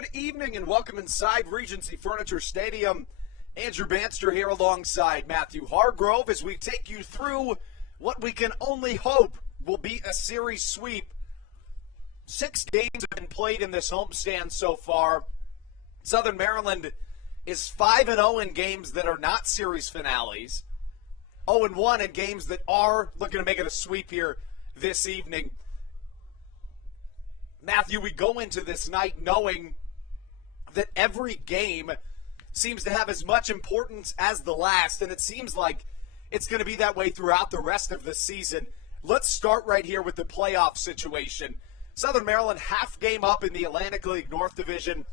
Good evening and welcome inside Regency Furniture Stadium. Andrew Banster here alongside Matthew Hargrove as we take you through what we can only hope will be a series sweep. 6 games have been played in this homestand so far. Southern Maryland is 5-0 in games that are not series finales. 0-1 in games that are looking to make it a sweep here this evening. Matthew, we go into this night knowing that every game seems to have as much importance as the last, and it seems like it's going to be that way throughout the rest of the season. Let's start right here with the playoff situation. Southern Maryland half game up in the Atlantic League North Division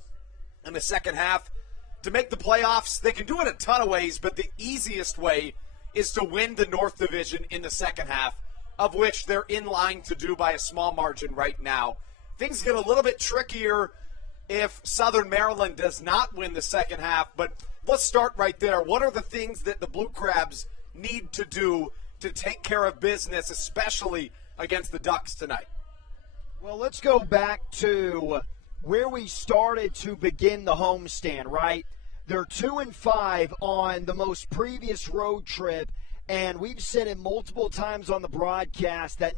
in the second half. To make the playoffs, they can do it a ton of ways, but the easiest way is to win the North Division in the second half, of which they're in line to do by a small margin right now. Things get a little bit trickier if Southern Maryland does not win the second half, but let's start right there. What are the things that the Blue Crabs need to do to take care of business, especially against the Ducks tonight? Well, let's go back to where we started to begin the homestand, right? They're 2-5 on the most previous road trip, and we've said it multiple times on the broadcast that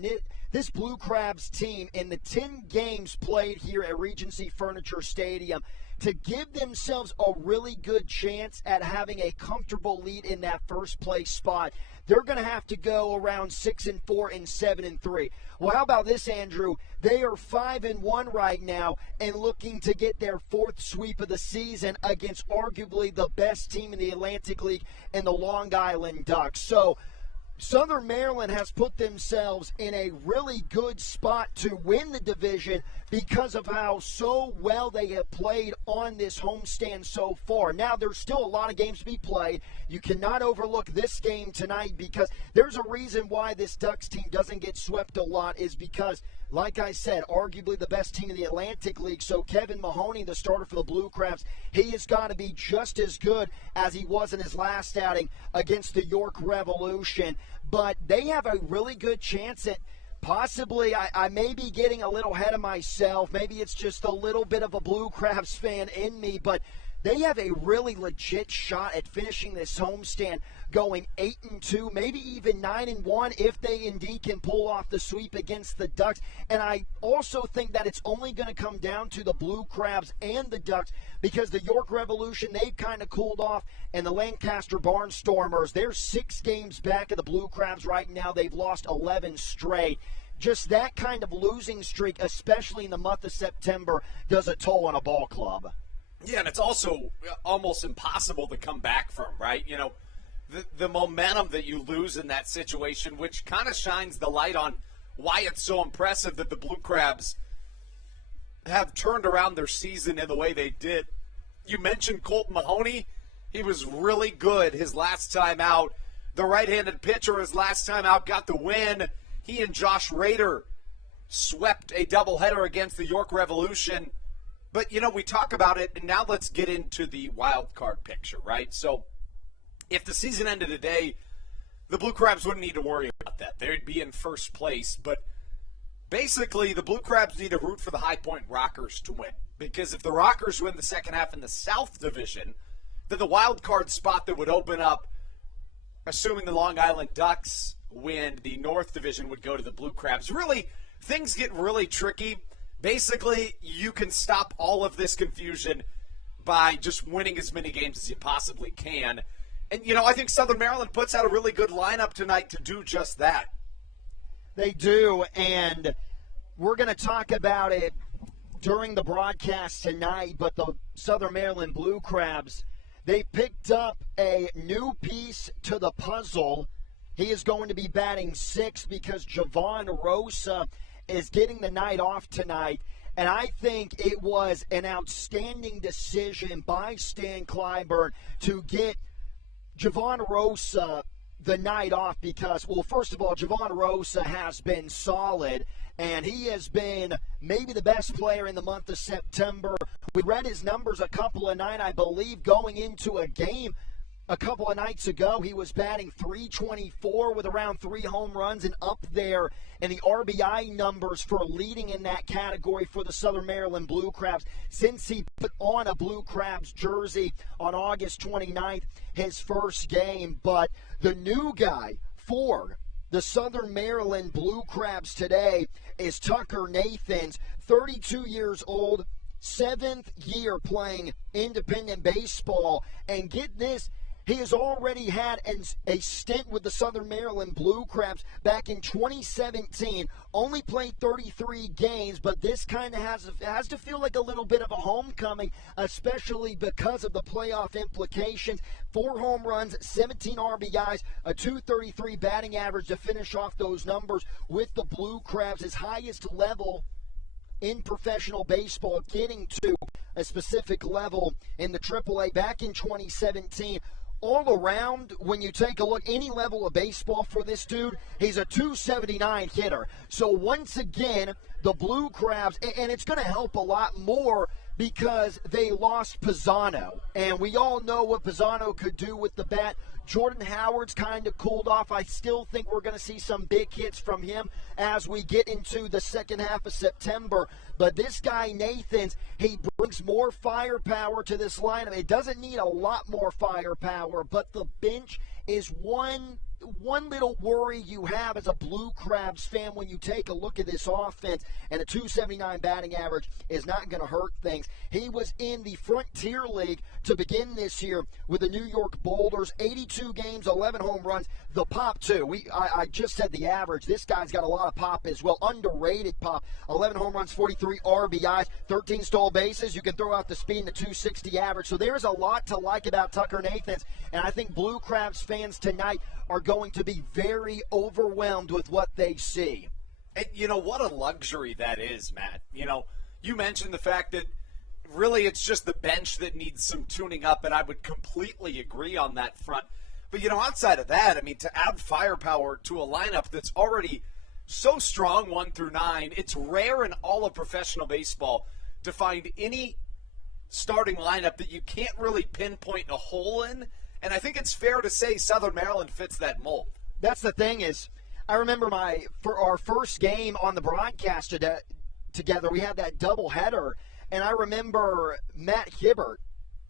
this Blue Crabs team, in the 10 games played here at Regency Furniture Stadium, to give themselves a really good chance at having a comfortable lead in that first place spot, they're going to have to go around 6-4 and 7-3. Well, how about this, Andrew? They are 5-1 right now and looking to get their 4th sweep of the season against arguably the best team in the Atlantic League and the Long Island Ducks. So Southern Maryland has put themselves in a really good spot to win the division because of how so well they have played on this homestand so far. Now, there's still a lot of games to be played. You cannot overlook this game tonight because there's a reason why this Ducks team doesn't get swept a lot is because, like I said, arguably the best team in the Atlantic League. So Kevin Mahoney, the starter for the Blue Crabs, he has got to be just as good as he was in his last outing against the York Revolution. But they have a really good chance at possibly, I may be getting a little ahead of myself. Maybe it's just a little bit of a Blue Crabs fan in me, but they have a really legit shot at finishing this homestand going 8-2, maybe even 9-1 if they indeed can pull off the sweep against the Ducks. And I also think that it's only going to come down to the Blue Crabs and the Ducks because the York Revolution, they've kind of cooled off, and the Lancaster Barnstormers, they're 6 games back of the Blue Crabs right now. They've lost 11 straight. Just that kind of losing streak, especially in the month of September, does a toll on a ball club. Yeah, and it's also almost impossible to come back from, right? You know, the momentum that you lose in that situation, which kind of shines the light on why it's so impressive that the Blue Crabs have turned around their season in the way they did. You mentioned Colton Mahoney. He was really good his last time out. The right-handed pitcher his last time out got the win. He and Josh Rader swept a doubleheader against the York Revolution. But, you know, we talk about it, and now let's get into the wild card picture, right? So if the season ended today, the Blue Crabs wouldn't need to worry about that. They'd be in first place. But basically, the Blue Crabs need to root for the High Point Rockers to win. Because if the Rockers win the second half in the South Division, then the wild card spot that would open up, assuming the Long Island Ducks win the North Division, would go to the Blue Crabs. Really, things get really tricky. Basically, you can stop all of this confusion by just winning as many games as you possibly can. And, you know, I think Southern Maryland puts out a really good lineup tonight to do just that. They do, and we're going to talk about it during the broadcast tonight, but the Southern Maryland Blue Crabs, they picked up a new piece to the puzzle. He is going to be batting 6th because Javon Rosa is getting the night off tonight, and I think it was an outstanding decision by Stan Clyburn to get Javon Rosa the night off because, well, first of all, Javon Rosa has been solid, and he has been maybe the best player in the month of September. We read his numbers a couple of nights, I believe, going into a game a couple of nights ago, he was batting .324 with around 3 home runs and up there in the RBI numbers for leading in that category for the Southern Maryland Blue Crabs since he put on a Blue Crabs jersey on August 29th, his first game. But the new guy for the Southern Maryland Blue Crabs today is Tucker Nathans, 32 years old, 7th year playing independent baseball. And get this, he has already had a stint with the Southern Maryland Blue Crabs back in 2017. Only played 33 games, but this kind of has to feel like a little bit of a homecoming, especially because of the playoff implications. 4 home runs, 17 RBIs, a .233 batting average to finish off those numbers with the Blue Crabs, his highest level in professional baseball, getting to a specific level in the AAA back in 2017. All around, when you take a look, any level of baseball for this dude, he's a .279 hitter. So once again, the Blue Crabs, and it's going to help a lot more because they lost Pisano. And we all know what Pisano could do with the bat. Jordan Howard's kind of cooled off. I still think we're going to see some big hits from him as we get into the second half of September. But this guy, Nathans, he brings more firepower to this lineup. It doesn't need a lot more firepower, but the bench is one little worry you have as a Blue Crabs fan when you take a look at this offense, and a .279 batting average is not going to hurt things. He was in the Frontier League to begin this year with the New York Boulders, 82 games, 11 home runs. The pop, too. I just said the average. This guy's got a lot of pop as well. Underrated pop. 11 home runs, 43 RBIs, 13 stole bases. You can throw out the speed and the .260 average. So there's a lot to like about Tucker Nathans, and I think Blue Crabs fans tonight are going to be very overwhelmed with what they see. And you know, what a luxury that is, Matt. You know, you mentioned the fact that really it's just the bench that needs some tuning up, and I would completely agree on that front. But, you know, outside of that, I mean, to add firepower to a lineup that's already so strong 1 through 9, it's rare in all of professional baseball to find any starting lineup that you can't really pinpoint a hole in. And I think it's fair to say Southern Maryland fits that mold. That's the thing is, I remember for our first game on the broadcast together, we had that doubleheader, and I remember Matt Hibert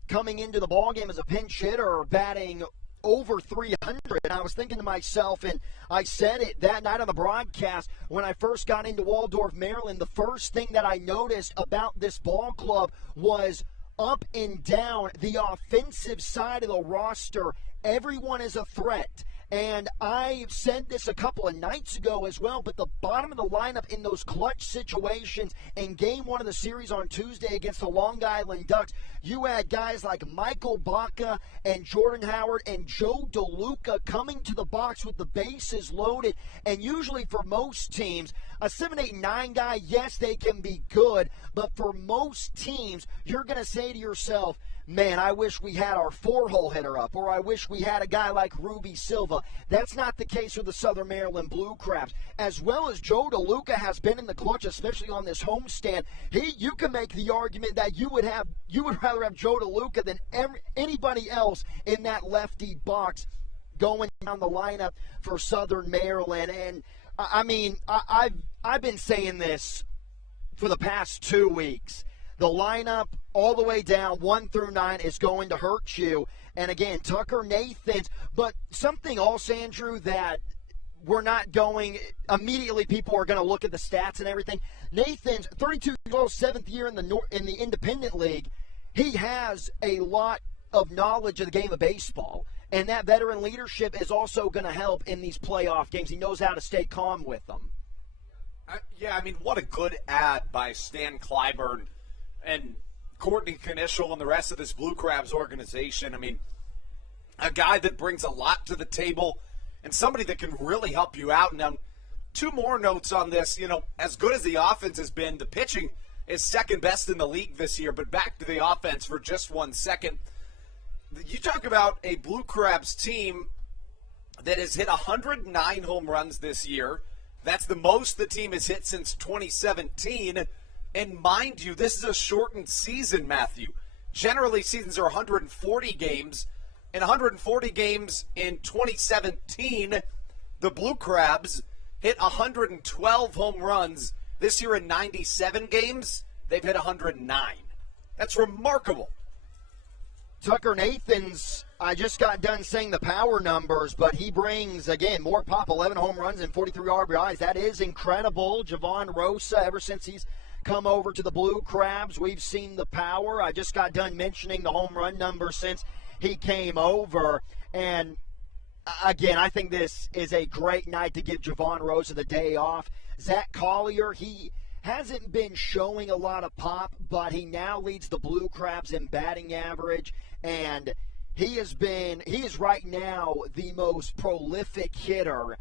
coming into the ballgame as a pinch hitter, batting over 300, and I was thinking to myself, and I said it that night on the broadcast, when I first got into Waldorf, Maryland, the first thing that I noticed about this ball club was up and down the offensive side of the roster, everyone is a threat. And I said this a couple of nights ago as well, but the bottom of the lineup in those clutch situations in Game 1 of the series on Tuesday against the Long Island Ducks, you had guys like Michael Baca and Jordan Howard and Joe DeLuca coming to the box with the bases loaded. And usually for most teams, a 7, 8, 9 guy, yes, they can be good, but for most teams, you're going to say to yourself, man, I wish we had our 4-hole hitter up, or I wish we had a guy like Ruby Silva. That's not the case with the Southern Maryland Blue Crabs. As well as Joe DeLuca has been in the clutch, especially on this homestand, you can make the argument that you would rather have Joe DeLuca than anybody else in that lefty box going down the lineup for Southern Maryland. And I mean, I've been saying this for the past 2 weeks. The lineup all the way down 1 through 9 is going to hurt you. And again, Tucker Nathans. But something else, Andrew, that we're not going – immediately people are going to look at the stats and everything. Nathans, 32 years old, 7th year in the independent league. He has a lot of knowledge of the game of baseball. And that veteran leadership is also going to help in these playoff games. He knows how to stay calm with them. Yeah, I mean, what a good ad by Stan Clyburn and Courtney Knischel and the rest of this Blue Crabs organization. I mean, a guy that brings a lot to the table and somebody that can really help you out. Now, 2 more notes on this. You know, as good as the offense has been, the pitching is second best in the league this year. But back to the offense for just 1 second. You talk about a Blue Crabs team that has hit 109 home runs this year. That's the most the team has hit since 2017. And mind you, this is a shortened season, Matthew. Generally, seasons are 140 games. In 140 games in 2017, the Blue Crabs hit 112 home runs. This year in 97 games, they've hit 109. That's remarkable. Tucker Nathan's, I just got done saying the power numbers, but he brings, again, more pop, 11 home runs and 43 RBIs. That is incredible. Javon Rosa, ever since he's come over to the Blue Crabs, we've seen the power. I just got done mentioning the home run numbers since he came over. And, again, I think this is a great night to give Javon Rosa the day off. Zach Collier, he hasn't been showing a lot of pop, but he now leads the Blue Crabs in batting average, and he is right now the most prolific hitter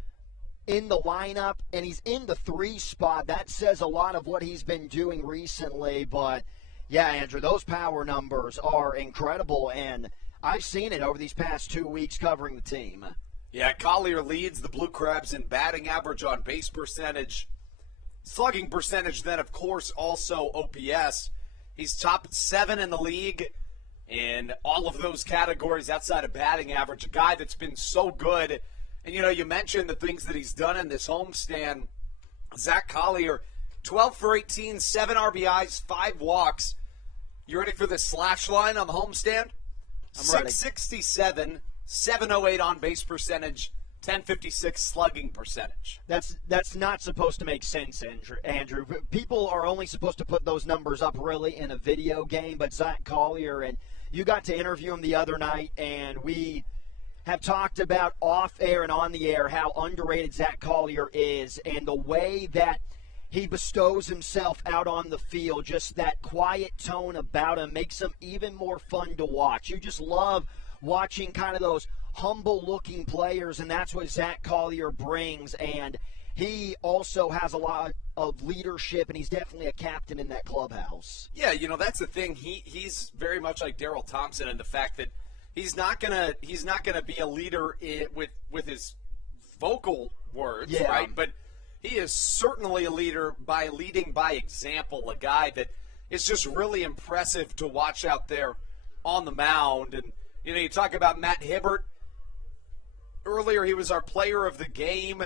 in the lineup, and he's in the 3 spot. That says a lot of what he's been doing recently, but yeah, Andrew, those power numbers are incredible, and I've seen it over these past 2 weeks covering the team. Yeah, Collier leads the Blue Crabs in batting average, on base percentage, slugging percentage, then, of course, also OPS. He's top 7 in the league in all of those categories outside of batting average. A guy that's been so good. And, you mentioned the things that he's done in this homestand. Zach Collier, 12 for 18, 7 RBIs, 5 walks. You ready for this slash line on the homestand? I'm ready. 667, 708 on base percentage, 1056 slugging percentage. That's not supposed to make sense, Andrew. People are only supposed to put those numbers up really in a video game, but Zach Collier, and you got to interview him the other night, and we have talked about off air and on the air how underrated Zach Collier is, and the way that he bestows himself out on the field, just that quiet tone about him makes him even more fun to watch. You just love watching kind of those humble-looking players, and that's what Zach Collier brings, and he also has a lot of leadership, and he's definitely a captain in that clubhouse. Yeah, that's the thing. He's very much like Daryl Thompson in the fact that he's not gonna be a leader with his vocal words, yeah, right? But he is certainly a leader by leading by example, a guy that is just really impressive to watch out there on the mound. And, you talk about Matt Hibert. Earlier, he was our player of the game.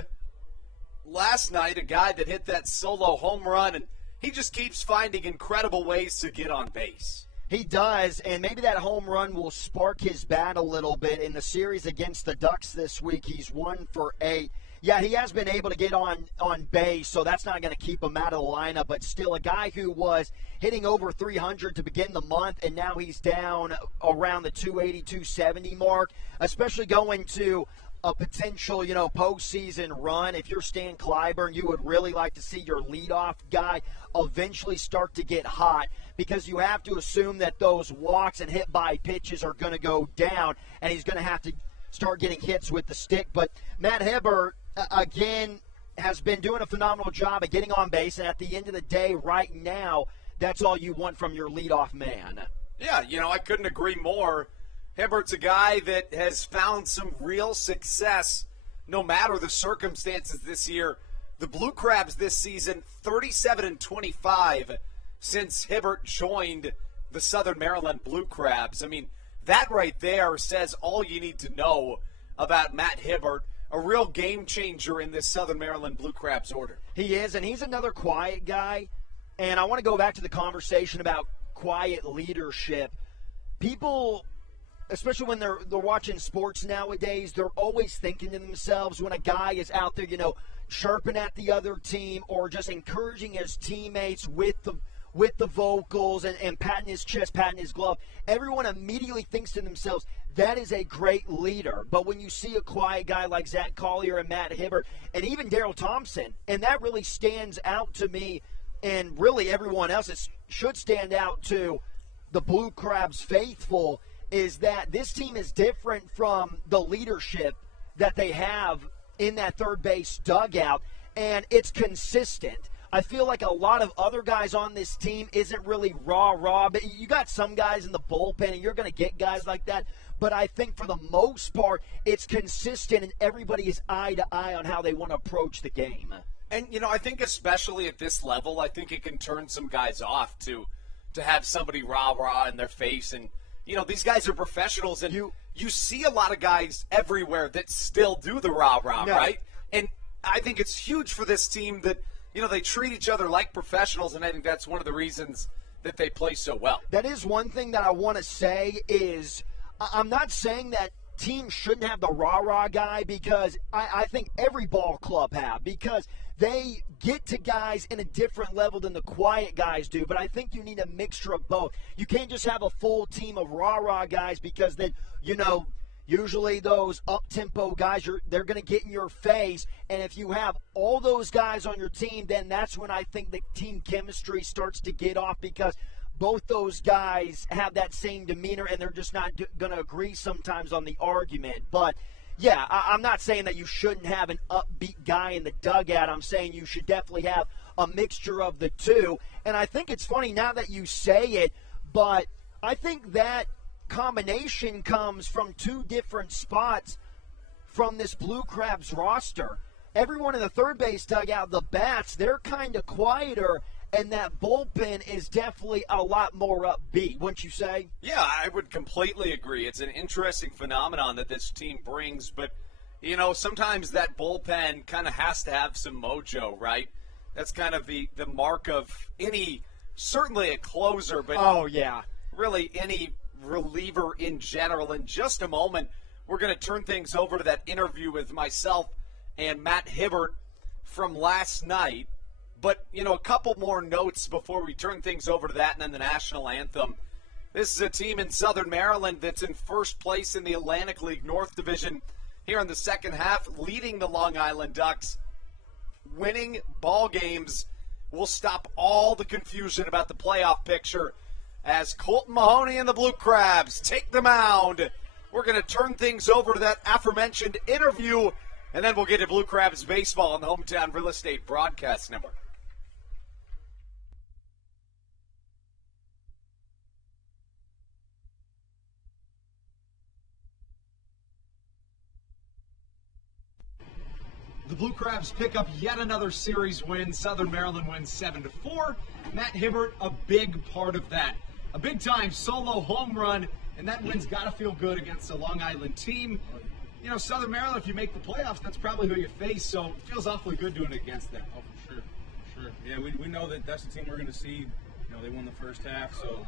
Last night, a guy that hit that solo home run, and he just keeps finding incredible ways to get on base. He does, and maybe that home run will spark his bat a little bit. In the series against the Ducks this week, he's 1 for 8. Yeah, he has been able to get on base, so that's not going to keep him out of the lineup, but still a guy who was hitting over 300 to begin the month, and now he's down around the 280, 270 mark, especially going to a potential, postseason run. If you're Stan Clyburn, you would really like to see your leadoff guy eventually start to get hot, because you have to assume that those walks and hit by pitches are going to go down, and he's going to have to start getting hits with the stick. But Matt Hibert, again, has been doing a phenomenal job at getting on base, and at the end of the day, right now, that's all you want from your leadoff man. Yeah, I couldn't agree more. Hibert's a guy that has found some real success no matter the circumstances this year. The Blue Crabs this season, 37-25 since Hibert joined the Southern Maryland Blue Crabs. I mean, that right there says all you need to know about Matt Hibert, a real game changer in this Southern Maryland Blue Crabs order. He is, and he's another quiet guy. And I want to go back to the conversation about quiet leadership. People, especially when they're watching sports nowadays, they're always thinking to themselves when a guy is out there, chirping at the other team or just encouraging his teammates with the vocals and patting his chest, patting his glove, everyone immediately thinks to themselves, that is a great leader. But when you see a quiet guy like Zach Collier and Matt Hibert and even Daryl Thompson, and that really stands out to me, and really everyone else, it should stand out to the Blue Crabs faithful, is that this team is different from the leadership that they have in that third base dugout, and it's consistent. I feel like a lot of other guys on this team isn't really raw, but you got some guys in the bullpen, and you're going to get guys like that. But I think for the most part, it's consistent, and everybody is eye to eye on how they want to approach the game. And, I think especially at this level, I think it can turn some guys off to have somebody rah-rah in their face. And, these guys are professionals, and you see a lot of guys everywhere that still do the rah-rah, right? And I think it's huge for this team that, they treat each other like professionals, and I think that's one of the reasons that they play so well. That is one thing that I want to say is I'm not saying that teams shouldn't have the rah-rah guy, because I think every ball club have, because they get to guys in a different level than the quiet guys do. But I think you need a mixture of both. You can't just have a full team of rah-rah guys, because then, usually those up-tempo guys, they're going to get in your face. And if you have all those guys on your team, then that's when I think the team chemistry starts to get off, because both those guys have that same demeanor, and they're just not going to agree sometimes on the argument. But, yeah, I'm not saying that you shouldn't have an upbeat guy in the dugout. I'm saying you should definitely have a mixture of the two. And I think it's funny now that you say it, but I think that combination comes from two different spots from this Blue Crabs roster. Everyone in the third base dugout, the bats, they're kind of quieter, and that bullpen is definitely a lot more upbeat, wouldn't you say? Yeah, I would completely agree. It's an interesting phenomenon that this team brings, but, sometimes that bullpen kind of has to have some mojo, right? That's kind of the mark of certainly a closer, but really any reliever in general. In just a moment, we're going to turn things over to that interview with myself and Matt Hibert from last night. But, a couple more notes before we turn things over to that and then the national anthem. This is a team in Southern Maryland that's in first place in the Atlantic League North Division here in the second half, leading the Long Island Ducks. Winning ball games will stop all the confusion about the playoff picture as Colton Mahoney and the Blue Crabs take the mound. We're going to turn things over to that aforementioned interview, and then we'll get to Blue Crabs baseball on the Hometown Real Estate Broadcast Network. The Blue Crabs pick up yet another series win. Southern Maryland wins 7-4. Matt Hibert, a big part of that. A big-time solo home run, and that win's got to feel good against a Long Island team. Southern Maryland, if you make the playoffs, that's probably who you face, so it feels awfully good doing it against them. Oh, for sure. Yeah, we know that that's the team we're going to see. They won the first half, so,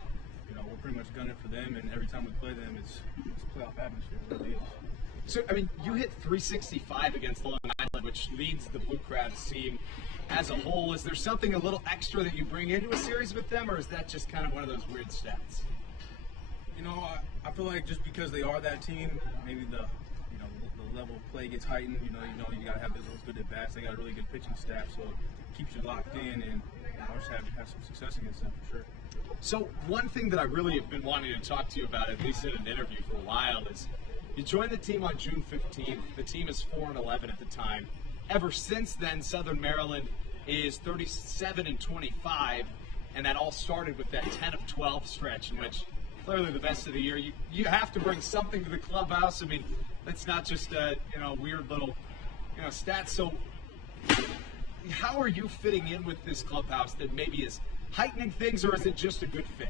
we're pretty much gunning for them, and every time we play them, it's a playoff atmosphere. It really is. So, you hit 365 against Long Island, which leads the Blue Crabs team as a whole. Is there something a little extra that you bring into a series with them, or is that just kind of one of those weird stats? I feel like just because they are that team, maybe the level of play gets heightened. You got to have those good at bats. They got a really good pitching staff, so it keeps you locked in, and I'll just have some success against them for sure. So one thing that I really have been wanting to talk to you about, at least in an interview for a while, is you joined the team on June 15th. The team is 4-11 at the time. Ever since then, Southern Maryland is 37-25, and that all started with that 10-12 stretch, in which clearly the best of the year. You have to bring something to the clubhouse. That's not just a weird little stats. So how are you fitting in with this clubhouse that maybe is heightening things, or is it just a good fit?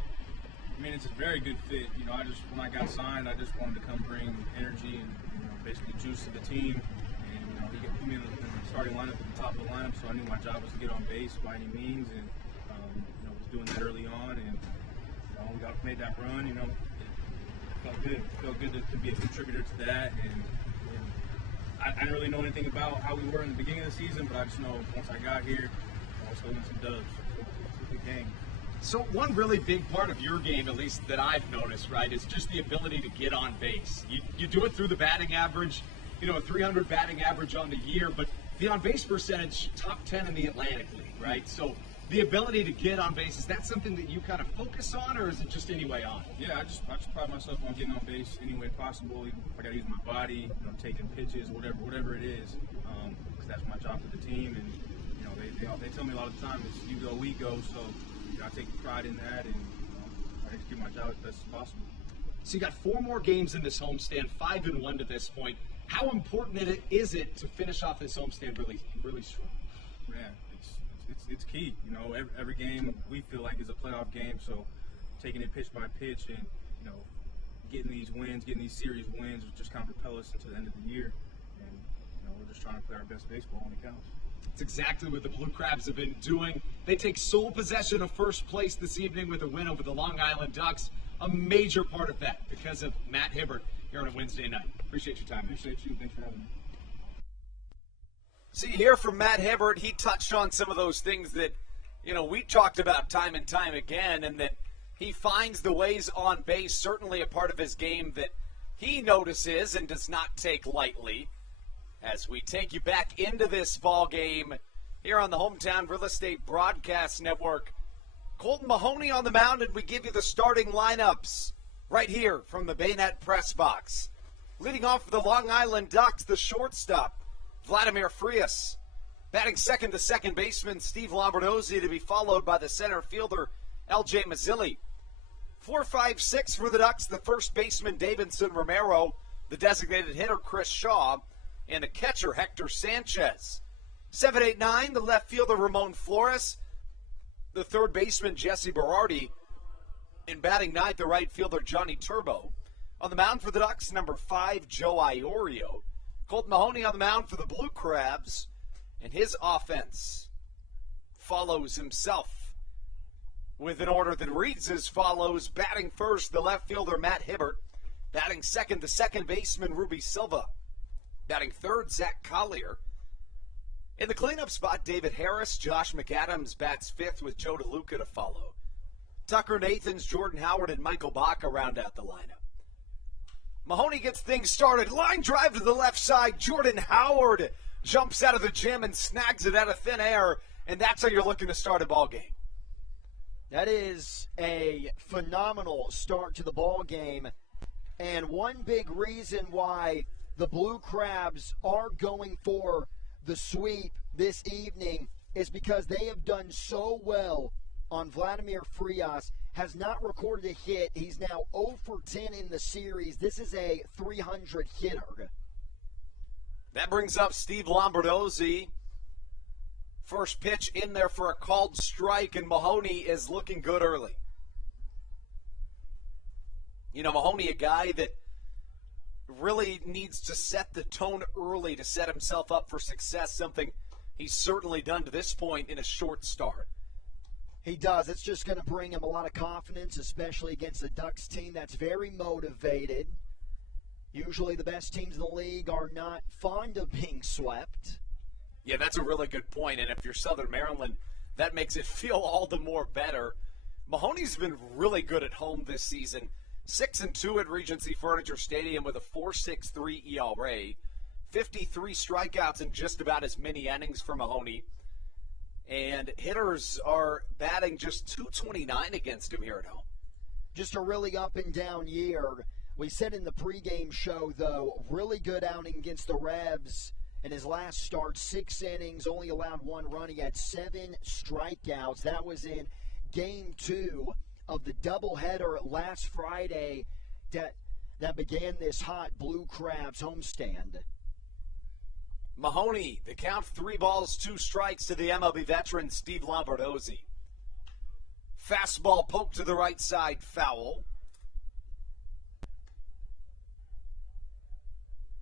It's a very good fit. When I got signed, I just wanted to come bring energy and basically juice to the team. And he put me in the starting lineup at the top of the lineup, so I knew my job was to get on base by any means, and was doing that early on, and we made that run. It felt good. It felt good to be a contributor to that, and I didn't really know anything about how we were in the beginning of the season, but I just know once I got here, I was holding some dubs. It's a good game. So one really big part of your game, at least that I've noticed, right, is just the ability to get on base. You do it through the batting average, a 300 batting average on the year, but the on-base percentage, top 10 in the Atlantic League, right? So the ability to get on base, is that something that you kind of focus on, or is it just any way on? Yeah, I just pride myself on getting on base any way possible. If I got to use my body, taking pitches, whatever it is, because that's my job for the team. And they tell me a lot of the time, it's you go, we go. So I take pride in that, and I execute my job as best as possible. So you got 4 more games in this homestand, 5-1 to this point. How important is it to finish off this homestand really, really strong? Man, it's key. Every game we feel like is a playoff game. So taking it pitch by pitch, and getting these wins, getting these series wins, just kind of propel us into the end of the year. And we're just trying to play our best baseball when it counts. It's exactly what the Blue Crabs have been doing. They take sole possession of first place this evening with a win over the Long Island Ducks. A major part of that because of Matt Hibert here on a Wednesday night. Appreciate your time. Appreciate you. Thanks for having me. So you hear from Matt Hibert, he touched on some of those things that, we talked about time and time again, and that he finds the ways on base, certainly a part of his game that he notices and does not take lightly. As we take you back into this ball game here on the Hometown Real Estate Broadcast Network, Colton Mahoney on the mound, and we give you the starting lineups right here from the Bayonet Press Box. Leading off for the Long Island Ducks, the shortstop, Vladimir Frias. Batting second, the second baseman, Steve Lombardozzi, to be followed by the center fielder, L.J. Mazzilli. 4-5-6 for the Ducks, the first baseman, Davidson Romero, the designated hitter, Chris Shaw, and the catcher, Hector Sanchez. 7-8-9, the left fielder, Ramon Flores, the third baseman, Jesse Berardi, and batting ninth, the right fielder, Johnny Turbo. On the mound for the Ducks, number 5, Joe Iorio. Colton Mahoney on the mound for the Blue Crabs, and his offense follows himself with an order that reads as follows. Batting first, the left fielder, Matt Hibert. Batting second, the second baseman, Ruby Silva. Batting third, Zach Collier. In the cleanup spot, David Harris. Josh McAdams bats fifth with Joe DeLuca to follow. Tucker Nathans, Jordan Howard, and Michael Baca round out the lineup. Mahoney gets things started. Line drive to the left side. Jordan Howard jumps out of the gym and snags it out of thin air, and that's how you're looking to start a ball game. That is a phenomenal start to the ball game, and one big reason why the Blue Crabs are going for the sweep this evening is because they have done so well on Vladimir Frias. Has not recorded a hit. He's now 0 for 10 in the series. This is a 300 hitter. That brings up Steve Lombardozzi. First pitch in there for a called strike, and Mahoney is looking good early. Mahoney, a guy that really needs to set the tone early to set himself up for success, something he's certainly done to this point in a short start. He does. It's just going to bring him a lot of confidence, especially against the Ducks team that's very motivated. Usually the best teams in the league are not fond of being swept. Yeah, that's a really good point, and if you're Southern Maryland, that makes it feel all the more better. Mahoney's been really good at home this season. 6-2 at Regency Furniture Stadium with a 4.63 ERA. 53 strikeouts in just about as many innings for Mahoney. And hitters are batting just .229 against him here at home. Just a really up and down year. We said in the pregame show, though, really good outing against the Rebs. In his last start, 6 innings, only allowed 1 run. He had 7 strikeouts. That was in Game 2 of the doubleheader last Friday that began this hot Blue Crabs homestand. Mahoney, the count 3 balls, 2 strikes to the MLB veteran Steve Lombardozzi. Fastball poked to the right side, foul.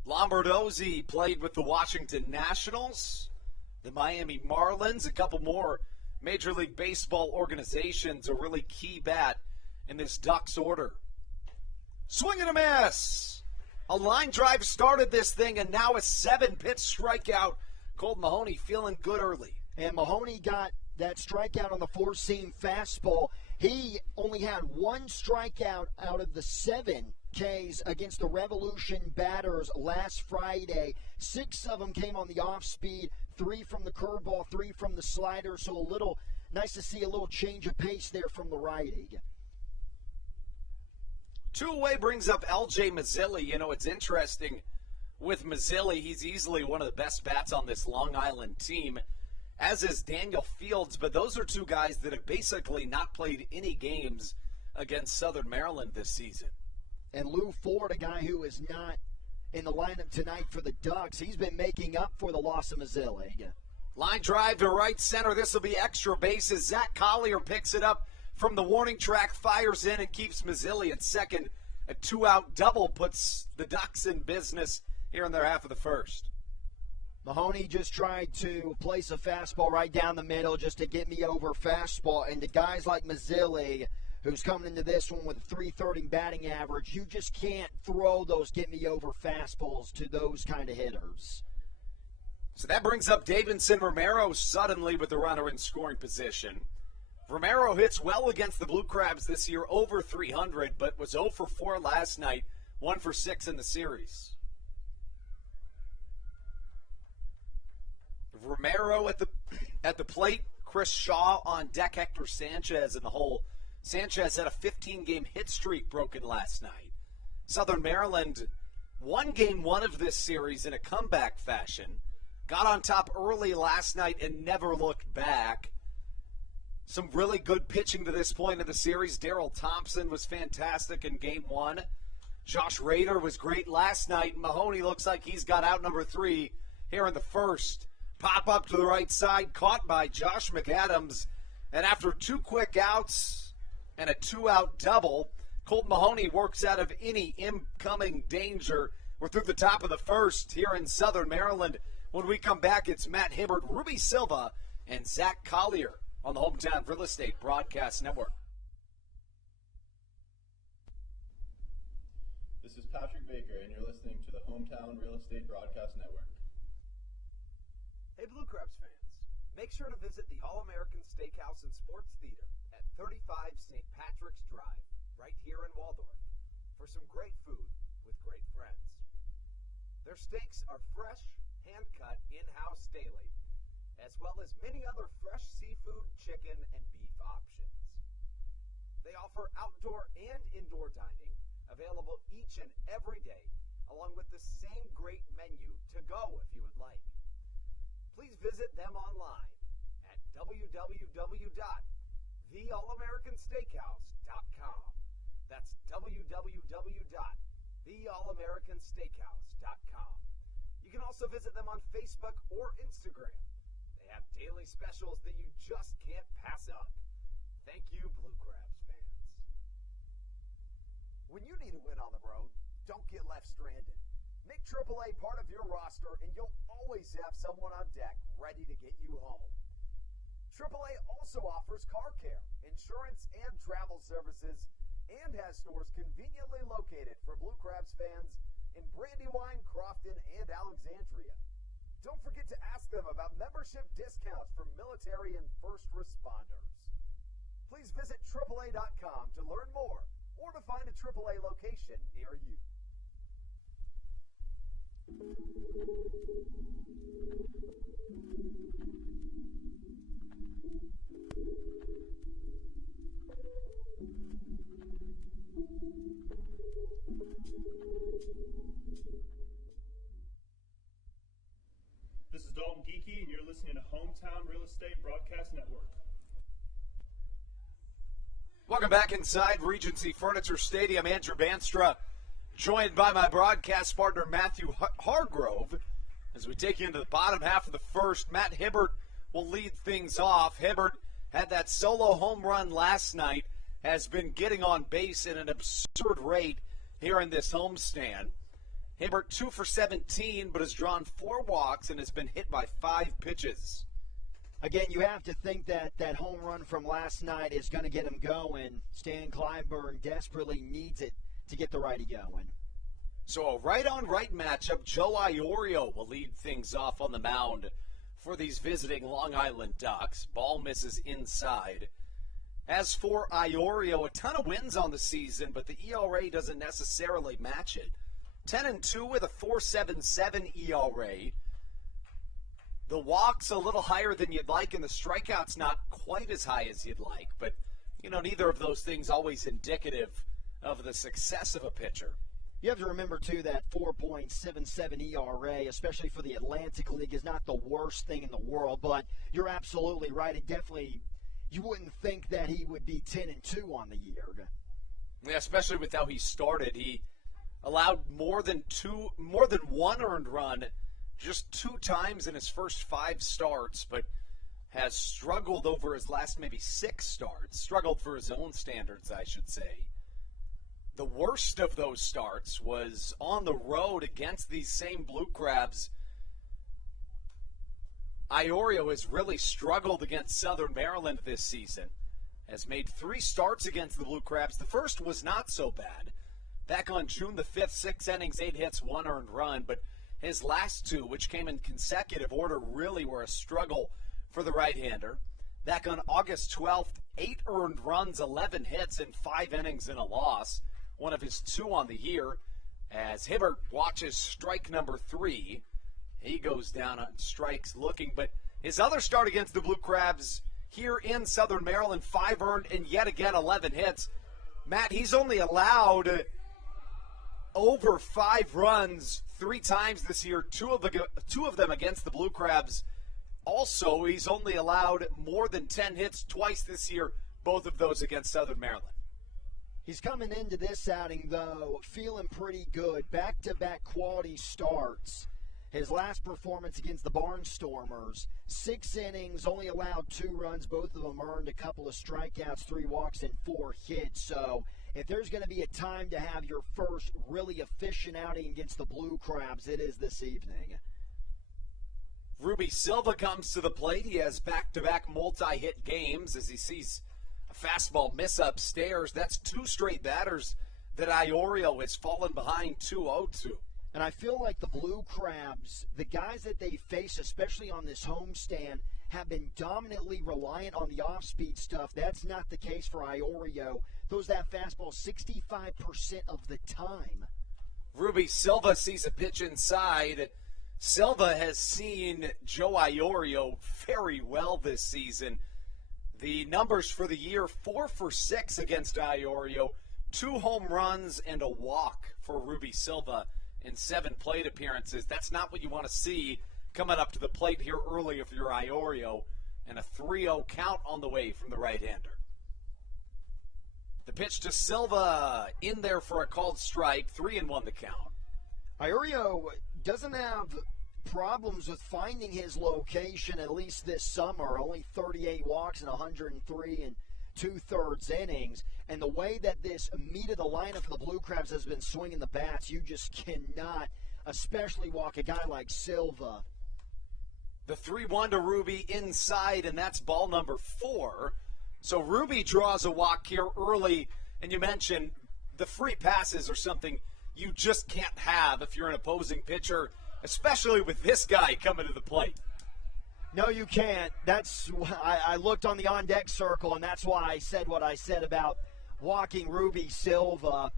Lombardozzi played with the Washington Nationals, the Miami Marlins, a couple more Major League Baseball organizations, a really key bat in this Ducks order. Swing and a miss. A line drive started this thing, and now a 7-pitch strikeout. Colton Mahoney feeling good early. And Mahoney got that strikeout on the 4-seam fastball. He only had 1 strikeout out of the 7 Ks against the Revolution batters last Friday. 6 of them came on the off-speed, 3 from the curveball, 3 from the slider. So a little nice to see a little change of pace there from the righty. Two-way brings up L.J. Mazzilli. It's interesting with Mazzilli. He's easily one of the best bats on this Long Island team, as is Daniel Fields. But those are 2 guys that have basically not played any games against Southern Maryland this season. And Lou Ford, a guy who is not in the lineup tonight for the Ducks, he's been making up for the loss of Mazzilli. Line drive to right center. This will be extra bases. Zach Collier picks it up from the warning track, fires in, and keeps Mazzilli at second. A 2-out double puts the Ducks in business here in their half of the first. Mahoney just tried to place a fastball right down the middle just to get me over fastball. And to guys like Mazzilli, who's coming into this one with a 330 batting average, you just can't throw those get-me-over fastballs to those kind of hitters. So that brings up Davinson Romero suddenly with the runner in scoring position. Romero hits well against the Blue Crabs this year, over 300, but was 0 for 4 last night, 1 for 6 in the series. Romero at the plate, Chris Shaw on deck, Hector Sanchez in the hole. Sanchez had a 15-game hit streak broken last night. Southern Maryland won game 1 of this series in a comeback fashion. Got on top early last night and never looked back. Some really good pitching to this point of the series. Darrell Thompson was fantastic in game 1. Josh Rader was great last night. Mahoney looks like he's got out number 3 here in the first. Pop up to the right side, caught by Josh McAdams. And after 2 quick outs and a 2-out double, Colt Mahoney works out of any incoming danger. We're through the top of the first here in Southern Maryland. When we come back, it's Matt Hibert, Ruby Silva, and Zach Collier on the Hometown Real Estate Broadcast Network. This is Patrick Baker, and you're listening to the Hometown Real Estate Broadcast Network. Hey Blue Crabs fans, make sure to visit the All-American Steakhouse and Sports Theater at 35 St. Patrick's Drive, right here in Waldorf, for some great food with great friends. Their steaks are fresh, hand-cut, in-house daily, as well as many other fresh seafood, chicken, and beef options. They offer outdoor and indoor dining, available each and every day, along with the same great menu to go if you would like. Please visit them online at www.theallamericansteakhouse.com. That's www.theallamericansteakhouse.com. You can also visit them on Facebook or Instagram. They have daily specials that you just can't pass up. Thank you, Blue Crabs fans. When you need a win on the road, don't get left stranded. Make AAA part of your roster, and you'll always have someone on deck ready to get you home. AAA also offers car care, insurance, and travel services, and has stores conveniently located for Blue Crabs fans in Brandywine, Crofton, and Alexandria. Don't forget to ask them about membership discounts for military and first responders. Please visit AAA.com to learn more or to find a AAA location near you. This is Dalton Geeky, and you're listening to Hometown Real Estate Broadcast Network. Welcome back inside Regency Furniture Stadium. Andrew Banstra, joined by my broadcast partner Matthew Hargrove, as we take you into the bottom half of the first. Matt Hibert will lead things off. Hibert had that solo home run last night, has been getting on base at an absurd rate here in this homestand. Hibert 2 for 17, but has drawn 4 walks and has been hit by 5 pitches. Again, you have to think that that home run from last night is going to get him going. Stan Clyburn desperately needs it to get the righty going. So a right-on-right matchup. Joe Iorio will lead things off on the mound for these visiting Long Island Ducks. Ball misses inside. As for Iorio, a ton of wins on the season, but the ERA doesn't necessarily match it. 10-2 with a 4.77 ERA. The walk's a little higher than you'd like, and the strikeout's not quite as high as you'd like. But, neither of those things always indicative of the success of a pitcher. You have to remember, too, that 4.77 ERA, especially for the Atlantic League, is not the worst thing in the world. But you're absolutely right. It definitely, you wouldn't think that he would be 10-2 on the year. Yeah, especially with how he started. He allowed more than one earned run just 2 times in his first 5 starts, but has struggled over his last maybe 6 starts. Struggled for his own standards, I should say. The worst of those starts was on the road against these same Blue Crabs. Iorio has really struggled against Southern Maryland this season. Has made 3 starts against the Blue Crabs. The first was not so bad. Back on June the 5th, 6 innings, 8 hits, 1 earned run. But his last 2, which came in consecutive order, really were a struggle for the right-hander. Back on August 12th, 8 earned runs, 11 hits, and 5 innings and a loss. One of his 2 on the year. As Hibert watches strike number 3, he goes down on strikes looking. But his other start against the Blue Crabs here in Southern Maryland, 5 earned and yet again 11 hits. Matt, he's only allowed over 5 runs 3 times this year, 2 of them against the Blue Crabs. Also, he's only allowed more than 10 hits twice this year, both of those against Southern Maryland. He's coming into this outing, though, feeling pretty good. Back-to-back quality starts. His last performance against the Barnstormers, 6 innings, only allowed 2 runs. Both of them earned a couple of strikeouts, 3 walks, and 4 hits. So if there's going to be a time to have your first really efficient outing against the Blue Crabs, it is this evening. Ruby Silva comes to the plate. He has back-to-back multi-hit games as he sees a fastball miss upstairs. That's 2 straight batters that Iorio has fallen behind 2-0 to. And I feel like the Blue Crabs, the guys that they face, especially on this homestand, have been dominantly reliant on the off-speed stuff. That's not the case for Iorio. Throws that fastball 65% of the time. Ruby Silva sees a pitch inside. Silva has seen Joe Iorio very well this season. The numbers for the year, 4 for 6 against Iorio, 2 home runs and a walk for Ruby Silva in 7 plate appearances. That's not what you want to see coming up to the plate here early if you're Iorio, and a 3-0 count on the way from the right-hander. The pitch to Silva in there for a called strike, 3-1 the count. Iorio doesn't have problems with finding his location, at least this summer. Only 38 walks and 103 and 2/3 innings. And the way that this meat of the lineup for the Blue Crabs has been swinging the bats, you just cannot, especially walk a guy like Silva. The 3-1 to Ruby inside, and that's ball number 4. So Ruby draws a walk here early, and you mentioned the free passes are something you just can't have if you're an opposing pitcher, especially with this guy coming to the plate. No, you can't. I looked on the on-deck circle, and that's why I said what I said about walking Ruby Silva.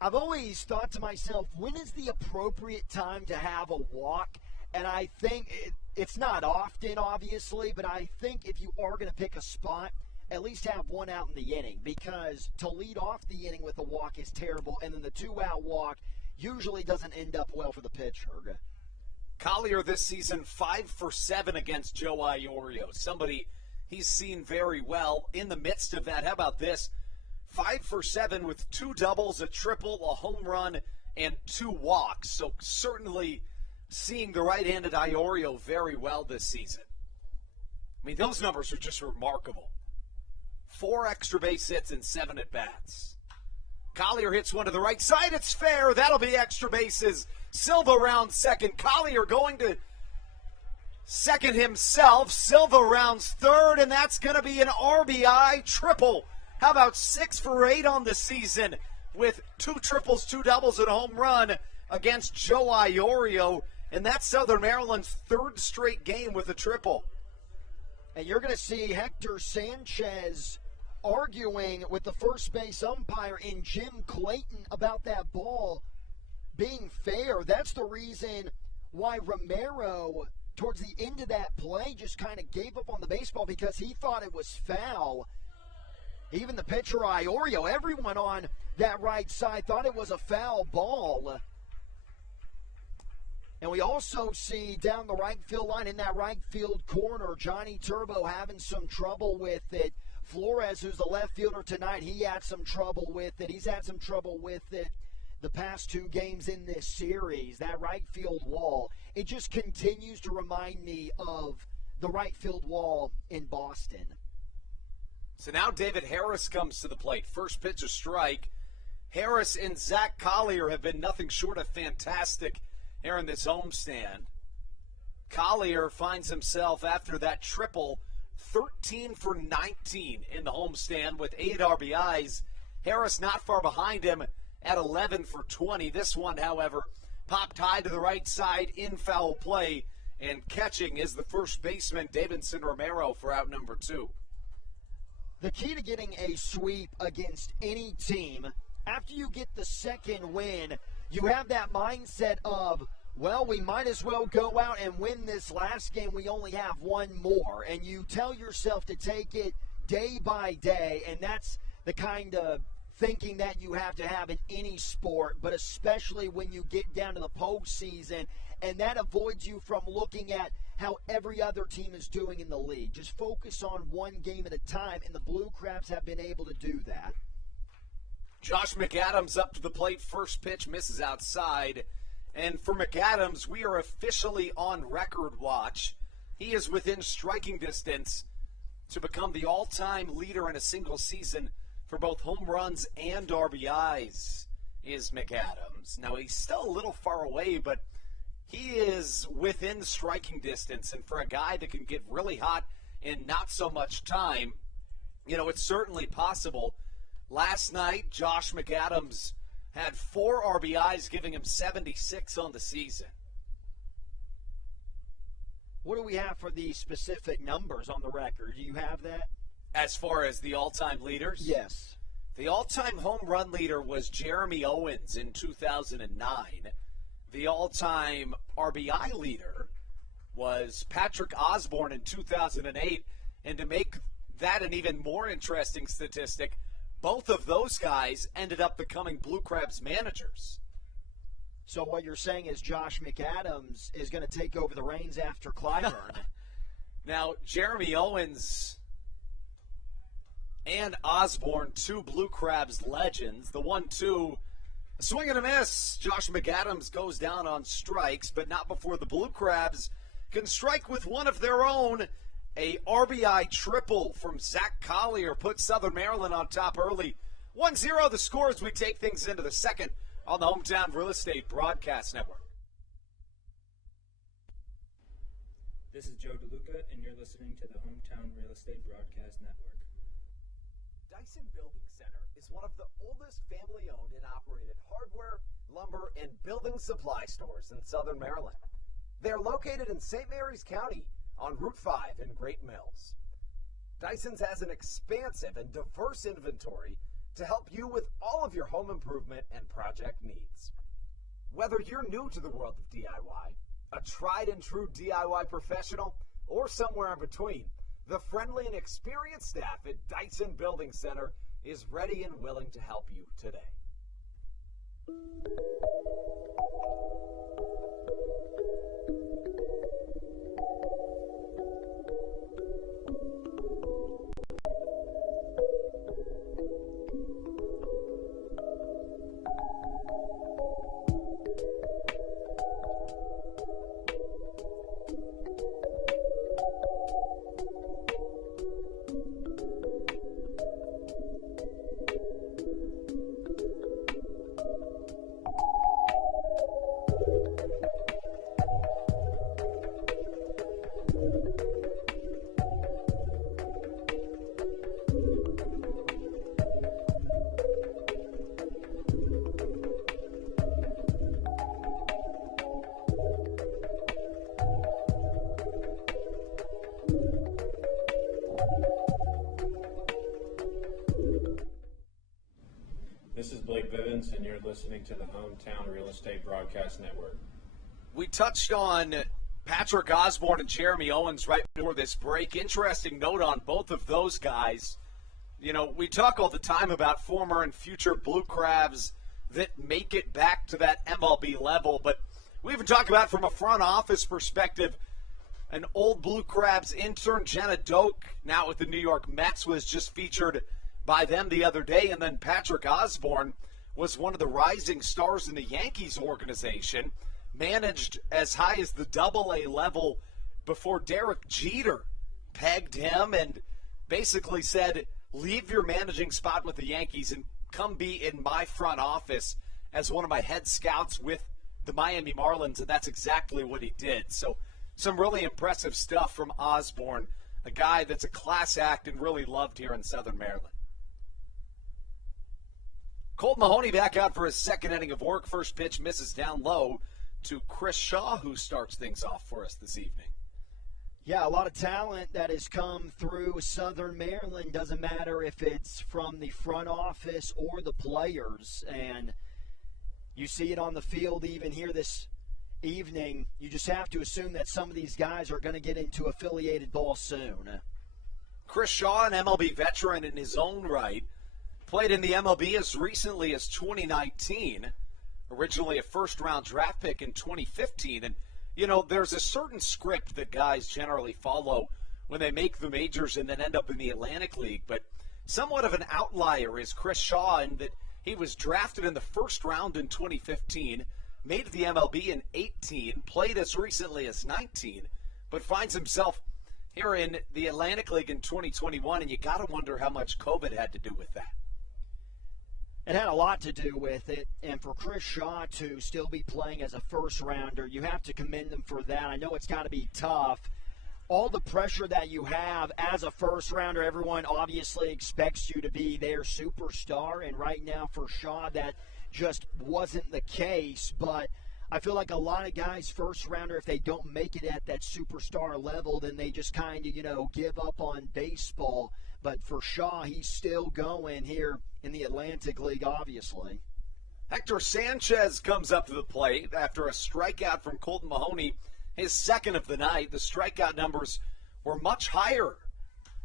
I've always thought to myself, when is the appropriate time to have a walk? And I think it's not often, obviously, but I think if you are going to pick a spot, at least have 1 out in the inning, because to lead off the inning with a walk is terrible, and then the 2-out walk usually doesn't end up well for the pitcher. Collier this season 5 for 7 against Joe Iorio. Somebody he's seen very well. In the midst of that, how about this? 5 for 7 with 2 doubles, a triple, a home run, and 2 walks. So certainly seeing the right-handed Iorio very well this season. I mean, those numbers are just remarkable. 4 extra base hits and 7 at-bats. Collier hits one to the right side. It's fair. That'll be extra bases. Silva rounds second. Collier going to second himself. Silva rounds third, and that's going to be an RBI triple. How about 6 for 8 on the season with 2 triples, 2 doubles, and a home run against Joe Iorio. And that's Southern Maryland's 3rd straight game with a triple. And you're going to see Hector Sanchez arguing with the first base umpire in Jim Clayton about that ball being fair. That's the reason why Romero, towards the end of that play, just kind of gave up on the baseball because he thought it was foul. Even the pitcher, Iorio, everyone on that right side thought it was a foul ball. And we also see down the right field line in that right field corner, Johnny Turbo having some trouble with it. Flores, who's the left fielder tonight, he had some trouble with it. He's had some trouble with it the past 2 games in this series. That right field wall, it just continues to remind me of the right field wall in Boston. So now David Harris comes to the plate. First pitch, a strike. Harris and Zach Collier have been nothing short of fantastic here in this homestand. Collier finds himself, after that triple, 13 for 19 in the homestand with 8 RBIs. Harris not far behind him at 11 for 20. This one, however, popped high to the right side in foul play, and catching is the first baseman, Davidson Romero, for out number 2. The key to getting a sweep against any team, after you get the second win, you have that mindset of, well, we might as well go out and win this last game. We only have one more. And you tell yourself to take it day by day, and that's the kind of thinking that you have to have in any sport, but especially when you get down to the postseason, and that avoids you from looking at how every other team is doing in the league. Just focus on one game at a time, and the Blue Crabs have been able to do that. Josh McAdams up to the plate. First pitch misses outside. And for McAdams, we are officially on record watch. He is within striking distance to become the all-time leader in a single season for both home runs and RBIs, is McAdams. Now, he's still a little far away, but he is within striking distance. And for a guy that can get really hot in not so much time, it's certainly possible. Last night, Josh McAdams had 4 RBIs, giving him 76 on the season. What do we have for the specific numbers on the record? Do you have that? As far as the all-time leaders? Yes. The all-time home run leader was Jeremy Owens in 2009. The all-time RBI leader was Patrick Osborne in 2008. And to make that an even more interesting statistic, both of those guys ended up becoming Blue Crabs managers. So what you're saying is Josh McAdams is going to take over the reins after Clyburn. Now, Jeremy Owens and Osborne, 2 Blue Crabs legends. The 1-2, a swing and a miss. Josh McAdams goes down on strikes, but not before the Blue Crabs can strike with one of their own. A RBI triple from Zach Collier puts Southern Maryland on top early. 1-0 the score as we take things into the second on the Hometown Real Estate Broadcast Network. This is Joe DeLuca, and you're listening to the Hometown Real Estate Broadcast Network. Dyson Building Center is one of the oldest family-owned and operated hardware, lumber, and building supply stores in Southern Maryland. They're located in St. Mary's County on Route 5 in Great Mills. Dyson's has an expansive and diverse inventory to help you with all of your home improvement and project needs. Whether you're new to the world of DIY, a tried and true DIY professional, or somewhere in between, the friendly and experienced staff at Dyson Building Center is ready and willing to help you today. This is Blake Vivens, and you're listening to the Hometown Real Estate Broadcast Network. We touched on Patrick Osborne and Jeremy Owens right before this break. Interesting note on both of those guys. We talk all the time about former and future Blue Crabs that make it back to that MLB level, but we even talk about from a front office perspective. An old Blue Crabs intern, Jenna Doak, now with the New York Mets, was just featured by them the other day. And then Patrick Osborne was one of the rising stars in the Yankees organization, managed as high as the Double-A level before Derek Jeter pegged him and basically said, leave your managing spot with the Yankees and come be in my front office as one of my head scouts with the Miami Marlins, and that's exactly what he did. So some really impressive stuff from Osborne, a guy that's a class act and really loved here in Southern Maryland. Colt Mahoney back out for his second inning of work. First pitch misses down low to Chris Shaw, who starts things off for us this evening. Yeah, a lot of talent that has come through Southern Maryland. Doesn't matter if it's from the front office or the players. And you see it on the field even here this evening. You just have to assume that some of these guys are going to get into affiliated ball soon. Chris Shaw, an MLB veteran in his own right, played in the MLB as recently as 2019, originally a first-round draft pick in 2015. And, you know, there's a certain script that guys generally follow when they make the majors and then end up in the Atlantic League. But somewhat of an outlier is Chris Shaw in that he was drafted in the first round in 2015, made the MLB in 18, played as recently as 19, but finds himself here in the Atlantic League in 2021, and you got to wonder how much COVID had to do with that. It had a lot to do with it, and for Chris Shaw to still be playing as a first-rounder, you have to commend him for that. I know it's got to be tough. All the pressure that you have as a first-rounder, everyone obviously expects you to be their superstar, and right now for Shaw, that just wasn't the case. But I feel like a lot of guys, first-rounder, if they don't make it at that superstar level, then they just kind of, give up on baseball. But for Shaw, he's still going here in the Atlantic League, obviously. Hector Sanchez comes up to the plate after a strikeout from Colton Mahoney, his second of the night. The strikeout numbers were much higher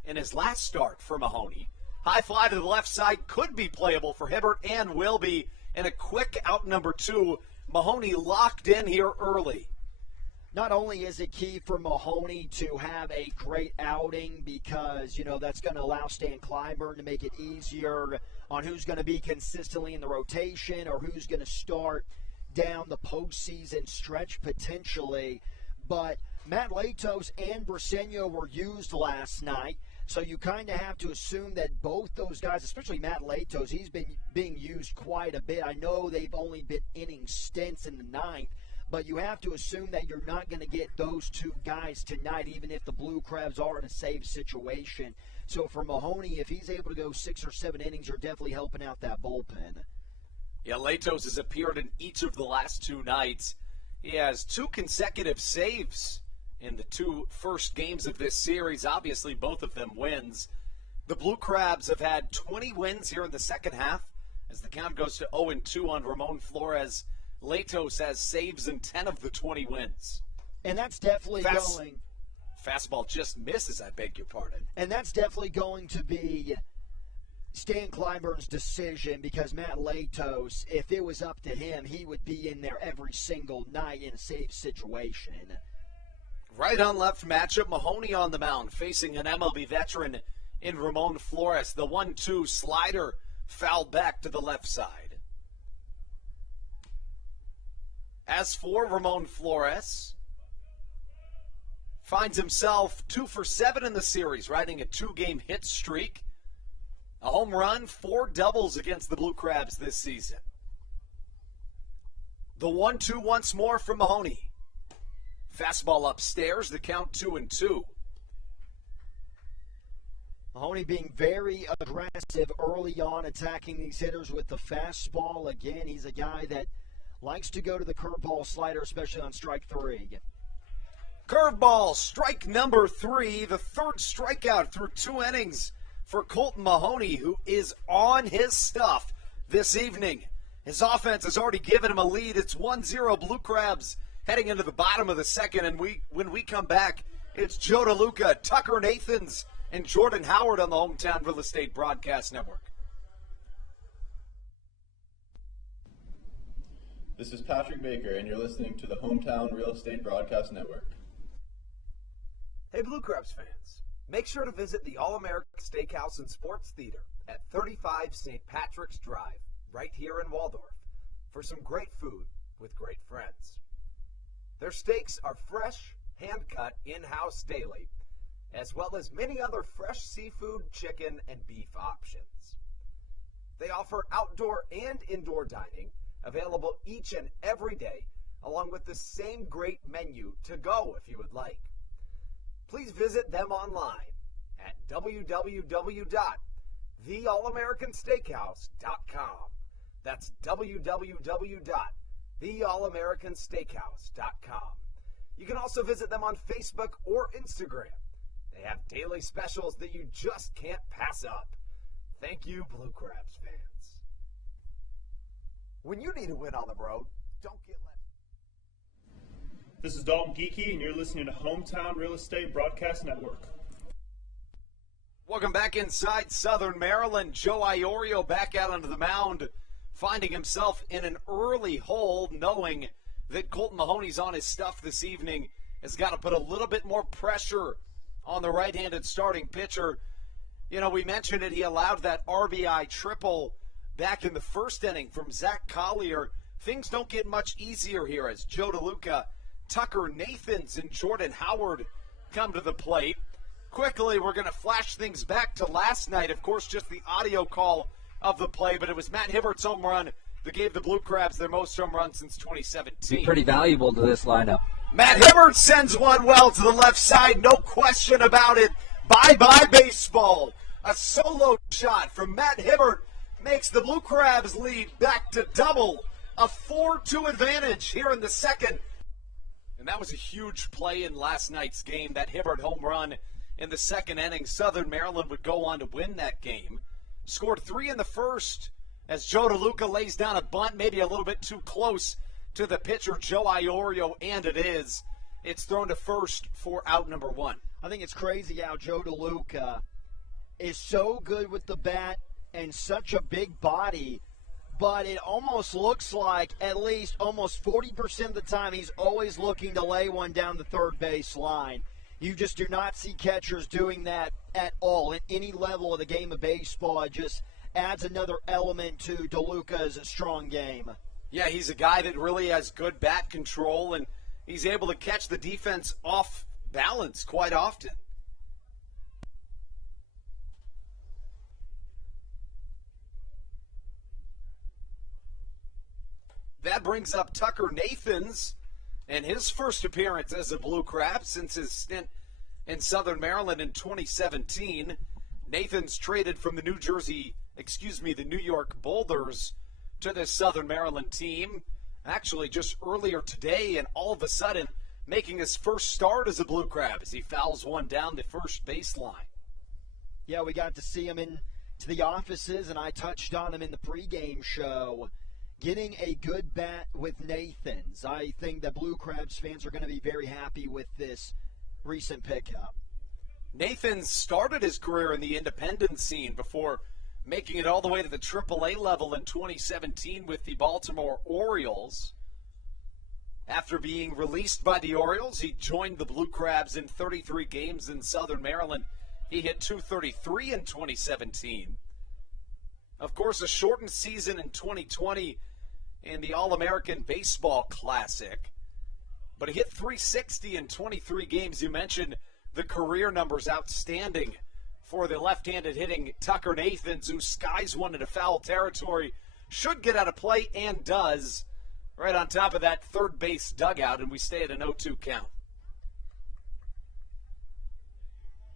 in his last start for Mahoney. High fly to the left side could be playable for Hibert and will be. And a quick out number 2. Mahoney locked in here early. Not only is it key for Mahoney to have a great outing because, that's going to allow Stan Clyburn to make it easier on who's going to be consistently in the rotation or who's going to start down the postseason stretch potentially, but Matt Latos and Briseño were used last night, so you kind of have to assume that both those guys, especially Matt Latos, he's been being used quite a bit. I know they've only been inning stints in the ninth, but you have to assume that you're not going to get those two guys tonight, even if the Blue Crabs are in a save situation. So for Mahoney, if he's able to go 6 or 7 innings, you're definitely helping out that bullpen. Yeah, Latos has appeared in each of the last 2 nights. He has 2 consecutive saves in the 2 first games of this series. Obviously, both of them wins. The Blue Crabs have had 20 wins here in the second half as the count goes to 0-2 on Ramon Flores. Latos has saves in 10 of the 20 wins. And that's definitely going. Fastball just misses, I beg your pardon. And that's definitely going to be Stan Clyburn's decision because Matt Latos, if it was up to him, he would be in there every single night in a save situation. Right on left matchup, Mahoney on the mound facing an MLB veteran in Ramon Flores. The 1-2 slider fouled back to the left side. As for Ramon Flores, finds himself 2 for 7 in the series, riding a 2-game hit streak. A home run, 4 doubles against the Blue Crabs this season. The 1-2 once more from Mahoney. Fastball upstairs, the count 2-2. Mahoney being very aggressive early on, attacking these hitters with the fastball. Again, he's a guy that likes to go to the curveball slider, especially on strike 3. Curveball, strike number 3, the 3rd strikeout through 2 innings for Colton Mahoney, who is on his stuff this evening. His offense has already given him a lead. It's 1-0 Blue Crabs heading into the bottom of the second, and when we come back, it's Joe DeLuca, Tucker Nathans, and Jordan Howard on the Hometown Real Estate Broadcast Network. This is Patrick Baker, and you're listening to the Hometown Real Estate Broadcast Network. Hey, Blue Crabs fans, make sure to visit the All-American Steakhouse and Sports Theater at 35 St. Patrick's Drive, right here in Waldorf, for some great food with great friends. Their steaks are fresh, hand-cut, in-house daily, as well as many other fresh seafood, chicken, and beef options. They offer outdoor and indoor dining available each and every day, along with the same great menu to go if you would like. Please visit them online at www.theallamericansteakhouse.com. That's www.theallamericansteakhouse.com. You can also visit them on Facebook or Instagram. They have daily specials that you just can't pass up. Thank you, Blue Crabs fans. When you need a win on the road, don't get left. This is Dalton Geeky, and you're listening to Hometown Real Estate Broadcast Network. Welcome back inside Southern Maryland. Joe Iorio back out onto the mound, finding himself in an early hole, knowing that Colton Mahoney's on his stuff this evening, has got to put a little bit more pressure on the right-handed starting pitcher. You know, we mentioned it. He allowed that RBI triple back in the first inning from Zach Collier. Things don't get much easier here as Joe DeLuca, Tucker Nathans, and Jordan Howard come to the plate. Quickly, we're going to flash things back to last night. Of course, just the audio call of the play, but it was Matt Hibert's home run that gave the Blue Crabs their most home runs since 2017. Be pretty valuable to this lineup. Matt Hibert sends one well to the left side, no question about it. Bye-bye baseball. A solo shot from Matt Hibert makes the Blue Crabs lead back to double. A 4-2 advantage here in the second. And that was a huge play in last night's game, that Hibert home run in the second inning. Southern Maryland would go on to win that game. Scored 3 in the first as Joe DeLuca lays down a bunt, maybe a little bit too close to the pitcher, Joe Iorio, and it is. It's thrown to first for out number 1. I think it's crazy how Joe DeLuca is so good with the bat and such a big body, but it almost looks like at least almost 40% of the time he's always looking to lay one down the third base line. You just do not see catchers doing that at all at any level of the game of baseball. It just adds another element to DeLuca's strong game. Yeah, he's a guy that really has good bat control, and he's able to catch the defense off balance quite often. That brings up Tucker Nathans and his first appearance as a Blue Crab since his stint in Southern Maryland in 2017. Nathans traded from the New York Boulders to the Southern Maryland team, actually just earlier today, and all of a sudden making his first start as a Blue Crab as he fouls one down the first baseline. Yeah, we got to see him into the offices, and I touched on him in the pregame show. Getting a good bat with Nathans. I think that Blue Crabs fans are going to be very happy with this recent pickup. Nathans started his career in the independent scene before making it all the way to the AAA level in 2017 with the Baltimore Orioles. After being released by the Orioles, he joined the Blue Crabs in 33 games in Southern Maryland. He hit .233 in 2017. Of course, a shortened season in 2020 in the All-American Baseball Classic. But he hit .360 in 23 games. You mentioned the career numbers outstanding for the left-handed hitting Tucker Nathans, who skies one into foul territory, should get out of play and does, right on top of that third base dugout, and we stay at an 0-2 count.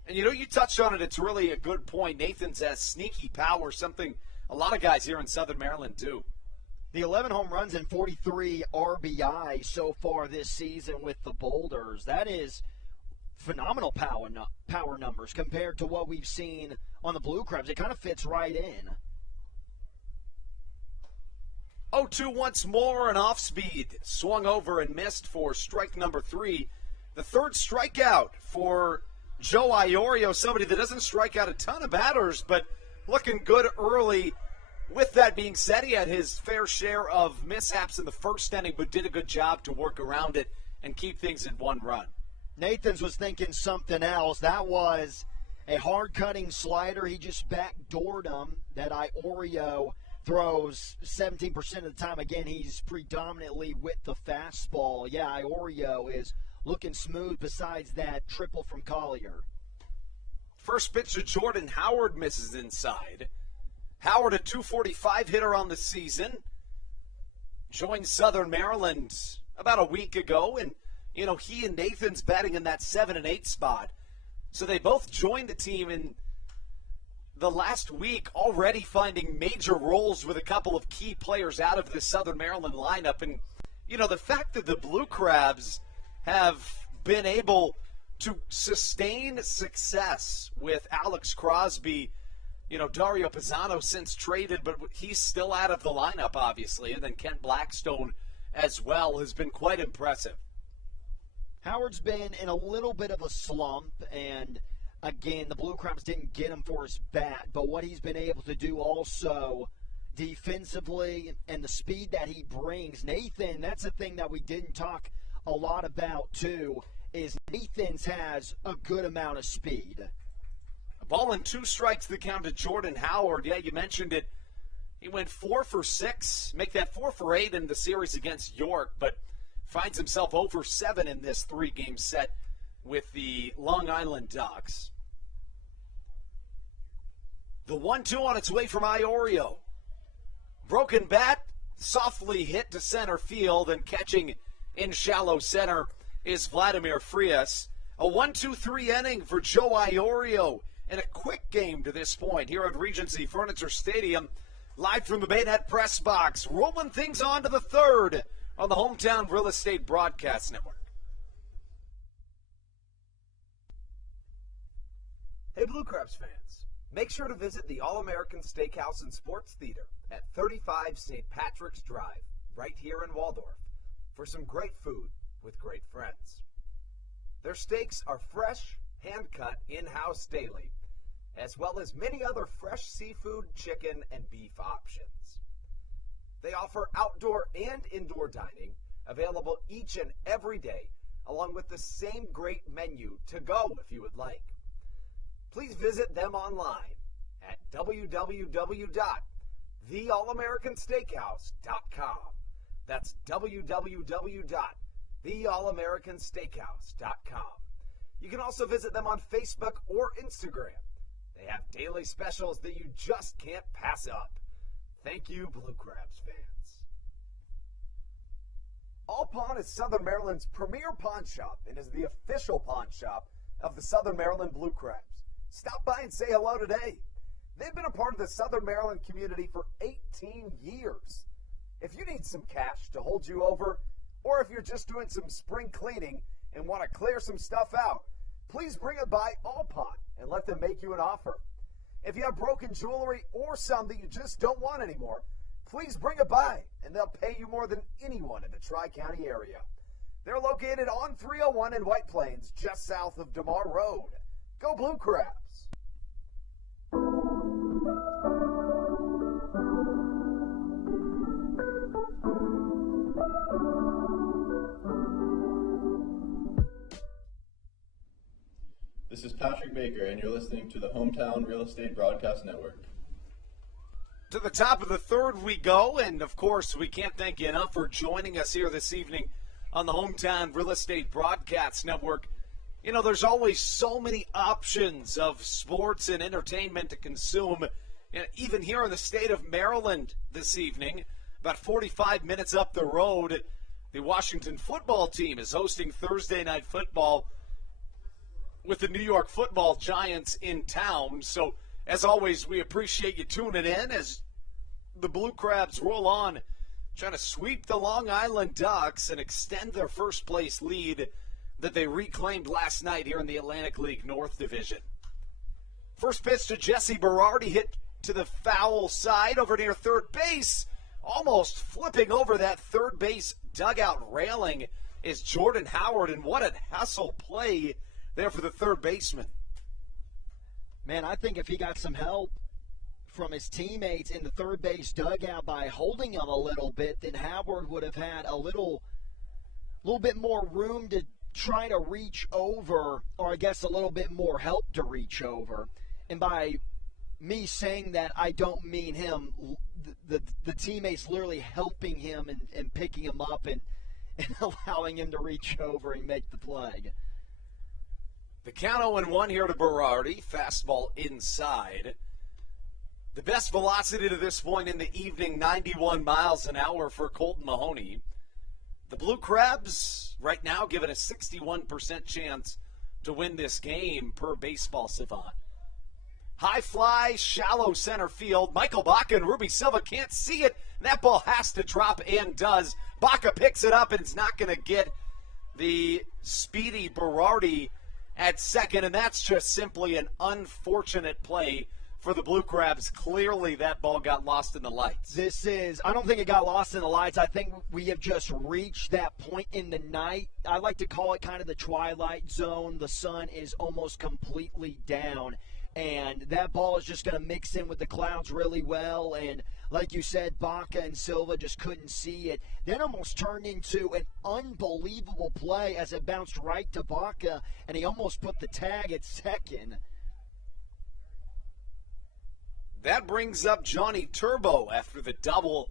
And you know, you touched on it, it's really a good point. Nathans has sneaky power, something a lot of guys here in Southern Maryland do. The 11 home runs and 43 RBI so far this season with the Boulders. That is phenomenal power numbers compared to what we've seen on the Blue Crabs. It kind of fits right in. 0-2 once more, an off-speed. Swung over and missed for strike number 3. The third strikeout for Joe Iorio, somebody that doesn't strike out a ton of batters, but looking good early. With that being said, he had his fair share of mishaps in the first inning, but did a good job to work around it and keep things in one run. Nathans was thinking something else. That was a hard-cutting slider. He just backdoored him. That Iorio throws 17% of the time. Again, he's predominantly with the fastball. Yeah, Iorio is looking smooth besides that triple from Collier. First pitch to Jordan Howard misses inside. Howard, a .245 hitter on the season, joined Southern Maryland about a week ago, and, he and Nathan's batting in that 7 and 8 spot. So they both joined the team in the last week, already finding major roles with a couple of key players out of the Southern Maryland lineup. And, the fact that the Blue Crabs have been able to sustain success with Alex Crosby, Dario Pisano since traded, but he's still out of the lineup, obviously. And then Kent Blackstone as well has been quite impressive. Howard's been in a little bit of a slump, and again, the Blue Crabs didn't get him for his bat, but what he's been able to do also defensively and the speed that he brings. Nathan, that's a thing that we didn't talk a lot about too, is Nathan's has a good amount of speed. A ball and 2 strikes the count to Jordan Howard. Yeah, you mentioned it. He went 4 for 6, make that 4 for 8 in the series against York, but finds himself over 7 in this 3-game set with the Long Island Ducks. The 1-2 on its way from Iorio. Broken bat, softly hit to center field, and catching in shallow center is Vladimir Frias. A 1-2-3 inning for Joe Iorio, and a quick game to this point here at Regency Furniture Stadium. Live from the Baynet Press Box, rolling things on to the third on the Hometown Real Estate Broadcast Network. Hey, Blue Crabs fans, make sure to visit the All-American Steakhouse and Sports Theater at 35 St. Patrick's Drive, right here in Waldorf, for some great food with great friends. Their steaks are fresh, hand-cut, in-house daily, as well as many other fresh seafood, chicken, and beef options. They offer outdoor and indoor dining, available each and every day, along with the same great menu to go if you would like. Please visit them online at www.theallamericansteakhouse.com. That's www.theallamericansteakhouse.com. You can also visit them on Facebook or Instagram. They have daily specials that you just can't pass up. Thank you, Blue Crabs fans. All Pawn is Southern Maryland's premier pawn shop and is the official pawn shop of the Southern Maryland Blue Crabs. Stop by and say hello today. They've been a part of the Southern Maryland community for 18 years. If you need some cash to hold you over, or if you're just doing some spring cleaning and want to clear some stuff out, please bring it by All Pawn and let them make you an offer. If you have broken jewelry or some that you just don't want anymore, please bring it by and they'll pay you more than anyone in the Tri-County area. They're located on 301 in White Plains, just south of DeMar Road. Go Blue Crabs! This is Patrick Baker, and you're listening to the Hometown Real Estate Broadcast Network. To the top of the third we go, and of course we can't thank you enough for joining us here this evening on the Hometown Real Estate Broadcast Network. You know, there's always so many options of sports and entertainment to consume. And even here in the state of Maryland this evening, about 45 minutes up the road, the Washington football team is hosting Thursday Night Football with the New York Football Giants in town. So, as always, we appreciate you tuning in as the Blue Crabs roll on, trying to sweep the Long Island Ducks and extend their first-place lead that they reclaimed last night here in the Atlantic League North Division. First pitch to Jesse Berardi, hit to the foul side over near third base. Almost flipping over that third base dugout railing is Jordan Howard, and what a hustle play there for the third baseman. Man, I think if he got some help from his teammates in the third base dugout by holding him a little bit, then Howard would have had a little bit more room to try to reach over, or I guess a little bit more help to reach over. And by me saying that, I don't mean him, the teammates literally helping him and picking him up and allowing him to reach over and make the play. The count 0-1 here to Berardi. Fastball inside. The best velocity to this point in the evening, 91 miles an hour for Colton Mahoney. The Blue Crabs right now given a 61% chance to win this game per Baseball Savant. High fly, shallow center field. Michael Baca and Ruby Silva can't see it. That ball has to drop and does. Baca picks it up and it's not going to get the speedy Berardi at second, and that's just simply an unfortunate play for the Blue Crabs. Clearly that ball got lost in the lights. I don't think it got lost in the lights. I think we have just reached that point in the night. I like to call it kind of the twilight zone. The sun is almost completely down, and that ball is just going to mix in with the clouds really well. And like you said, Baca and Silva just couldn't see it. Then almost turned into an unbelievable play as it bounced right to Baca, and he almost put the tag at second. That brings up Johnny Turbo after the double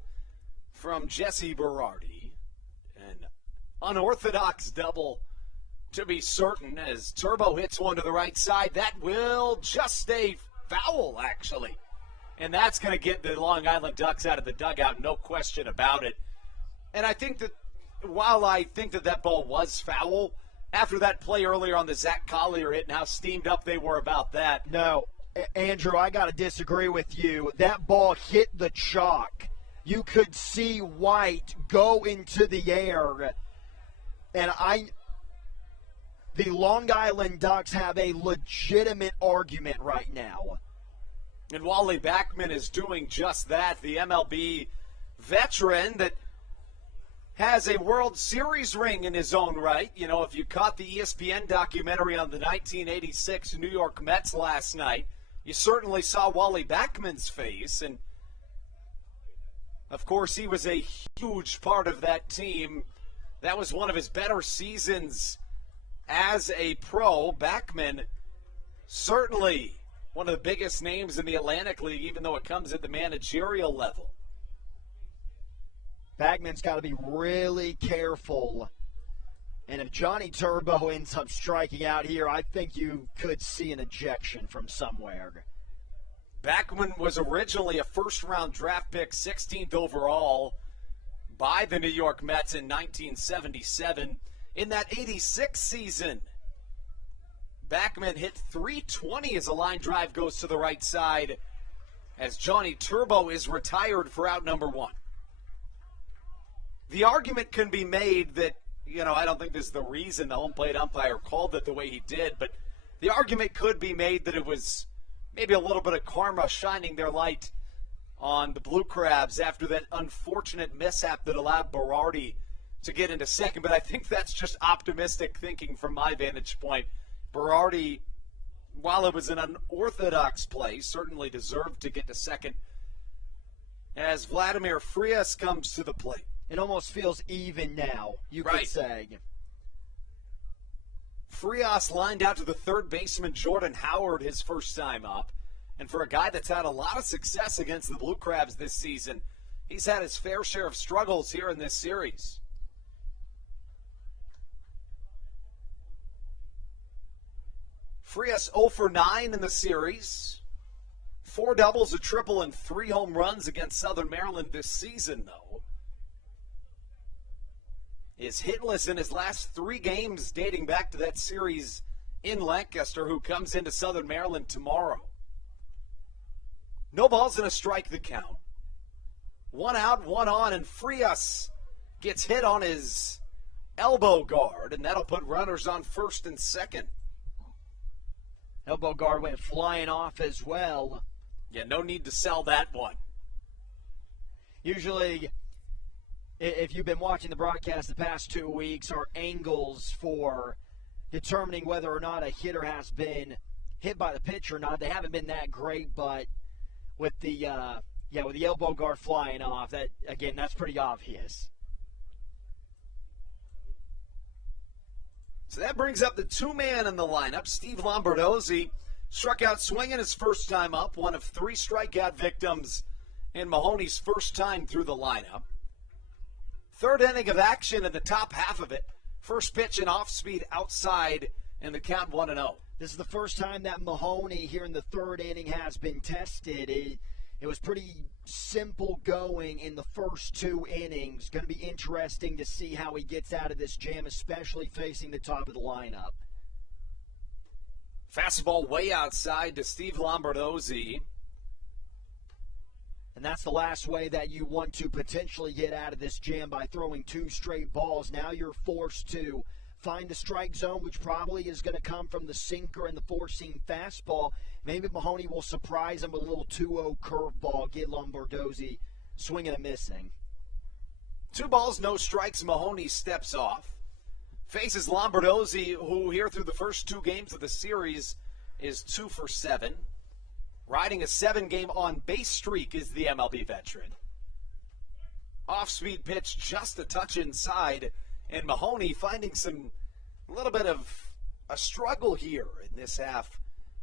from Jesse Berardi. An unorthodox double to be certain, as Turbo hits one to the right side. That will just stay foul, actually. And that's going to get the Long Island Ducks out of the dugout, no question about it. And I think that while I think that that ball was foul, after that play earlier on the Zach Collier hit and how steamed up they were about that. No, Andrew, I got to disagree with you. That ball hit the chalk. You could see White go into the air. And the Long Island Ducks have a legitimate argument right now. And Wally Backman is doing just that, the MLB veteran that has a World Series ring in his own right. You know, if you caught the ESPN documentary on the 1986 New York Mets last night, you certainly saw Wally Backman's face. And, of course, he was a huge part of that team. That was one of his better seasons as a pro. Backman, certainly one of the biggest names in the Atlantic League, even though it comes at the managerial level. Bagman's got to be really careful. And if Johnny Turbo ends up striking out here, I think you could see an ejection from somewhere. Backman was originally a first-round draft pick, 16th overall, by the New York Mets in 1977. In that 86 season, Backman hit .320 as a line drive goes to the right side as Johnny Turbo is retired for out number one. The argument can be made that, you know, I don't think this is the reason the home plate umpire called it the way he did, but the argument could be made that it was maybe a little bit of karma shining their light on the Blue Crabs after that unfortunate mishap that allowed Berardi to get into second. But I think that's just optimistic thinking from my vantage point. Berardi, while it was an unorthodox play, certainly deserved to get to second as Vladimir Frias comes to the plate. It almost feels even now, you could say. Frias lined out to the third baseman, Jordan Howard, his first time up. And for a guy that's had a lot of success against the Blue Crabs this season, he's had his fair share of struggles here in this series. Frias 0 for 9 in the series. 4 doubles, a triple, and 3 home runs against Southern Maryland this season, though. Is hitless in his last 3 games dating back to that series in Lancaster, who comes into Southern Maryland tomorrow. No balls and a strike the count. 1 out, 1 on, and Frias gets hit on his elbow guard, and that'll put runners on first and second. Elbow guard went flying off as well. Yeah, no need to sell that one. Usually, if you've been watching the broadcast the past 2 weeks, our angles for determining whether or not a hitter has been hit by the pitch or not, they haven't been that great, but with the elbow guard flying off, that again, that's pretty obvious. So that brings up the 2-man in the lineup. Steve Lombardozzi struck out swinging his first time up, one of 3 strikeout victims in Mahoney's first time through the lineup. Third inning of action in the top half of it. First pitch and off-speed outside, and the count 1-0. This is the first time that Mahoney here in the third inning has been tested. It was pretty simple going in the first 2 innings. Going to be interesting to see how he gets out of this jam, especially facing the top of the lineup. Fastball way outside to Steve Lombardozzi. And that's the last way that you want to potentially get out of this jam, by throwing 2 straight balls. Now you're forced to find the strike zone, which probably is going to come from the sinker and the 4-seam fastball. Maybe Mahoney will surprise him with a little 2-0 curveball, get Lombardozzi swinging and missing. 2 balls, no strikes. Mahoney steps off. Faces Lombardozzi, who here through the first 2 games of the series is 2 for 7. Riding a 7-game on-base streak is the MLB veteran. Off-speed pitch just a touch inside, and Mahoney finding a little bit of a struggle here in this half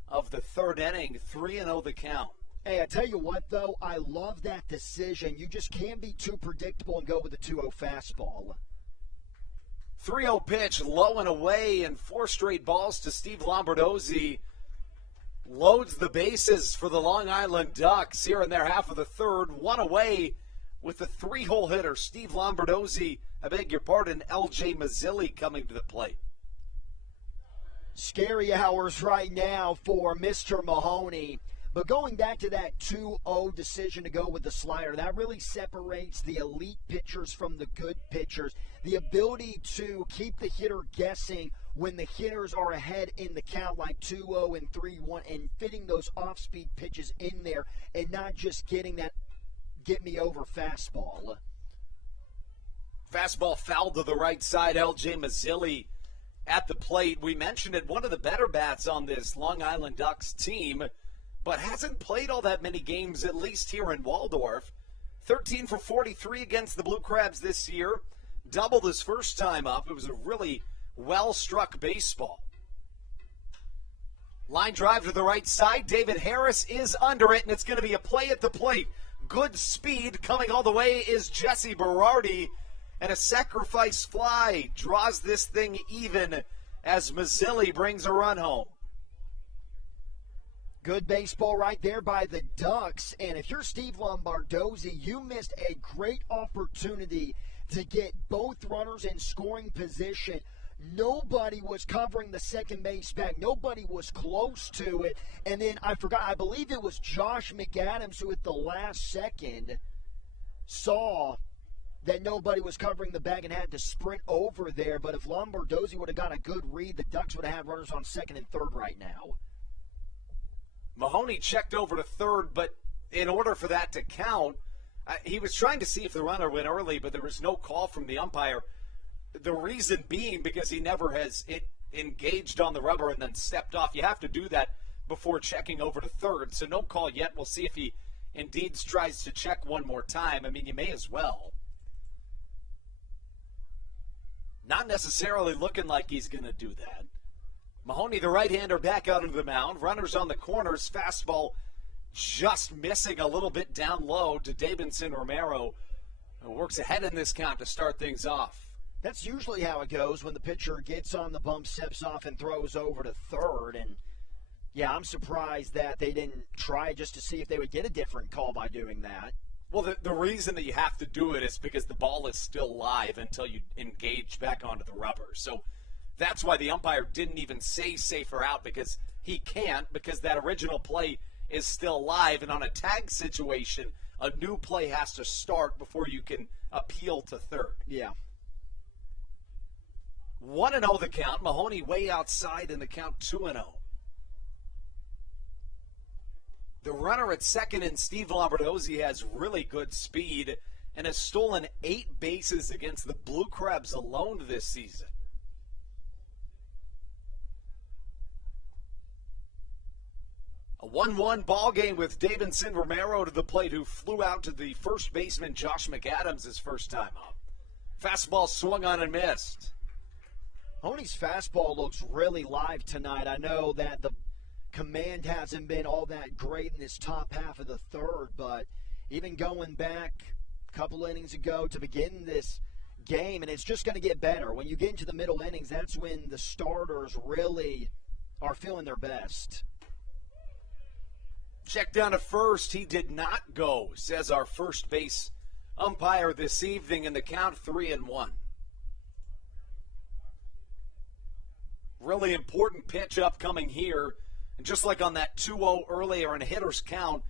of the 3rd inning. 3-0 the count. Hey, I tell you what, though, I love that decision. You just can't be too predictable and go with a 2-0 fastball. 3-0 pitch, low and away, and 4 straight balls to Steve Lombardozzi. Loads the bases for the Long Island Ducks here in their half of the 3rd. 1 away with the 3-hole hitter, Steve Lombardozzi. I beg your pardon, L.J. Mazzilli coming to the plate. Scary hours right now for Mr. Mahoney. But going back to that 2-0 decision to go with the slider, that really separates the elite pitchers from the good pitchers. The ability to keep the hitter guessing when the hitters are ahead in the count, like 2-0 and 3-1, and fitting those off-speed pitches in there and not just getting that get-me-over fastball. Fastball fouled to the right side. L.J. Mazzilli at the plate. We mentioned it, one of the better bats on this Long Island Ducks team, but hasn't played all that many games, at least here in Waldorf. 13 for 43 against the Blue Crabs this year. Doubled his first time up. It was a really well-struck baseball. Line drive to the right side. David Harris is under it, and it's going to be a play at the plate. Good speed coming all the way is Jesse Berardi, and a sacrifice fly draws this thing even as Mazzilli brings a run home. Good baseball right there by the Ducks. And if you're Steve Lombardozzi, you missed a great opportunity to get both runners in scoring position. Nobody was covering the second base back. Nobody was close to it. And then I believe it was Josh McAdams who at the last second saw that nobody was covering the bag and had to sprint over there. But if Lombardozzi would have got a good read, the Ducks would have had runners on second and third right now. Mahoney checked over to third, but in order for that to count, he was trying to see if the runner went early, but there was no call from the umpire. The reason being because he never has engaged on the rubber and then stepped off. You have to do that before checking over to third, so no call yet. We'll see if he indeed tries to check one more time. I mean, you may as well. Not necessarily looking like he's going to do that. Mahoney, the right-hander, back out of the mound. Runners on the corners. Fastball just missing a little bit down low to Davidson Romero, who works ahead in this count to start things off. That's usually how it goes when the pitcher gets on the bump, steps off, and throws over to third. And, yeah, I'm surprised that they didn't try just to see if they would get a different call by doing that. Well, the reason that you have to do it is because the ball is still live until you engage back onto the rubber. So that's why the umpire didn't even say safer out, because he can't, because that original play is still live. And on a tag situation, a new play has to start before you can appeal to third. Yeah. 1-0 the count. Mahoney way outside in the count 2-0. The runner at second in Steve Lombardozzi has really good speed and has stolen 8 bases against the Blue Crabs alone this season. A 1-1 ball game with Davidson Romero to the plate, who flew out to the first baseman Josh McAdams his first time up. Fastball swung on and missed. Mahoney's fastball looks really live tonight. I know that the command hasn't been all that great in this top half of the third, but even going back a couple innings ago to begin this game, and it's just going to get better. When you get into the middle innings, that's when the starters really are feeling their best. Check down to first. He did not go, says our first base umpire this evening, in the count 3-1. Really important pitch upcoming here. And just like on that 2-0 earlier in a hitter's count,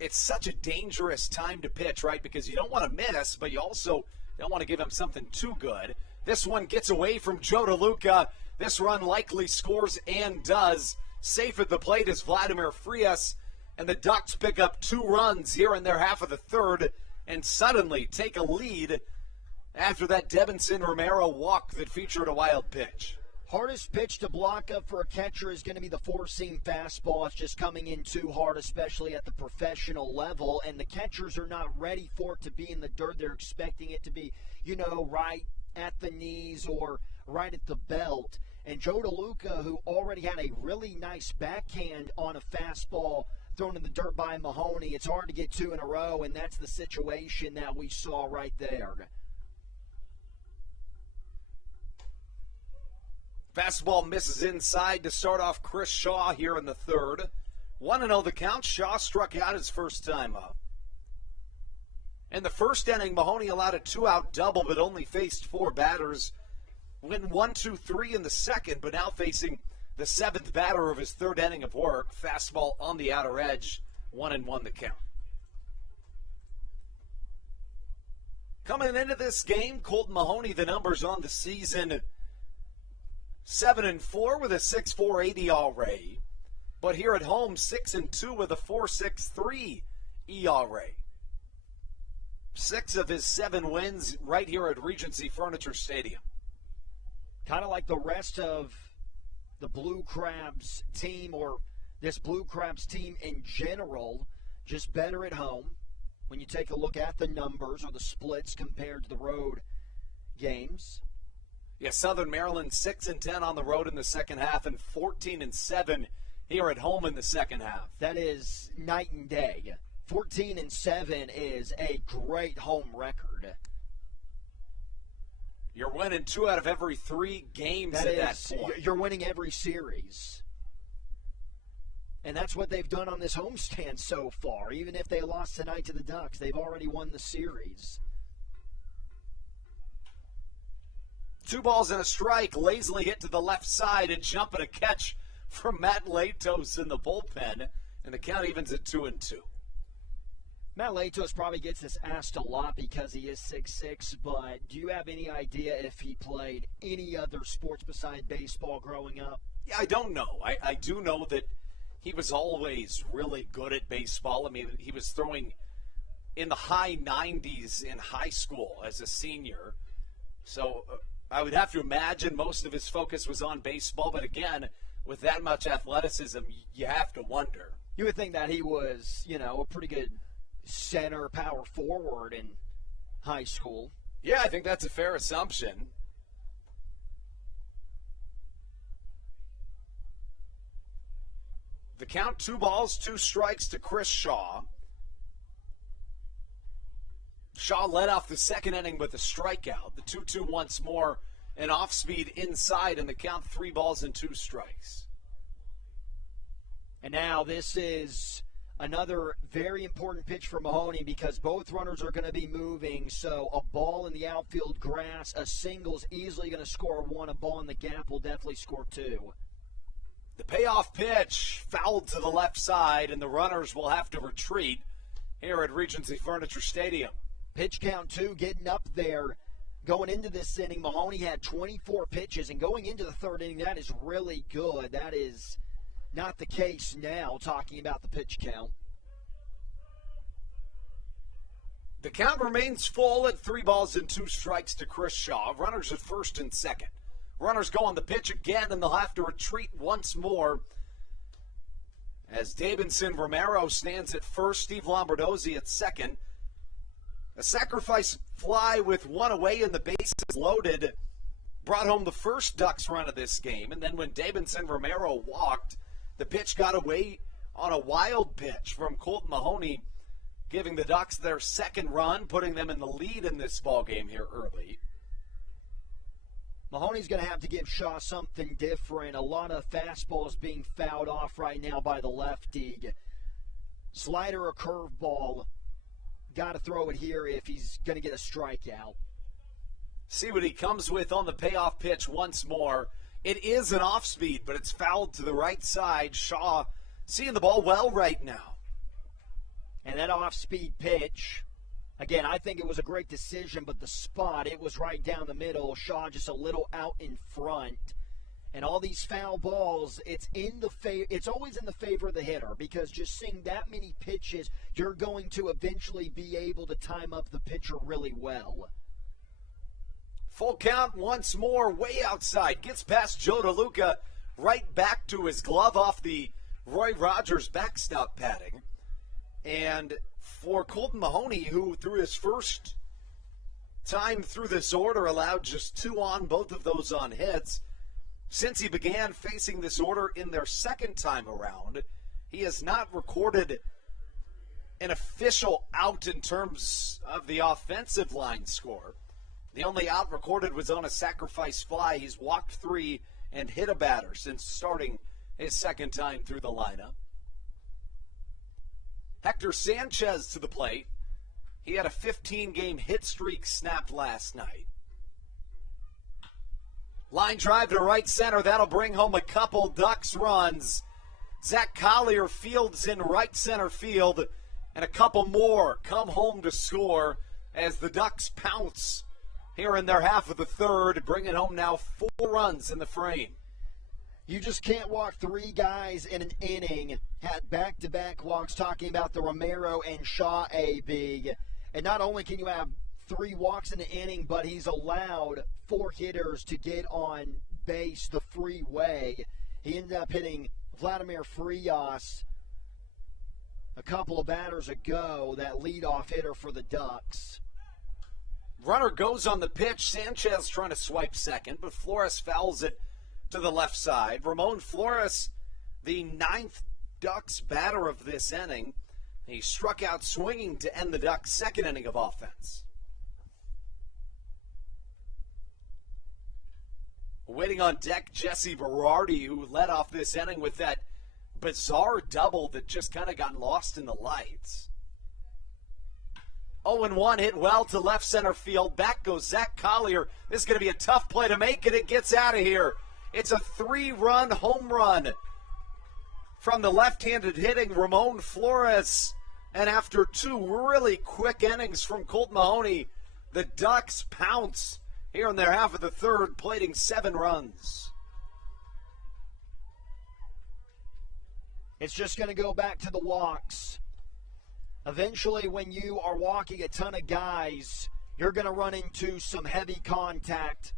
it's such a dangerous time to pitch, right? Because you don't want to miss, but you also don't want to give him something too good. This one gets away from Joe DeLuca. This run likely scores and does. Safe at the plate is Vladimir Frias. And the Ducks pick up 2 runs here in their half of the third and suddenly take a lead after that Debinson Romero walk that featured a wild pitch. Hardest pitch to block up for a catcher is going to be the four-seam fastball. It's just coming in too hard, especially at the professional level, and the catchers are not ready for it to be in the dirt. They're expecting it to be, right at the knees or right at the belt. And Joe DeLuca, who already had a really nice backhand on a fastball thrown in the dirt by Mahoney, it's hard to get 2 in a row, and that's the situation that we saw right there. Fastball misses inside to start off Chris Shaw here in the third. 1-0 the count. Shaw struck out his first time up. In the first inning, Mahoney allowed a 2-out double, but only faced 4 batters. Went 1-2-3 in the second, but now facing the 7th batter of his third inning of work. Fastball on the outer edge. 1-1 the count. Coming into this game, Colton Mahoney, the numbers on the season, 7-4 with a 6.48 ERA. But here at home, 6-2 with a 4.63 ERA. 6 of his 7 wins right here at Regency Furniture Stadium. Kind of like the rest of the Blue Crabs team, or this Blue Crabs team in general, just better at home. When you take a look at the numbers or the splits compared to the road games. Yeah, Southern Maryland 6-10 on the road in the second half and 14-7 here at home in the second half. That is night and day. 14-7 is a great home record. You're winning 2 out of every 3 games at that point. You're winning every series. And that's what they've done on this homestand so far. Even if they lost tonight to the Ducks, they've already won the series. 2 balls and a strike, lazily hit to the left side, a jump and a catch from Matt Latos in the bullpen, and the count evens at 2-2. Matt Latos probably gets this asked a lot because he is 6'6", but do you have any idea if he played any other sports besides baseball growing up? Yeah, I don't know. I do know that he was always really good at baseball. I mean, he was throwing in the high 90s in high school as a senior. So I would have to imagine most of his focus was on baseball. But again, with that much athleticism, you have to wonder. You would think that he was, a pretty good center power forward in high school. Yeah, I think that's a fair assumption. The count, 2 balls, 2 strikes to Chris Shaw. Shaw led off the second inning with a strikeout. The 2-2 once more, an off-speed inside, and the count 3 balls and 2 strikes. And now this is another very important pitch for Mahoney because both runners are going to be moving. So a ball in the outfield grass, a single's easily going to score 1. A ball in the gap will definitely score 2. The payoff pitch fouled to the left side, and the runners will have to retreat here at Regency Furniture Stadium. Pitch count 2 getting up there. Going into this inning, Mahoney had 24 pitches, and going into the third inning, that is really good. That is not the case now, talking about the pitch count. The count remains full at 3 balls and 2 strikes to Chris Shaw. Runners at first and second. Runners go on the pitch again, and they'll have to retreat once more as Debinson Romero stands at first, Steve Lombardozzi at second. A sacrifice fly with 1 away and the bases loaded brought home the first Ducks run of this game, and then when Debinson Romero walked, the pitch got away on a wild pitch from Colton Mahoney, giving the Ducks their second run, putting them in the lead in this ballgame here early. Mahoney's going to have to give Shaw something different. A lot of fastballs being fouled off right now by the lefty. Slider or curveball, got to throw it here if he's going to get a strikeout. See what he comes with on the payoff pitch once more. It is an off-speed, but it's fouled to the right side. Shaw seeing the ball well right now. And that off-speed pitch, again, I think it was a great decision, but the spot, it was right down the middle. Shaw just a little out in front. And all these foul balls, it's always in the favor of the hitter, because just seeing that many pitches, you're going to eventually be able to time up the pitcher really well. Full count once more, way outside. Gets past Joe DeLuca, right back to his glove off the Roy Rogers backstop padding. And for Colton Mahoney, who through his first time through this order allowed just 2 on, both of those on hits. Since he began facing this order in their second time around, he has not recorded an official out in terms of the offensive line score. The only out recorded was on a sacrifice fly. He's walked 3 and hit a batter since starting his second time through the lineup. Hector Sanchez to the plate. He had a 15-game hit streak snapped last night. Line drive to right center. That'll bring home a couple Ducks runs. Zach Collier fields in right center field, and a couple more come home to score as the Ducks pounce here in their half of the third, bringing home now 4 runs in the frame. You just can't walk 3 guys in an inning. Had back-to-back walks, talking about the Romero and Shaw AB. And not only can you have 3 walks in the inning, but he's allowed 4 hitters to get on base the free way. He ended up hitting Vladimir Frias a couple of batters ago, that leadoff hitter for the Ducks. Runner goes on the pitch. Sanchez trying to swipe second, but Flores fouls it to the left side. Ramon Flores, the 9th Ducks batter of this inning. He struck out swinging to end the Ducks' second inning of offense. Waiting on deck, Jesse Berardi, who led off this inning with that bizarre double that just kind of got lost in the lights. 0-1 hit well to left center field. Back goes Zach Collier. This is going to be a tough play to make, and it gets out of here. It's a 3-run home run from the left-handed hitting Ramon Flores. And after 2 really quick innings from Colt Mahoney, the Ducks pounce here in their half of the third, plating 7 runs. It's just going to go back to the walks. Eventually, when you are walking a ton of guys, you're going to run into some heavy contact,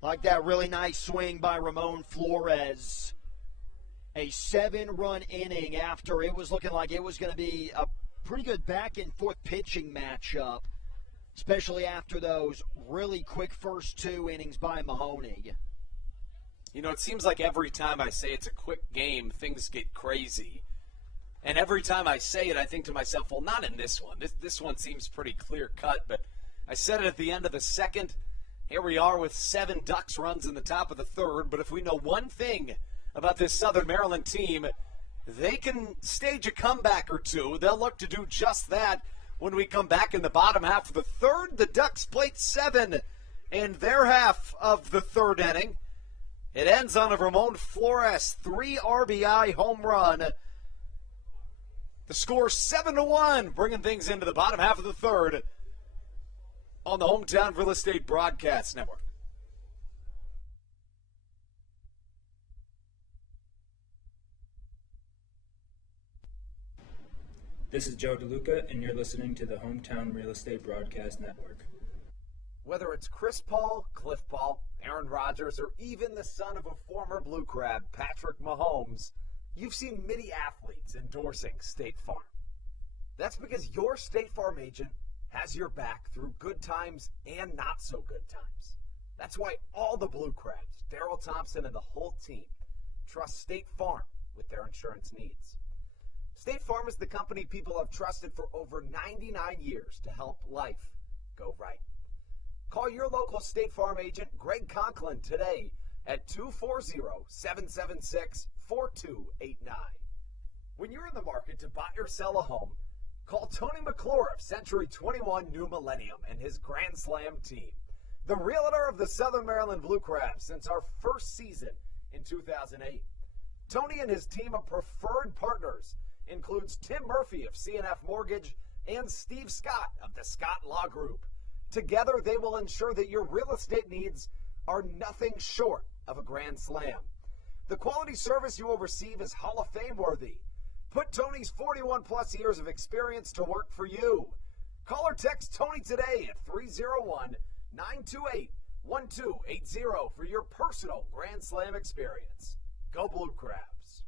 like that really nice swing by Ramon Flores. A 7-run inning after it was looking like it was going to be a pretty good back-and-forth pitching matchup, especially after those really quick first 2 innings by Mahoney. You know, it seems like every time I say it's a quick game, things get crazy. And every time I say it, I think to myself, well, not in this one. This one seems pretty clear-cut, but I said it at the end of the second. Here we are with 7 Ducks runs in the top of the third, but if we know one thing about this Southern Maryland team, they can stage a comeback or 2. They'll look to do just that when we come back in the bottom half of the third. The Ducks plate 7 in their half of the third inning. It ends on a Ramon Flores 3 RBI home run. The score 7-1, bringing things into the bottom half of the third on the Hometown Real Estate Broadcast Network. This is Joe DeLuca, and you're listening to the Hometown Real Estate Broadcast Network. Whether it's Chris Paul, Cliff Paul, Aaron Rodgers, or even the son of a former Blue Crab, Patrick Mahomes, you've seen many athletes endorsing State Farm. That's because your State Farm agent has your back through good times and not so good times. That's why all the Blue Crabs, Darryl Thompson and the whole team, trust State Farm with their insurance needs. State Farm is the company people have trusted for over 99 years to help life go right. Call your local State Farm agent, Greg Conklin, today at 240-776-4289. When you're in the market to buy or sell a home, call Tony McClure of Century 21 New Millennium and his Grand Slam team. The realtor of the Southern Maryland Blue Crabs since our first season in 2008. Tony and his team of preferred partners includes Tim Murphy of CNF Mortgage and Steve Scott of the Scott Law Group. Together, they will ensure that your real estate needs are nothing short of a grand slam. The quality service you will receive is Hall of Fame worthy. Put Tony's 41-plus years of experience to work for you. Call or text Tony today at 301-928-1280 for your personal Grand Slam experience. Go Blue Crabs.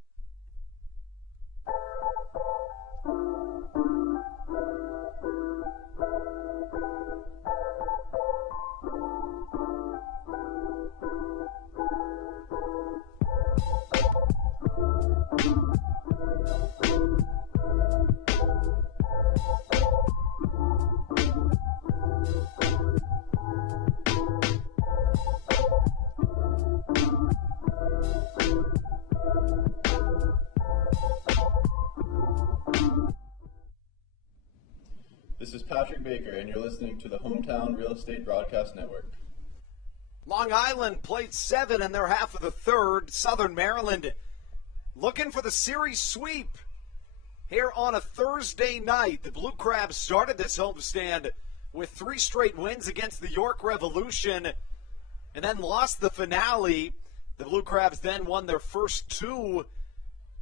This is Patrick Baker, and you're listening to the Hometown Real Estate Broadcast Network. Long Island played 7 in their half of the third. Southern Maryland looking for the series sweep here on a Thursday night. The Blue Crabs started this homestand with 3 straight wins against the York Revolution and then lost the finale. The Blue Crabs then won their first 2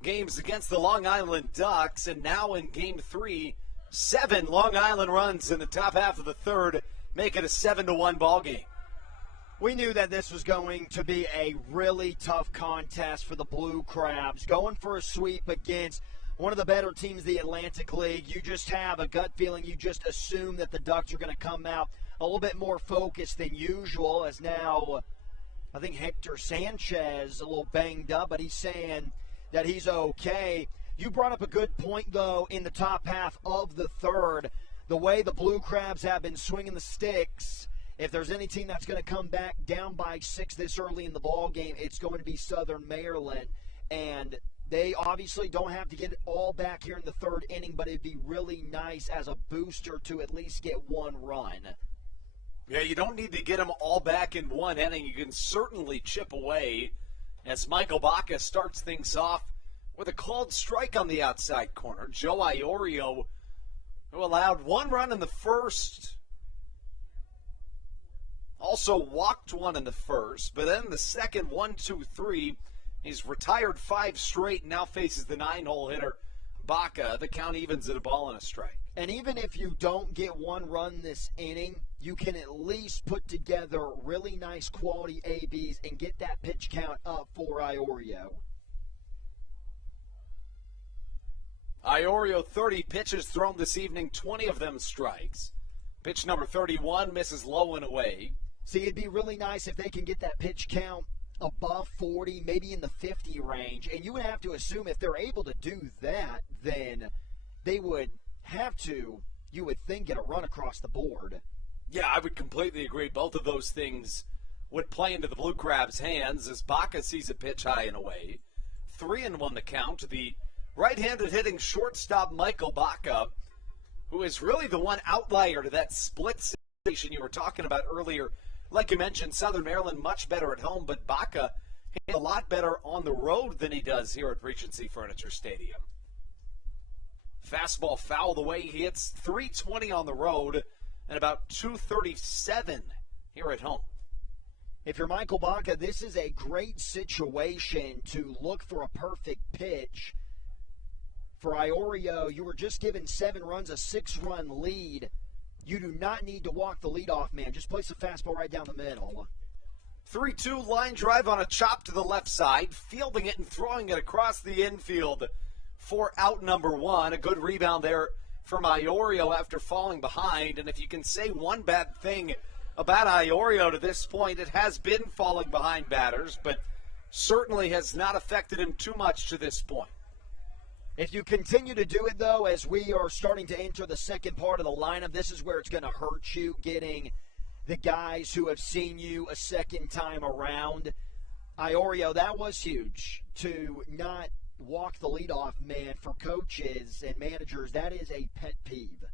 games against the Long Island Ducks, and now in Game 3, 7 Long Island runs in the top half of the third, make it a 7-1 ball game. We knew that this was going to be a really tough contest for the Blue Crabs. Going for a sweep against one of the better teams in the Atlantic League, you just have a gut feeling. You just assume that the Ducks are going to come out a little bit more focused than usual, as now I think Hector Sanchez is a little banged up, but he's saying that he's okay. You brought up a good point, though, in the top half of the third. The way the Blue Crabs have been swinging the sticks, if there's any team that's going to come back down by 6 this early in the ball game, it's going to be Southern Maryland. And they obviously don't have to get it all back here in the third inning, but it'd be really nice as a booster to at least get 1 run. Yeah, you don't need to get them all back in 1 inning. You can certainly chip away as Michael Baca starts things off with a called strike on the outside corner. Joe Iorio, who allowed 1 run in the first, also walked 1 in the first, but then the second 1, 2, 3, he's retired 5 straight and now faces the 9-hole hitter, Baca. The count evens at a ball and a strike. And even if you don't get 1 run this inning, you can at least put together really nice quality ABs and get that pitch count up for Iorio. Iorio, 30 pitches thrown this evening, 20 of them strikes. Pitch number 31 misses low and away. See, it'd be really nice if they can get that pitch count above 40, maybe in the 50 range. And you would have to assume if they're able to do that, then they would have to, you would think, get a run across the board. Yeah, I would completely agree. Both of those things would play into the Blue Crabs' hands as Baca sees a pitch high and away. 3-1 the count. The right-handed hitting shortstop Michael Baca, who is really the one outlier to that split situation you were talking about earlier. Like you mentioned, Southern Maryland much better at home, but Baca hit a lot better on the road than he does here at Regency Furniture Stadium. Fastball foul the way he hits, 320 on the road and about 237 here at home. If you're Michael Baca, this is a great situation to look for a perfect pitch. For Iorio, you were just given 7 runs, a 6-run lead. You do not need to walk the leadoff man. Just place the fastball right down the middle. 3-2 line drive on a chop to the left side, fielding it and throwing it across the infield for out number 1. A good rebound there from Iorio after falling behind. And if you can say one bad thing about Iorio to this point, it has been falling behind batters, but certainly has not affected him too much to this point. If you continue to do it, though, as we are starting to enter the second part of the lineup, this is where it's going to hurt you, getting the guys who have seen you a second time around. Iorio, that was huge to not walk the leadoff man for coaches and managers. That is a pet peeve.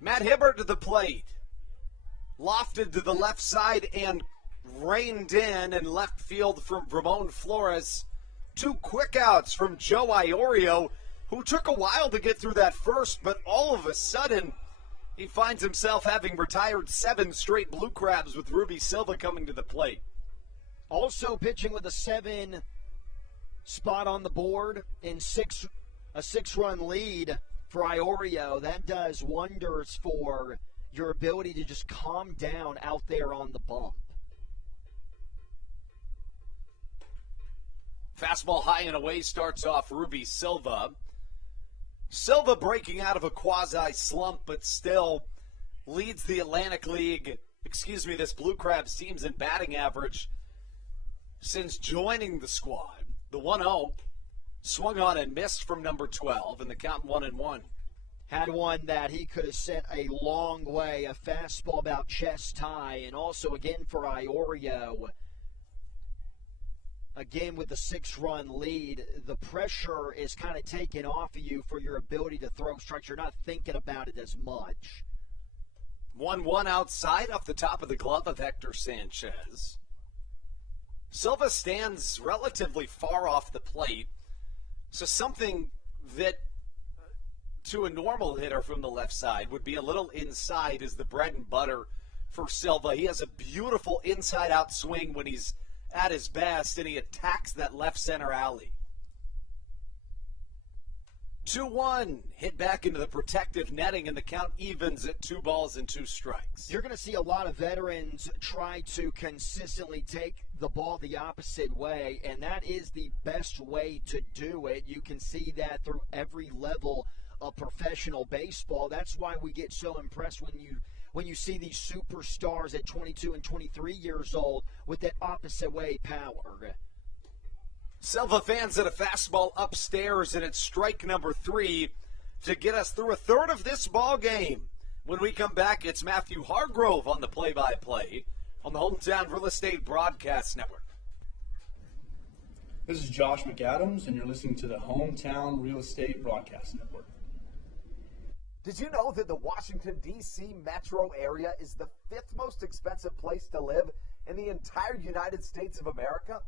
Matt Hibert to the plate. Lofted to the left side and reined in left field from Ramon Flores. 2 quick outs from Joe Iorio, who took a while to get through that first, but all of a sudden he finds himself having retired 7 straight Blue Crabs with Ruby Silva coming to the plate. Also pitching with a 7 spot on the board in a 6-run lead for Iorio. That does wonders for your ability to just calm down out there on the bump. Fastball high and away starts off Ruby Silva. Silva breaking out of a quasi-slump, but still leads the Atlantic League, this Blue Crabs teams in batting average since joining the squad. The 1-0 swung on and missed from number 12, and the count 1-1. Had one that he could have sent a long way, a fastball about chest high, and also again for Iorio. Again with the 6-run lead, the pressure is kind of taken off of you for your ability to throw strikes. You're not thinking about it as much. 1-1 outside off the top of the glove of Hector Sanchez. Silva stands relatively far off the plate, so something that to a normal hitter from the left side would be a little inside is the bread and butter for Silva. He has a beautiful inside-out swing when he's at his best, and he attacks that left center alley. 2-1, hit back into the protective netting, and the count evens at 2 balls and 2 strikes. You're going to see a lot of veterans try to consistently take the ball the opposite way, and that is the best way to do it. You can see that through every level of professional baseball. That's why we get so impressed when you see these superstars at 22 and 23 years old with that opposite way power. Silva fans at a fastball upstairs, and it's strike number 3 to get us through a third of this ball game. When we come back, it's Matthew Hargrove on the play-by-play on the Hometown Real Estate Broadcast Network. This is Josh McAdams, and you're listening to the Hometown Real Estate Broadcast Network. Did you know that the Washington, D.C. metro area is the 5th most expensive place to live in the entire United States of America?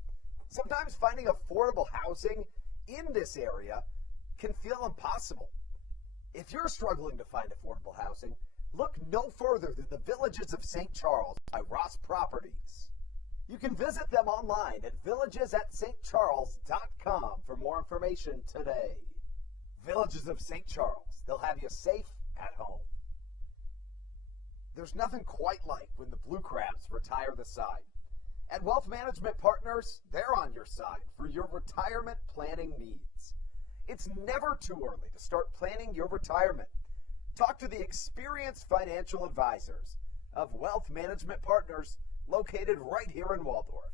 Sometimes finding affordable housing in this area can feel impossible. If you're struggling to find affordable housing, look no further than the Villages of St. Charles by Ross Properties. You can visit them online at villagesatstcharles.com for more information today. Villages of St. Charles. They'll have you safe at home. There's nothing quite like when the Blue Crabs retire the side. At Wealth Management Partners, they're on your side for your retirement planning needs. It's never too early to start planning your retirement. Talk to the experienced financial advisors of Wealth Management Partners located right here in Waldorf.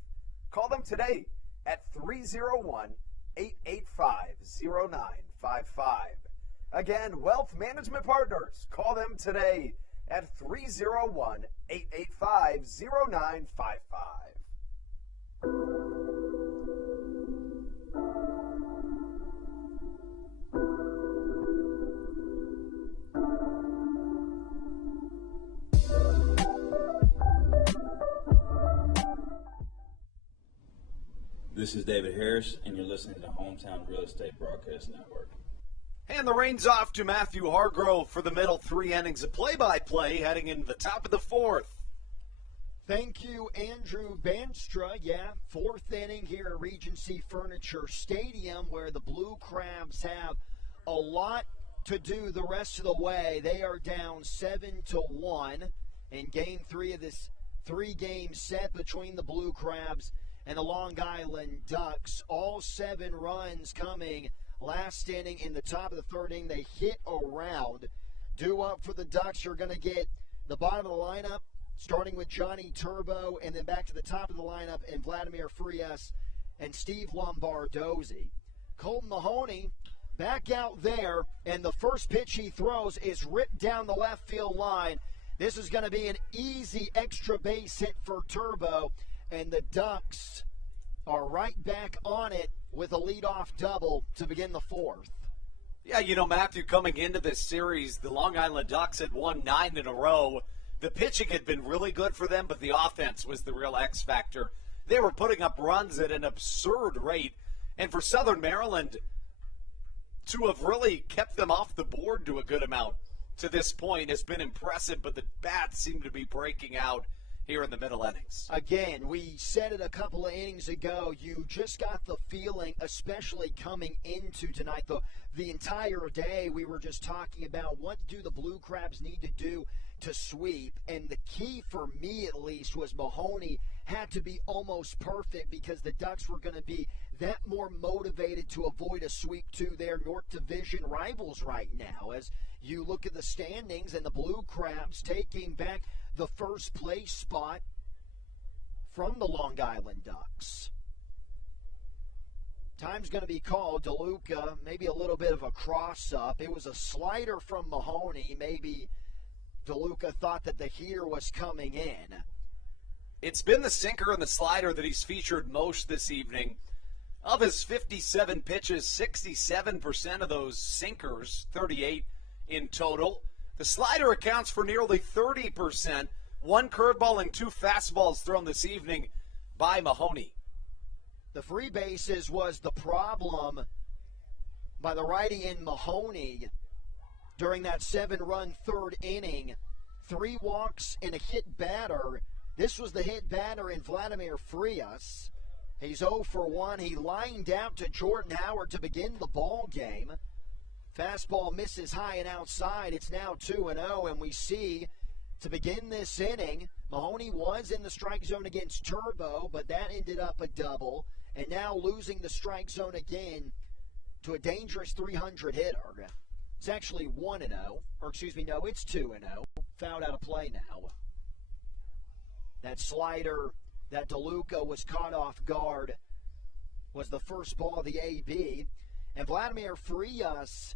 Call them today at 301-885-0955. Again, Wealth Management Partners. Call them today at 301-885-0955. This is David Harris, and you're listening to Hometown Real Estate Broadcast Network. And the reins off to Matthew Hargrove for the middle 3 innings of play-by-play heading into the top of the 4th. Thank you, Andrew Banstra. Yeah, 4th inning here at Regency Furniture Stadium, where the Blue Crabs have a lot to do the rest of the way. They are down 7-1 in Game 3 of this 3-game set between the Blue Crabs and the Long Island Ducks. All 7 runs coming last inning. In the top of the 3rd inning, they hit around. Due up for the Ducks, you're going to get the bottom of the lineup, starting with Johnny Turbo, and then back to the top of the lineup and Vladimir Frias and Steve Lombardozzi. Colton Mahoney back out there, and the first pitch he throws is ripped down the left field line. This is going to be an easy extra base hit for Turbo, and the Ducks are right back on it with a leadoff double to begin the fourth. Yeah, Matthew, coming into this series, the Long Island Ducks had won 9 in a row. The pitching had been really good for them, but the offense was the real X factor. They were putting up runs at an absurd rate. And for Southern Maryland to have really kept them off the board to a good amount to this point has been impressive, but the bats seem to be breaking out here in the middle innings. Again, we said it a couple of innings ago, you just got the feeling, especially coming into tonight, the entire day we were just talking about what do the Blue Crabs need to do to sweep, and the key for me at least was Mahoney had to be almost perfect because the Ducks were going to be that more motivated to avoid a sweep to their North Division rivals right now. As you look at the standings and the Blue Crabs taking back the first place spot from the Long Island Ducks. Time's going to be called. DeLuca, maybe a little bit of a cross-up. It was a slider from Mahoney. Maybe DeLuca thought that the heater was coming in. It's been the sinker and the slider that he's featured most this evening. Of his 57 pitches, 67% of those sinkers, 38 in total. The slider accounts for nearly 30%. One curveball and 2 fastballs thrown this evening by Mahoney. The free bases was the problem by the righty in Mahoney during that 7-run third inning. 3 walks and a hit batter. This was the hit batter in Vladimir Frias. He's 0 for 1. He lined out to Jordan Howard to begin the ball game. Fastball misses high and outside. It's now 2-0, and we see to begin this inning, Mahoney was in the strike zone against Turbo, but that ended up a double, and now losing the strike zone again to a dangerous 300 hitter. It's actually 1-0, or excuse me, no, it's 2-0. Fouled out of play now. That slider that DeLuca was caught off guard was the first ball of the AB. And Vladimir Frias,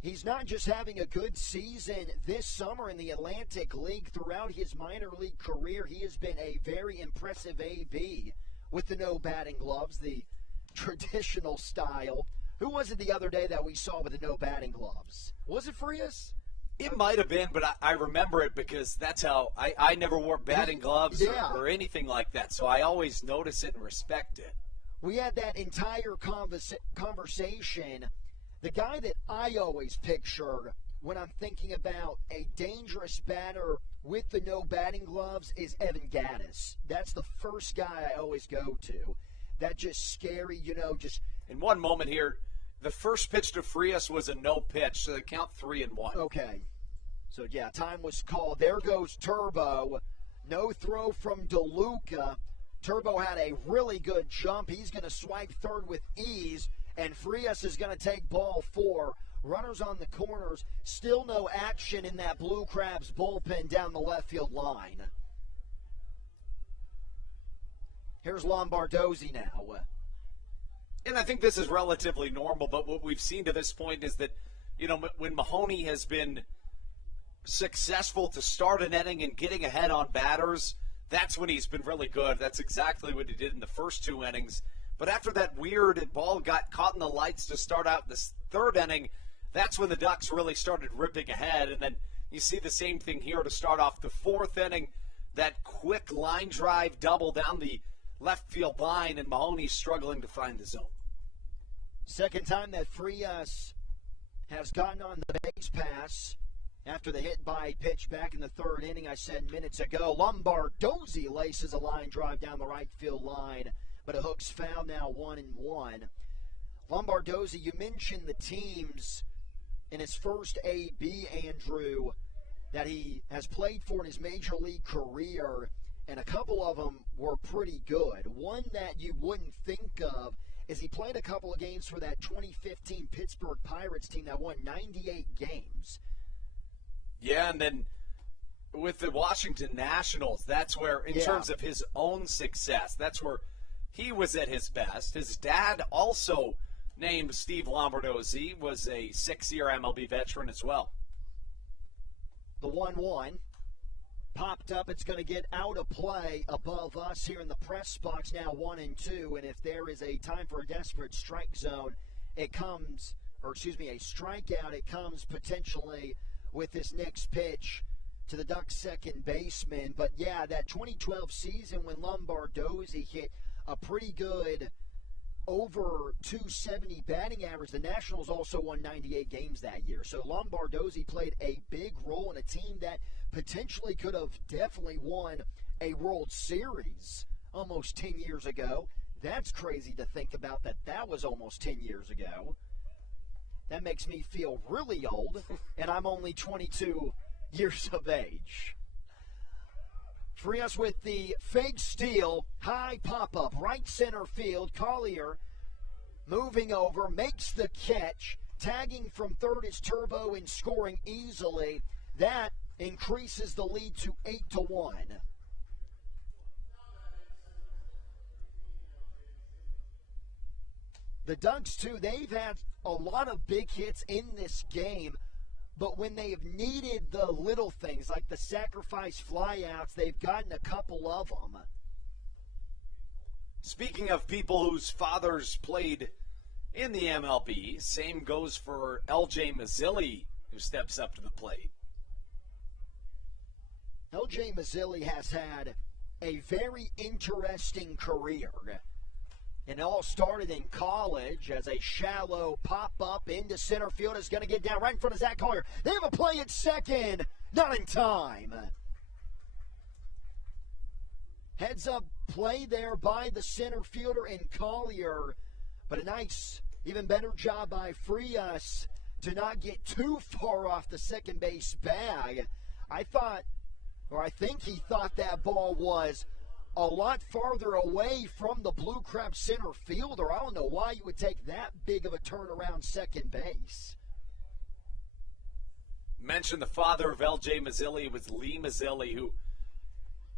he's not just having a good season this summer in the Atlantic League. Throughout his minor league career, he has been a very impressive AB with the no batting gloves, the traditional style. Who was it the other day that we saw with the no batting gloves? Was it Frias? It might have been, but I remember it because that's how I never wore batting gloves or anything like that, so I always notice it and respect it. We had that entire conversation. The guy that I always picture when I'm thinking about a dangerous batter with the no batting gloves is Evan Gaddis. That's the first guy I always go to. That just scary, just... In one moment here, the first pitch to Frias was a no pitch, so they count 3-1. Okay. So, yeah, time was called. There goes Turbo. No throw from DeLuca. Turbo had a really good jump. He's going to swipe third with ease, and Frias is going to take ball 4. Runners on the corners. Still no action in that Blue Crabs bullpen down the left field line. Here's Lombardozzi now. And I think this is relatively normal, but what we've seen to this point is that, when Mahoney has been successful to start an inning and getting ahead on batters, that's when he's been really good. That's exactly what he did in the first 2 innings. But after that weird ball got caught in the lights to start out this third inning, that's when the Ducks really started ripping ahead. And then you see the same thing here to start off the 4th inning, that quick line drive double down the left field line, and Mahoney's struggling to find the zone. Second time that Frias has gotten on the base pass after the hit by pitch back in the 3rd inning. I said minutes ago, Lombardozzi laces a line drive down the right field line, but a hook's foul now 1-1. Lombardozzi, you mentioned the teams in his first AB, Andrew, that he has played for in his major league career, and a couple of them were pretty good. One that you wouldn't think of is he played a couple of games for that 2015 Pittsburgh Pirates team that won 98 games. Yeah, and then with the Washington Nationals, that's where, in terms of his own success, that's where he was at his best. His dad, also named Steve Lombardozzi, was a 6-year MLB veteran as well. The 1-1. popped up. It's going to get out of play above us here in the press box now, 1-2. And if there is a time for a desperate strike zone, it comes, a strikeout, it comes potentially with this next pitch to the Ducks' second baseman. But yeah, that 2012 season when Lombardozzi hit a pretty good over 270 batting average, the Nationals also won 98 games that year. So Lombardozzi played a big role in a team that potentially could have definitely won a World Series almost 10 years ago. That's crazy to think about that was almost 10 years ago. That makes me feel really old, and I'm only 22 years of age. Frias with the fake steal, high pop-up, right center field. Collier moving over, makes the catch. Tagging from third is Turbo and scoring easily. That increases the lead to 8-1. The Ducks, too, they've had a lot of big hits in this game, but when they've needed the little things like the sacrifice flyouts, they've gotten a couple of them. Speaking of people whose fathers played in the MLB, same goes for L.J. Mazzilli, who steps up to the plate. L.J. Mazzilli has had a very interesting career. And it all started in college as a shallow pop-up into center field. Is going to get down right in front of Zach Collier. They have a play at second. Not in time. Heads up play there by the center fielder in Collier. But a nice, even better job by Frias to not get too far off the second base bag. I think he thought that ball was a lot farther away from the Blue Crab center fielder. I don't know why you would take that big of a turn around second base. Mentioned the father of L.J. Mazzilli was Lee Mazzilli, who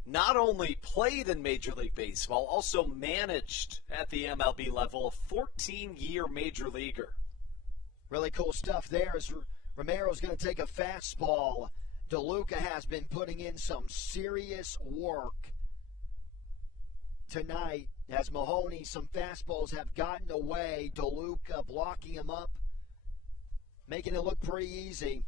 not only played in Major League Baseball, also managed at the MLB level, a 14-year major leaguer. Really cool stuff there as Romero's going to take a fastball. DeLuca has been putting in some serious work tonight as Mahoney, some fastballs have gotten away. DeLuca blocking him up, making it look pretty easy.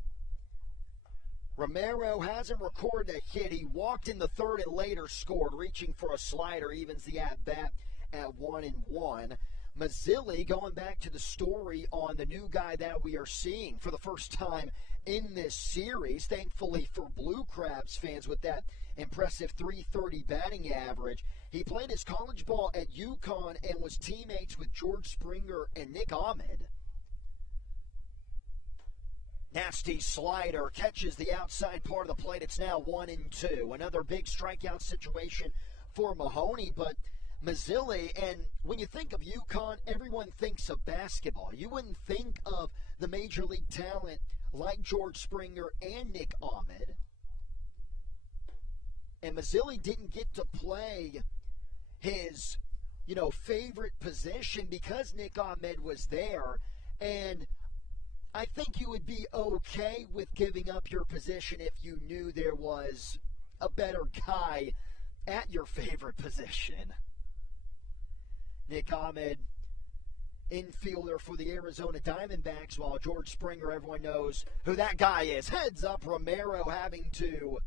Romero hasn't recorded a hit. He walked in the third and later scored, reaching for a slider, evens the at-bat at 1-1. Mazzilli, going back to the story on the new guy that we are seeing for the first time in this series, thankfully for Blue Crabs fans with that impressive .330 batting average. He played his college ball at UConn and was teammates with George Springer and Nick Ahmed. Nasty slider catches the outside part of the plate. It's now 1-2. Another big strikeout situation for Mahoney, but Mazzilli, and when you think of UConn, everyone thinks of basketball. You wouldn't think of the major league talent like George Springer and Nick Ahmed. And Mazzilli didn't get to play his, favorite position because Nick Ahmed was there. And I think you would be okay with giving up your position if you knew there was a better guy at your favorite position. Nick Ahmed, infielder for the Arizona Diamondbacks, while George Springer, everyone knows who that guy is. Heads up, Romero having to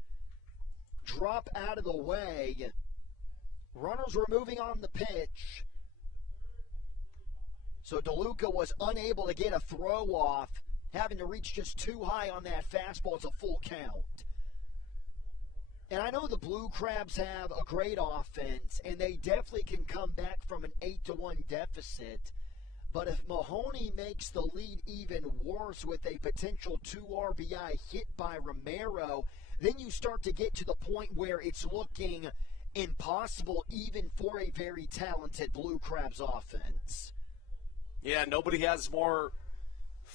drop out of the way. Runners were moving on the pitch. So DeLuca was unable to get a throw off, having to reach just too high on that fastball. It's a full count. And I know the Blue Crabs have a great offense, and they definitely can come back from an 8-1 deficit. But if Mahoney makes the lead even worse with a potential 2 RBI hit by Romero, then you start to get to the point where it's looking impossible even for a very talented Blue Crabs offense. Yeah, nobody has more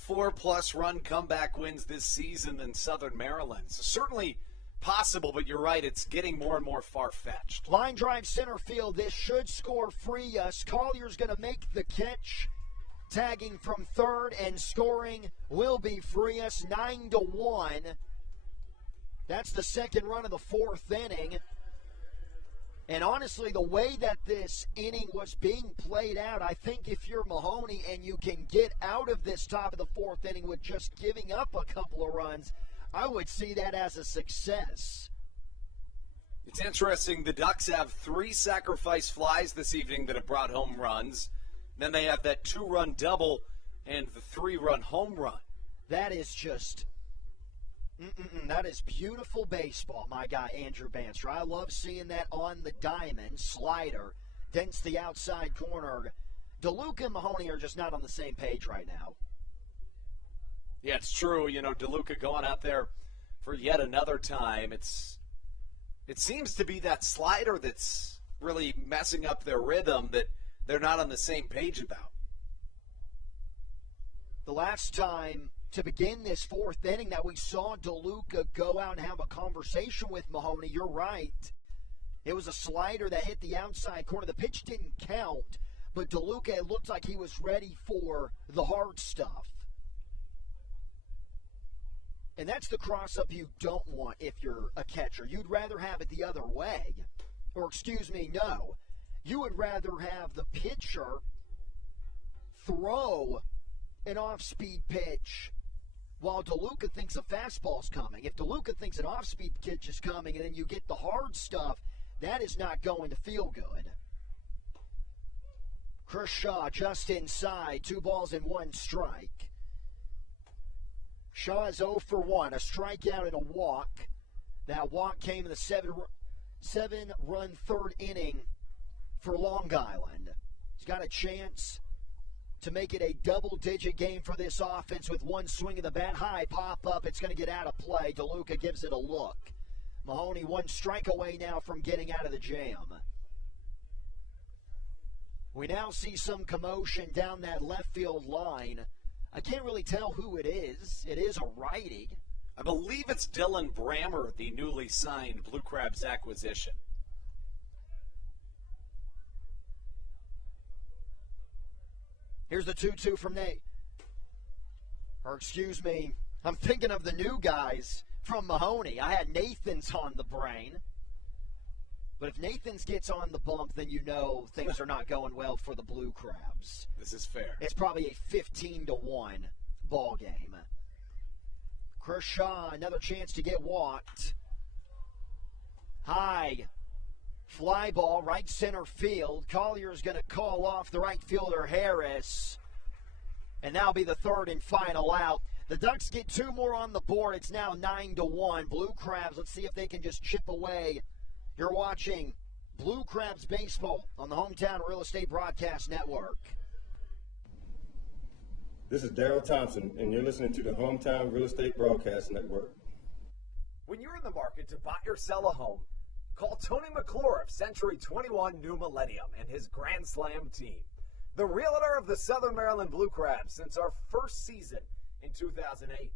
4+ run comeback wins this season than Southern Maryland. So certainly possible, but you're right, it's getting more and more far-fetched. Line drive center field. This should score Frias. Collier's going to make the catch. Tagging from third and scoring will be Frias, 9-1. That's the second run of the fourth inning. And honestly, the way that this inning was being played out, I think if you're Mahoney and you can get out of this top of the fourth inning with just giving up a couple of runs, I would see that as a success. It's interesting. The Ducks have 3 sacrifice flies this evening that have brought home runs. Then they have that 2-run double and the 3-run home run. That is just... that is beautiful baseball, my guy, Andrew Banster. I love seeing that on the diamond. Slider, dents the outside corner. DeLuca and Mahoney are just not on the same page right now. Yeah, it's true. You know, DeLuca going out there for yet another time. It seems to be that slider that's really messing up their rhythm that they're not on the same page about. The last time to begin this fourth inning that we saw DeLuca go out and have a conversation with Mahoney, you're right. It was a slider that hit the outside corner. The pitch didn't count, but DeLuca, it looked like he was ready for the hard stuff. And that's the cross-up you don't want if you're a catcher. You'd rather have it the other way. Or, excuse me, no. You would rather have the pitcher throw an off-speed pitch while DeLuca thinks a fastball's coming. If DeLuca thinks an off-speed pitch is coming and then you get the hard stuff, that is not going to feel good. Chris Shaw just inside, 2 balls and 1 strike. Shaw is 0 for 1, a strikeout and a walk. That walk came in the 7-run third inning for Long Island. He's got a chance to make it a double-digit game for this offense with 1 swing of the bat. High pop up. It's going to get out of play. DeLuca gives it a look. Mahoney 1 strike away now from getting out of the jam. We now see some commotion down that left field line. I can't really tell who it is. It is a righty. I believe it's Dylan Brammer, the newly signed Blue Crabs acquisition. Here's the 2-2 from Nate. Or excuse me, I'm thinking of the new guys from Mahoney. I had Nathan's on the brain. But if Nathan's gets on the bump, then you know things are not going well for the Blue Crabs. This is fair. It's probably a 15-1 ball game. Chris Shaw, another chance to get walked. High fly ball, right center field. Collier's going to call off the right fielder, Harris. And that'll be the third and final out. The Ducks get 2 more on the board. It's now 9-1. Blue Crabs, let's see if they can just chip away. You're watching Blue Crabs Baseball on the Hometown Real Estate Broadcast Network. This is Daryl Thompson, and you're listening to the Hometown Real Estate Broadcast Network. When you're in the market to buy or sell a home, call Tony McClure of Century 21 New Millennium and his Grand Slam team. The realtor of the Southern Maryland Blue Crabs since our first season in 2008.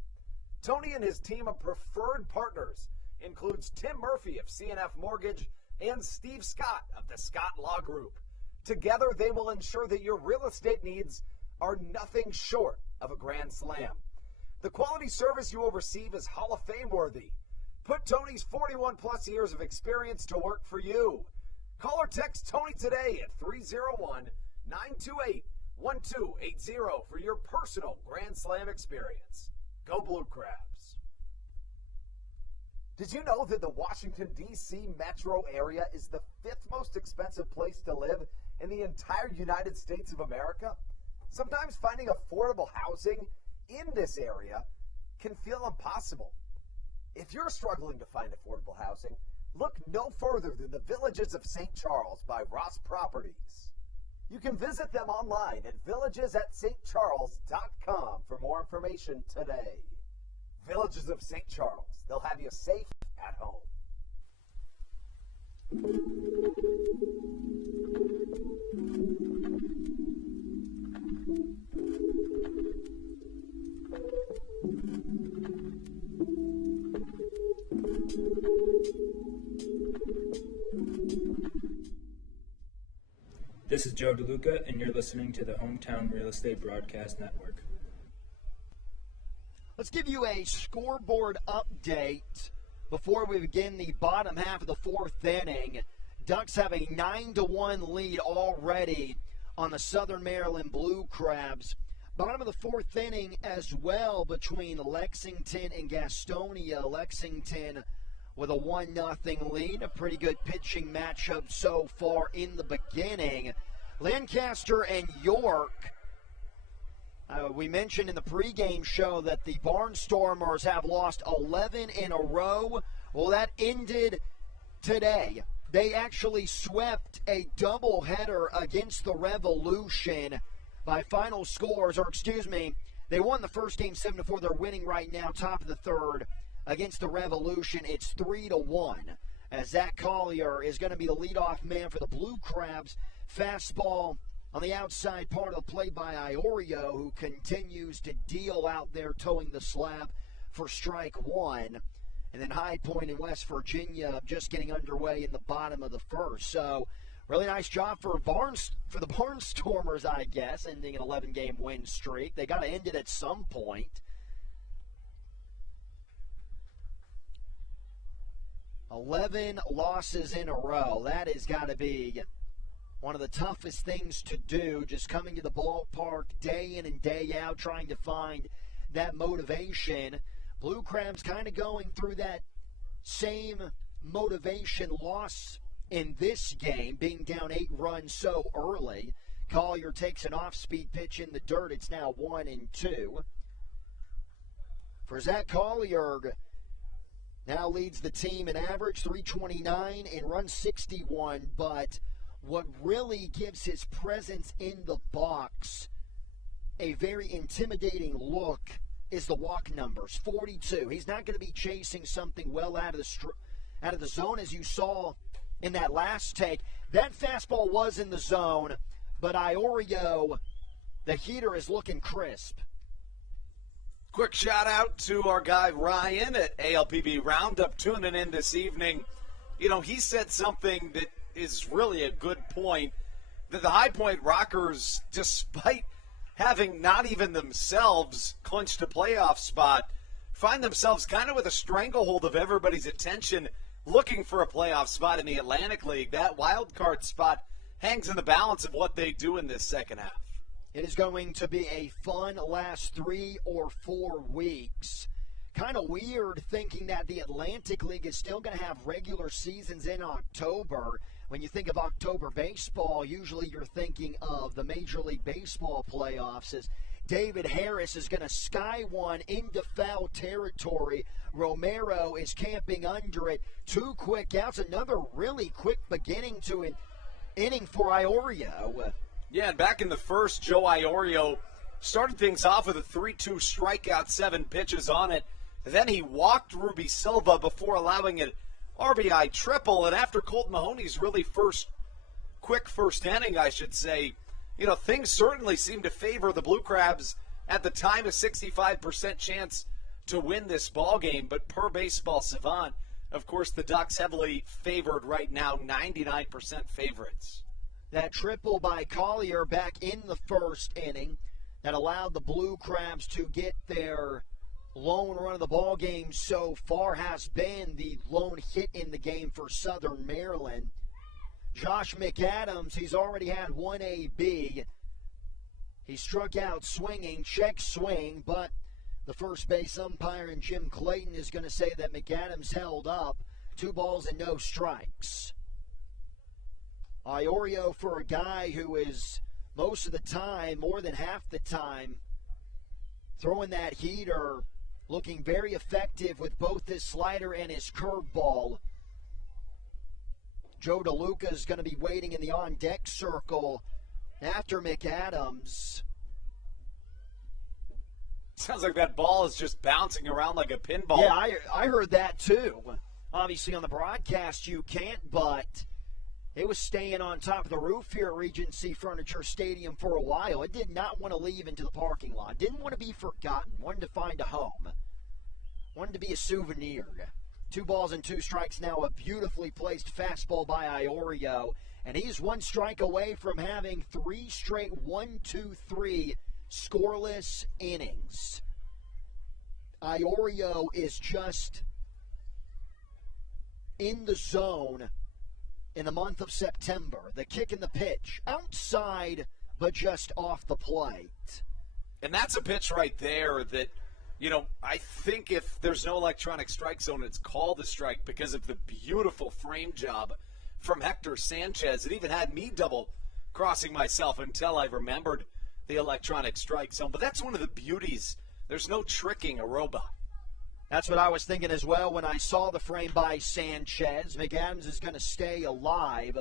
Tony and his team of preferred partners includes Tim Murphy of CNF Mortgage and Steve Scott of the Scott Law Group. Together, they will ensure that your real estate needs are nothing short of a grand slam. The quality service you will receive is Hall of Fame worthy. Put Tony's 41-plus years of experience to work for you. Call or text Tony today at 301-928-1280 for your personal grand slam experience. Go Blue Crabs. Did you know that the Washington, D.C. metro area is the 5th most expensive place to live in the entire United States of America? Sometimes finding affordable housing in this area can feel impossible. If you're struggling to find affordable housing, look no further than the Villages of St. Charles by Ross Properties. You can visit them online at villagesatstcharles.com for more information today. Villages of St. Charles. They'll have you safe at home. This is Joe DeLuca, and you're listening to the Hometown Real Estate Broadcast Network. Let's give you a scoreboard update before we begin the bottom half of the fourth inning. Ducks have a 9-1 lead already on the Southern Maryland Blue Crabs. Bottom of the fourth inning as well between Lexington and Gastonia. Lexington with a 1-0 lead. A pretty good pitching matchup so far in the beginning. Lancaster and York. We mentioned in the pregame show that the Barnstormers have lost 11 in a row. Well, that ended today. They actually swept a doubleheader against the Revolution by final scores, they won the first game 7-4. They're winning right now, top of the third against the Revolution. It's 3-1. As Zach Collier is going to be the leadoff man for the Blue Crabs. Fastball on the outside part of the play by Iorio, who continues to deal out there, towing the slab for strike one. And then High Point in West Virginia just getting underway in the bottom of the first. So really nice job for the Barnstormers, I guess, ending an 11-game win streak. They got to end it at some point. $11 losses in a row. That has got to be one of the toughest things to do, just coming to the ballpark day in and day out, trying to find that motivation. Blue Crabs kind of going through that same motivation loss in this game, being down 8 runs so early. Collier takes an off-speed pitch in the dirt. It's now 1-2. For Zach Collier, now leads the team in average, 329 and run 61. But what really gives his presence in the box a very intimidating look is the walk numbers, 42. He's not going to be chasing something well out of the zone, as you saw in that last take. That fastball was in the zone, but Iorio, the heater, is looking crisp. Quick shout out to our guy Ryan at ALPB Roundup tuning in this evening. You know, he said something that is really a good point, that the High Point Rockers, despite having not even themselves clinched a playoff spot, find themselves kind of with a stranglehold of everybody's attention, looking for a playoff spot in the Atlantic League. That wild card spot hangs in the balance of what they do in this second half. It is going to be a fun last 3 or 4 weeks. Kind of weird thinking that the Atlantic League is still going to have regular seasons in October. When you think of October baseball, usually you're thinking of the Major League Baseball playoffs, as David Harris is going to sky one into foul territory. Romero is camping under it. 2 quick outs. Another really quick beginning to an inning for Iorio. Yeah, and back in the first, Joe Iorio started things off with a 3-2 strikeout, 7 pitches on it. Then he walked Ruby Silva before allowing an RBI triple. And after Colt Mahoney's really quick first inning, I should say, you know, things certainly seem to favor the Blue Crabs. At the time, a 65% chance to win this ball game. But per Baseball Savant, of course, the Ducks heavily favored right now, 99% favorites. That triple by Collier back in the first inning that allowed the Blue Crabs to get their lone run of the ball game so far has been the lone hit in the game for Southern Maryland. Josh McAdams, he's already had 1 AB. He struck out swinging, check swing, but the first base umpire and Jim Clayton is going to say that McAdams held up. 2 balls and no strikes. Iorio, for a guy who is most of the time, more than half the time, throwing that heater, looking very effective with both his slider and his curveball. Joe DeLuca is going to be waiting in the on-deck circle after McAdams. Sounds like that ball is just bouncing around like a pinball. Yeah, I heard that too. Obviously on the broadcast you can't, but it was staying on top of the roof here at Regency Furniture Stadium for a while. It did not want to leave into the parking lot. Didn't want to be forgotten. Wanted to find a home. Wanted to be a souvenir. 2 balls and 2 strikes now. A beautifully placed fastball by Iorio. And he's 1 strike away from having 3 straight 1-2-3 scoreless innings. Iorio is just in the zone in the month of September. The kick and the pitch, outside but just off the plate. And that's a pitch right there that, I think if there's no electronic strike zone, it's called a strike because of the beautiful frame job from Hector Sanchez. It even had me double crossing myself until I remembered the electronic strike zone. But that's one of the beauties. There's no tricking a robot. That's what I was thinking as well when I saw the frame by Sanchez. McAdams is going to stay alive.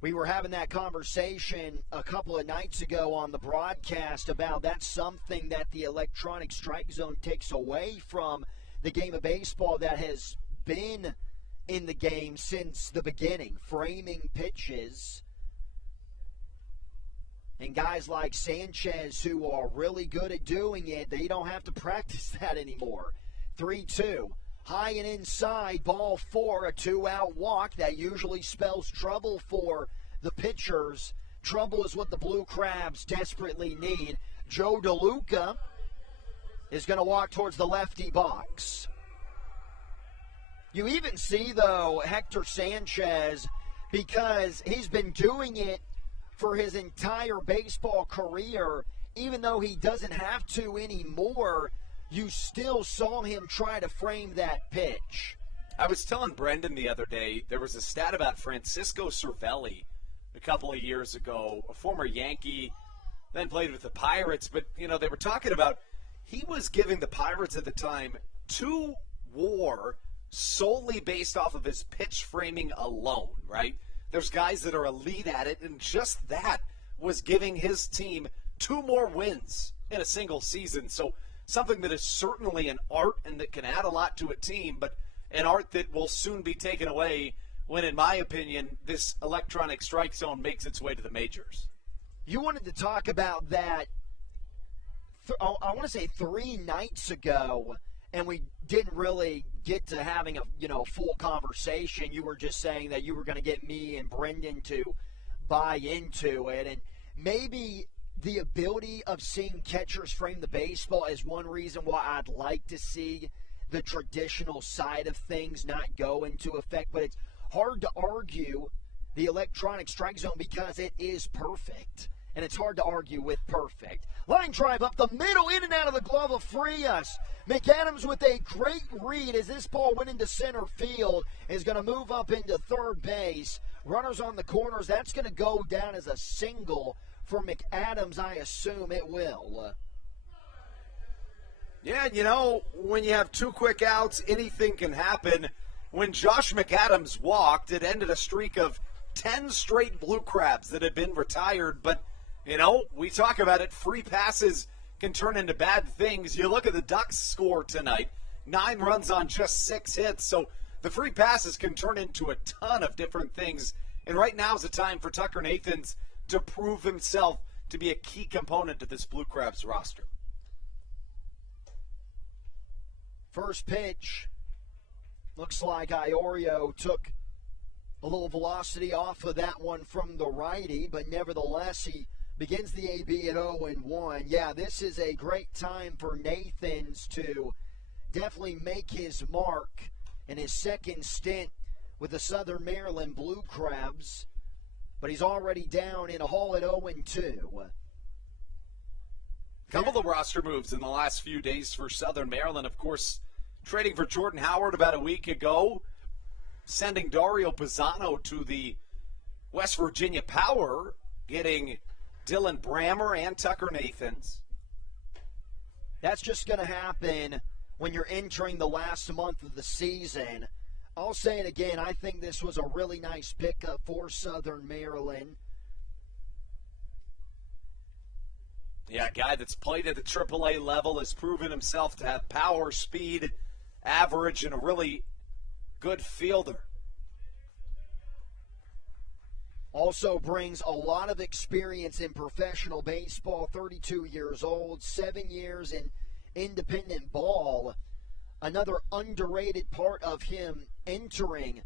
We were having that conversation a couple of nights ago on the broadcast about that's something that the electronic strike zone takes away from the game of baseball that has been in the game since the beginning, framing pitches. And guys like Sanchez who are really good at doing it, they don't have to practice that anymore. 3-2. High and inside, ball 4, a 2-out walk. That usually spells trouble for the pitchers. Trouble is what the Blue Crabs desperately need. Joe DeLuca is going to walk towards the lefty box. You even see, though, Hector Sanchez, because he's been doing it for his entire baseball career, even though he doesn't have to anymore, you still saw him try to frame that pitch. I was telling Brendan the other day, there was a stat about Francisco Cervelli a couple of years ago, a former Yankee, then played with the Pirates. But, they were talking about he was giving the Pirates at the time 2 WAR solely based off of his pitch framing alone, right? There's guys that are elite at it, and just that was giving his team 2 more wins in a single season. So something that is certainly an art and that can add a lot to a team, but an art that will soon be taken away when, in my opinion, this electronic strike zone makes its way to the majors. You wanted to talk about that, I want to say 3 nights ago, and we didn't really get to having a full conversation. You were just saying that you were going to get me and Brendan to buy into it, and maybe the ability of seeing catchers frame the baseball is one reason why I'd like to see the traditional side of things not go into effect. But it's hard to argue the electronic strike zone because it is perfect. And it's hard to argue with perfect. Line drive up the middle, in and out of the glove of Frias. McAdams with a great read as this ball went into center field, is going to move up into third base. Runners on the corners, that's going to go down as a single for McAdams. I assume it will. Yeah, when you have 2 quick outs, anything can happen. When Josh McAdams walked, it ended a streak of 10 straight Blue Crabs that had been retired. But, we talk about it. Free passes can turn into bad things. You look at the Ducks' score tonight, 9 runs on just 6 hits. So the free passes can turn into a ton of different things. And right now is the time for Tucker Nathans to prove himself to be a key component to this Blue Crabs roster. First pitch. Looks like Iorio took a little velocity off of that one from the righty, but nevertheless, he begins the AB at 0-1. Yeah, this is a great time for Nathans to definitely make his mark in his second stint with the Southern Maryland Blue Crabs, but he's already down in a hole at 0-2. Couple of roster moves in the last few days for Southern Maryland. Of course, trading for Jordan Howard about a week ago, sending Dario Pisano to the West Virginia Power, getting Dylan Brammer and Tucker Nathans. That's just going to happen when you're entering the last month of the season. I'll say it again, I think this was a really nice pickup for Southern Maryland. Yeah, a guy that's played at the AAA level, has proven himself to have power, speed, average, and a really good fielder. Also brings a lot of experience in professional baseball, 32 years old, 7 years in independent ball. Another underrated part of him entering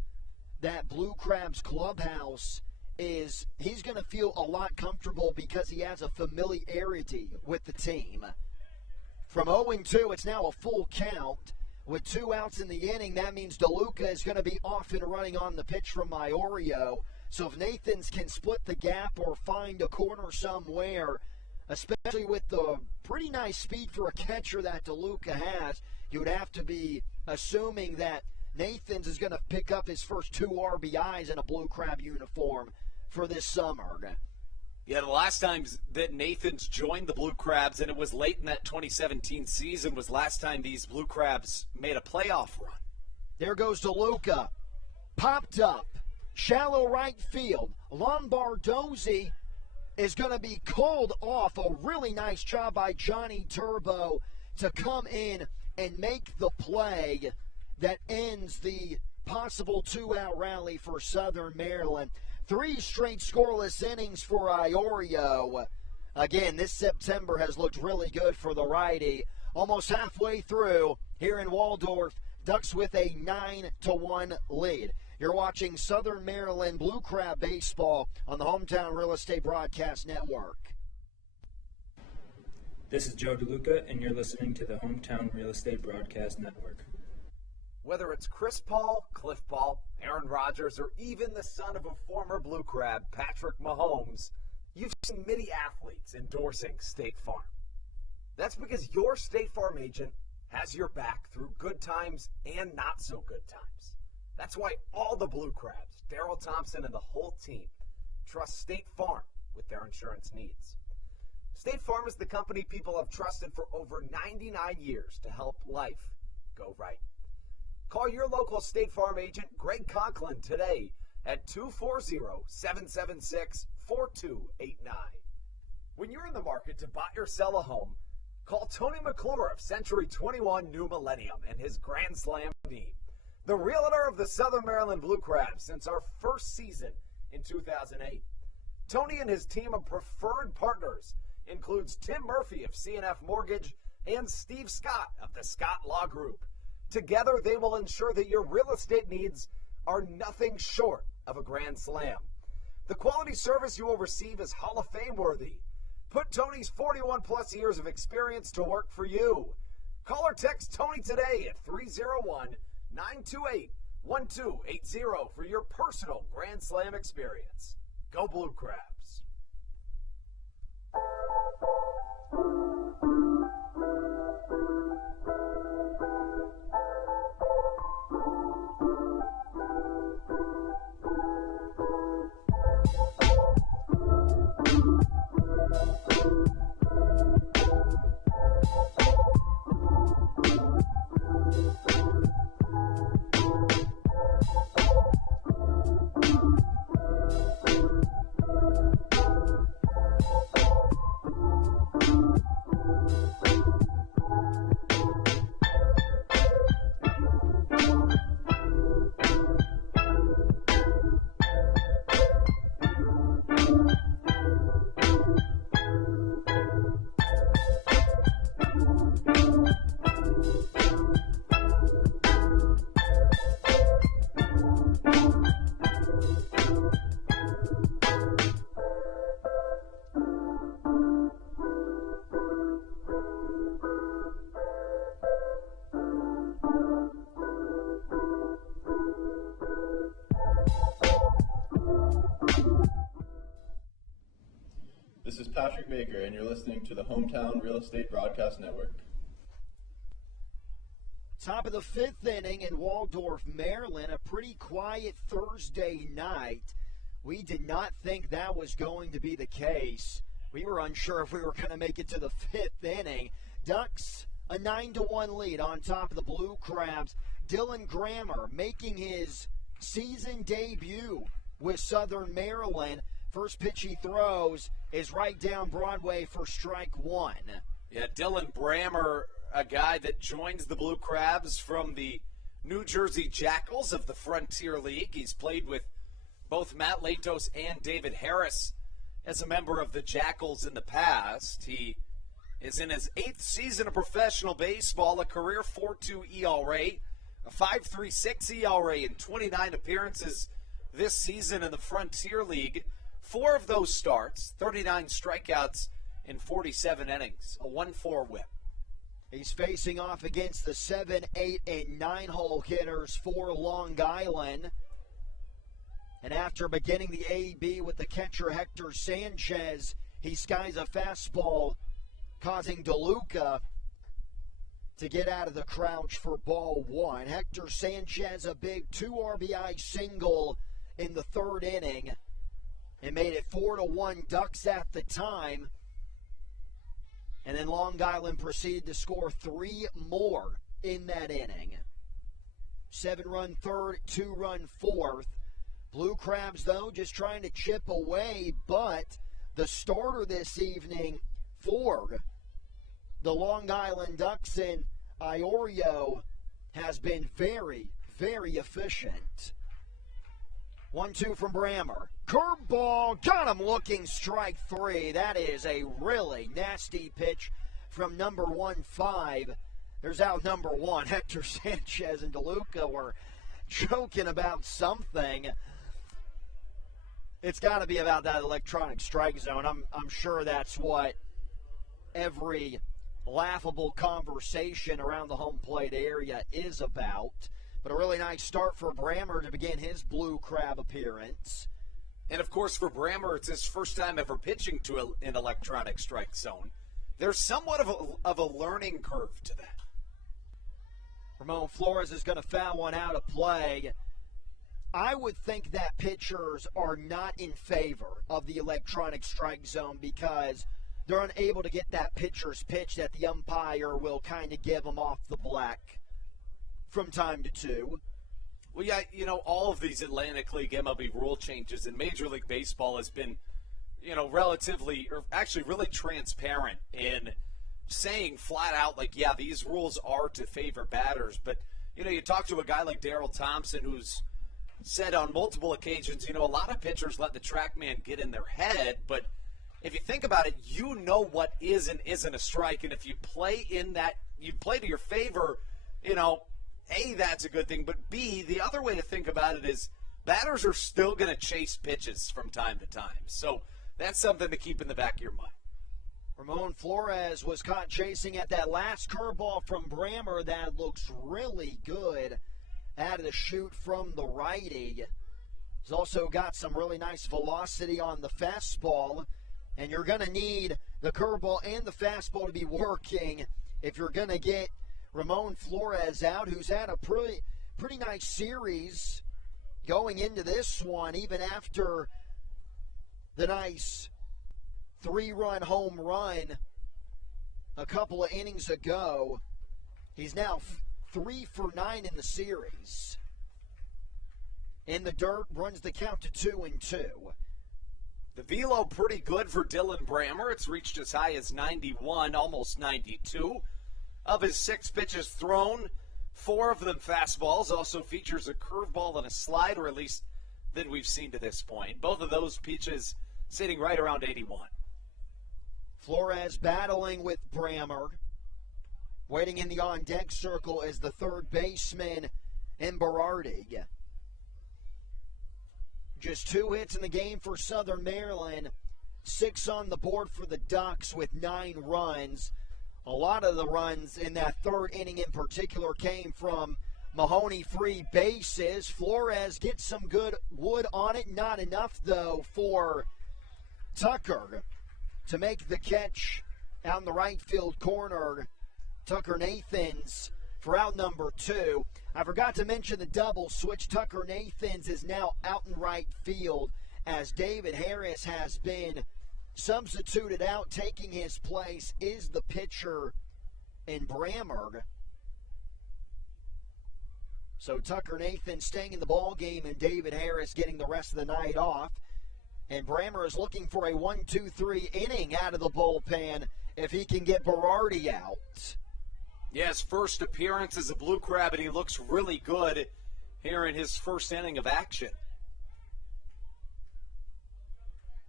that Blue Crabs clubhouse is he's going to feel a lot comfortable because he has a familiarity with the team. From 0-2, it's now a full count with 2 outs in the inning, that means DeLuca is going to be off and running on the pitch from Iorio. So if Nathans can split the gap or find a corner somewhere, especially with the pretty nice speed for a catcher that DeLuca has, you would have to be assuming that Nathans is going to pick up his first 2 RBIs in a Blue Crab uniform for this summer. Yeah, the last time that Nathans joined the Blue Crabs, and it was late in that 2017 season, was last time these Blue Crabs made a playoff run. There goes DeLuca. Popped up. Shallow right field. Lombardozzi is going to be called off. A really nice job by Johnny Turbo to come in and make the play that ends the possible 2-out rally for Southern Maryland. 3 straight scoreless innings for Iorio. Again, this September has looked really good for the righty. Almost halfway through here in Waldorf, Ducks with a 9-1 lead. You're watching Southern Maryland Blue Crab baseball on the Hometown Real Estate Broadcast Network. This is Joe DeLuca, and you're listening to the Hometown Real Estate Broadcast Network. Whether it's Chris Paul, Cliff Paul, Aaron Rodgers, or even the son of a former Blue Crab, Patrick Mahomes, you've seen many athletes endorsing State Farm. That's because your State Farm agent has your back through good times and not so good times. That's why all the Blue Crabs, Darryl Thompson and the whole team, trust State Farm with their insurance needs. State Farm is the company people have trusted for over 99 years to help life go right. Call your local State Farm agent, Greg Conklin, today at 240-776-4289. When you're in the market to buy or sell a home, call Tony McClure of Century 21 New Millennium and his Grand Slam team, the realtor of the Southern Maryland Blue Crabs since our first season in 2008. Tony and his team of preferred partners includes Tim Murphy of CNF Mortgage and Steve Scott of the Scott Law Group. Together, they will ensure that your real estate needs are nothing short of a grand slam. The quality service you will receive is Hall of Fame worthy. Put Tony's 41-plus years of experience to work for you. Call or text Tony today at 301-928-1280 for your personal Grand Slam experience. Go Blue Crabs. This is Patrick Baker, and you're listening to the Hometown Real Estate Broadcast Network. Top of the 5th inning in Waldorf, Maryland. A pretty quiet Thursday night. We did not think that was going to be the case. We were unsure if we were going to make it to the 5th inning. Ducks, a 9-1 lead on top of the Blue Crabs. Dylan Grammer making his season debut with Southern Maryland. First pitch he throws is right down Broadway for strike 1. Yeah, Dylan Brammer, a guy that joins the Blue Crabs from the New Jersey Jackals of the Frontier League. He's played with both Matt Latos and David Harris as a member of the Jackals in the past. He is in his 8th season of professional baseball, a career 4.2 ERA, a 5.36 ERA in 29 appearances this season in the Frontier League. 4 of those starts, 39 strikeouts in 47 innings, a 1.4 whip. He's facing off against the 7, 8, and 9-hole hitters for Long Island. And after beginning the AB with the catcher Hector Sanchez, he skies a fastball, causing DeLuca to get out of the crouch for ball one. Hector Sanchez, a big 2 RBI single in the third inning, and made it 4-1 Ducks at the time. And then Long Island proceeded to score 3 more in that inning. 7-run third, 2-run fourth. Blue Crabs, though, just trying to chip away, but the starter this evening for the Long Island Ducks in Iorio has been very, very efficient. 1-2 from Brammer. Curveball, got him looking, strike 3. That is a really nasty pitch from number 1-5. There's out number 1. Hector Sanchez and DeLuca were joking about something. It's got to be about that electronic strike zone. I'm sure that's what every laughable conversation around the home plate area is about. But a really nice start for Brammer to begin his Blue Crab appearance. And, of course, for Brammer, it's his first time ever pitching to an electronic strike zone. There's somewhat of a learning curve to that. Ramon Flores is going to foul one out of play. I would think that pitchers are not in favor of the electronic strike zone because they're unable to get that pitcher's pitch that the umpire will kind of give them off the black from time to two. Well, yeah, all of these Atlantic League MLB rule changes in Major League Baseball has been, relatively, or actually really transparent in saying flat out, like, yeah, these rules are to favor batters. But, you talk to a guy like Darryl Thompson who's said on multiple occasions, a lot of pitchers let the TrackMan get in their head, but if you think about it, what is and isn't a strike, and if you play in that, you play to your favor, A, that's a good thing, but B, the other way to think about it is batters are still going to chase pitches from time to time. So that's something to keep in the back of your mind. Ramon Flores was caught chasing at that last curveball from Brammer that looks really good out of the chute from the righty. He's also got some really nice velocity on the fastball, and you're going to need the curveball and the fastball to be working if you're going to get Ramon Flores out, who's had a pretty nice series going into this one, even after the nice 3-run home run a couple of innings ago. He's now 3 for 9 in the series. In the dirt, runs the count to 2-2. The velo pretty good for Dylan Brammer. It's reached as high as 91, almost 92. Of his 6 pitches thrown, 4 of them fastballs. Also features a curveball and a slider, at least that we've seen to this point. Both of those pitches sitting right around 81. Flores battling with Brammer. Waiting in the on-deck circle is the third baseman in Berardi. Just 2 hits in the game for Southern Maryland. 6 on the board for the Ducks with 9 runs. A lot of the runs in that third inning in particular came from Mahoney free bases. Flores gets some good wood on it. Not enough, though, for Tucker to make the catch out in the right field corner. Tucker Nathans for out number 2. I forgot to mention the double switch. Tucker Nathans is now out in right field as David Harris has been substituted out. Taking his place is the pitcher in Brammer. So Tucker Nathan staying in the ball game and David Harris getting the rest of the night off. And Brammer is looking for a 1-2-3 inning out of the bullpen if he can get Berardi out. Yes, first appearance as a Blue Crab, and he looks really good here in his first inning of action.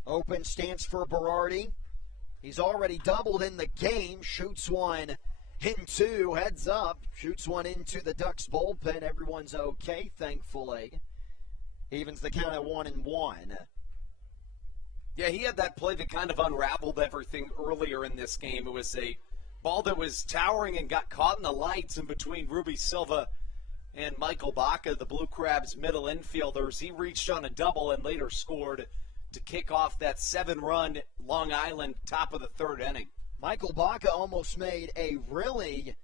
Open stance for Berardi. He's already doubled in the game. Shoots one into, heads up. Shoots one into the Ducks bullpen. Everyone's okay, thankfully. Evens the count at 1-1. Yeah, he had that play that kind of unraveled everything earlier in this game. It was a Ball that was towering and got caught in the lights in between Ruby Silva and Michael Baca, the Blue Crabs middle infielders. He reached on a double and later scored to kick off that 7-run Long Island top of the third inning. Michael Baca almost made a really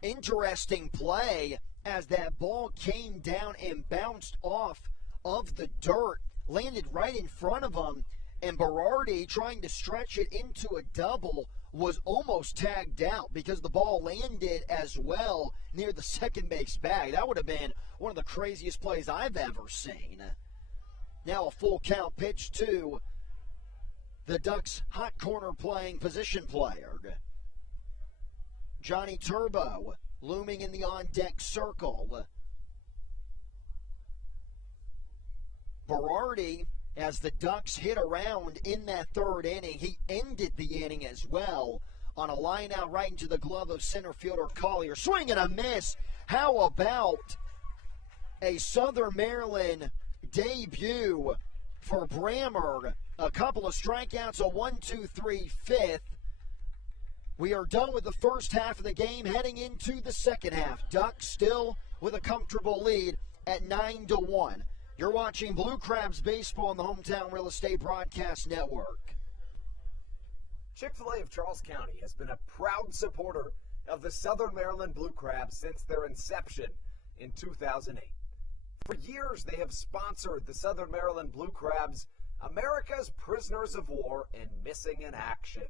interesting play as that ball came down and bounced off of the dirt, landed right in front of him, and Berardi, trying to stretch it into a double, was almost tagged out because the ball landed as well near the second base bag. That would have been one of the craziest plays I've ever seen. Now a full count pitch to the Ducks' hot corner playing position player. Johnny Turbo looming in the on-deck circle. Berardi, as the Ducks hit around in that third inning, he ended the inning as well on a line out right into the glove of center fielder Collier. Swing and a miss. How about a Southern Maryland debut for Brammer? A couple of strikeouts, a 1-2-3 fifth. We are done with the first half of the game, heading into the second half. Ducks still with a comfortable lead at 9-1. You're watching Blue Crabs Baseball on the Hometown Real Estate Broadcast Network. Chick-fil-A of Charles County has been a proud supporter of the Southern Maryland Blue Crabs since their inception in 2008. For years, they have sponsored the Southern Maryland Blue Crabs, America's prisoners of war and missing in action.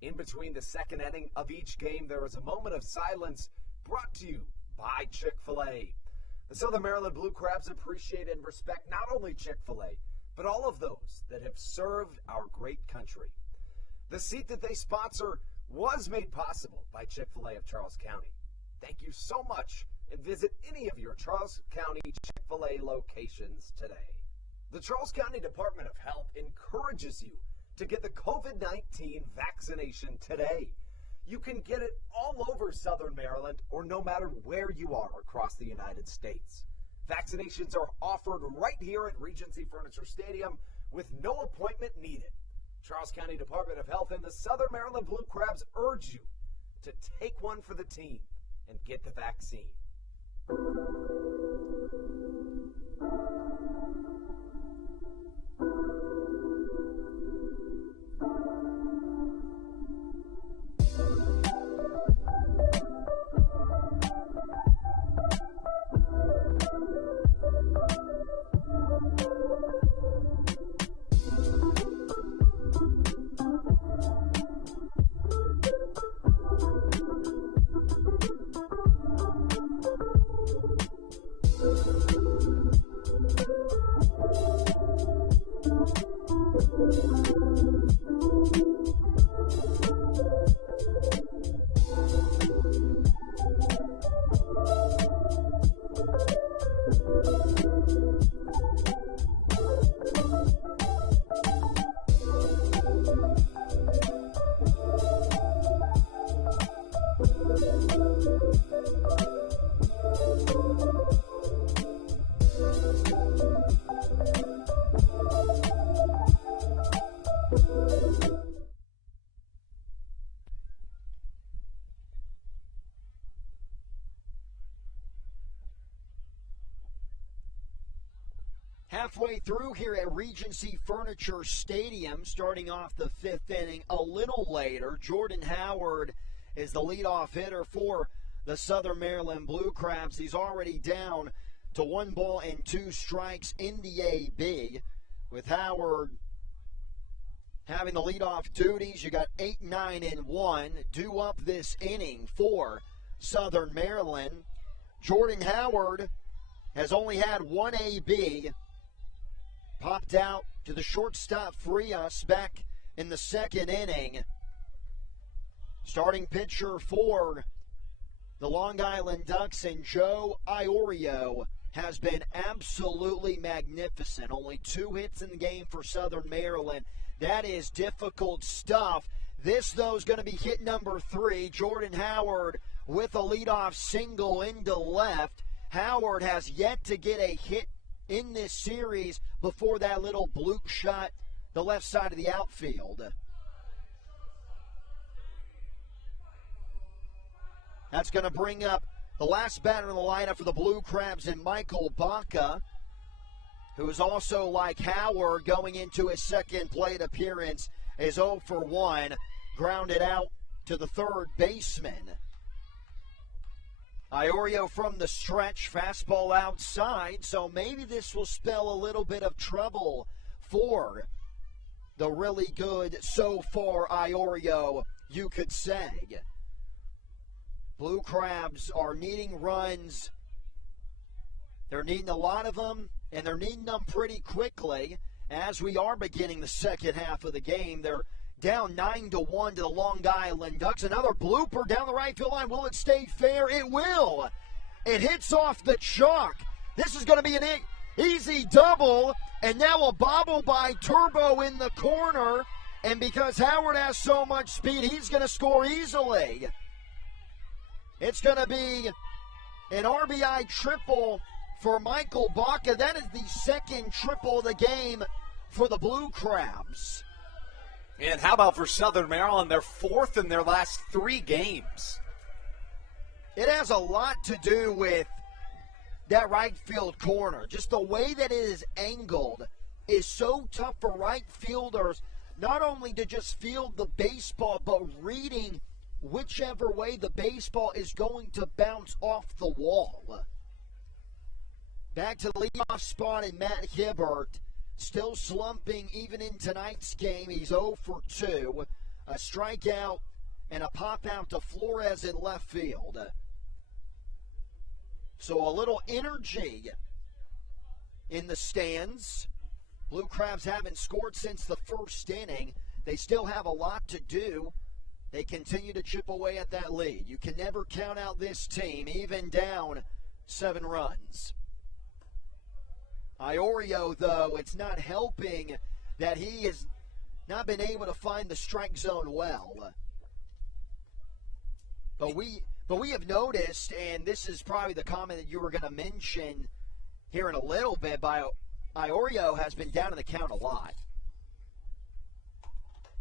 In between the second inning of each game, there is a moment of silence brought to you by Chick-fil-A. The Southern Maryland Blue Crabs appreciate and respect not only Chick-fil-A, but all of those that have served our great country. The seat that they sponsor was made possible by Chick-fil-A of Charles County. Thank you so much, and visit any of your Charles County Chick-fil-A locations today. The Charles County Department of Health encourages you to get the COVID-19 vaccination today. You can get it all over Southern Maryland or no matter where you are across the United States. Vaccinations are offered right here at Regency Furniture Stadium with no appointment needed. Charles County Department of Health and the Southern Maryland Blue Crabs urge you to take one for the team and get the vaccine. Halfway through here at Regency Furniture Stadium, starting off the fifth inning a little later. Jordan Howard is the leadoff hitter for the Southern Maryland Blue Crabs. He's already down to 1-2 strikes in the AB. With Howard having the leadoff duties, you got 8, 9, and 1 due up this inning for Southern Maryland. Jordan Howard has only had one AB. Popped out to the shortstop Frias back in the second inning. Starting pitcher for the Long Island Ducks and Joe Iorio has been absolutely magnificent. Only 2 hits in the game for Southern Maryland. That is difficult stuff. This, though, is going to be hit number 3. Jordan Howard with a leadoff single into left. Howard has yet to get a hit in this series before that little bloop shot the left side of the outfield. That's going to bring up the last batter in the lineup for the Blue Crabs and Michael Baca, who is also like Howard going into his second plate appearance, is 0 for 1, grounded out to the third baseman. Iorio from the stretch, fastball outside, so maybe this will spell a little bit of trouble for the really good so far Iorio, you could say. Blue Crabs are needing runs. They're needing a lot of them, and they're needing them pretty quickly. As we are beginning the second half of the game, they're down 9-1 to the Long Island Ducks. Another blooper down the right field line. Will it stay fair? It will. It hits off the chalk. This is going to be an easy double, and now a bobble by Turbo in the corner. And because Howard has so much speed, he's going to score easily. It's going to be an RBI triple for Michael Baca. That is the second triple of the game for the Blue Crabs. And how about for Southern Maryland? They're fourth in their last 3 games. It has a lot to do with that right field corner. Just the way that it is angled is so tough for right fielders, not only to just field the baseball, but reading whichever way the baseball is going to bounce off the wall. Back to the leadoff spot in Matt Hibert. Still slumping even in tonight's game. He's 0 for 2. A strikeout and a pop out to Flores in left field. So a little energy in the stands. Blue Crabs haven't scored since the first inning. They still have a lot to do. They continue to chip away at that lead. You can never count out this team, even down 7 runs. Iorio, though, it's not helping that he has not been able to find the strike zone well. But we have noticed, and this is probably the comment that you were going to mention here in a little bit, Iorio has been down in the count a lot.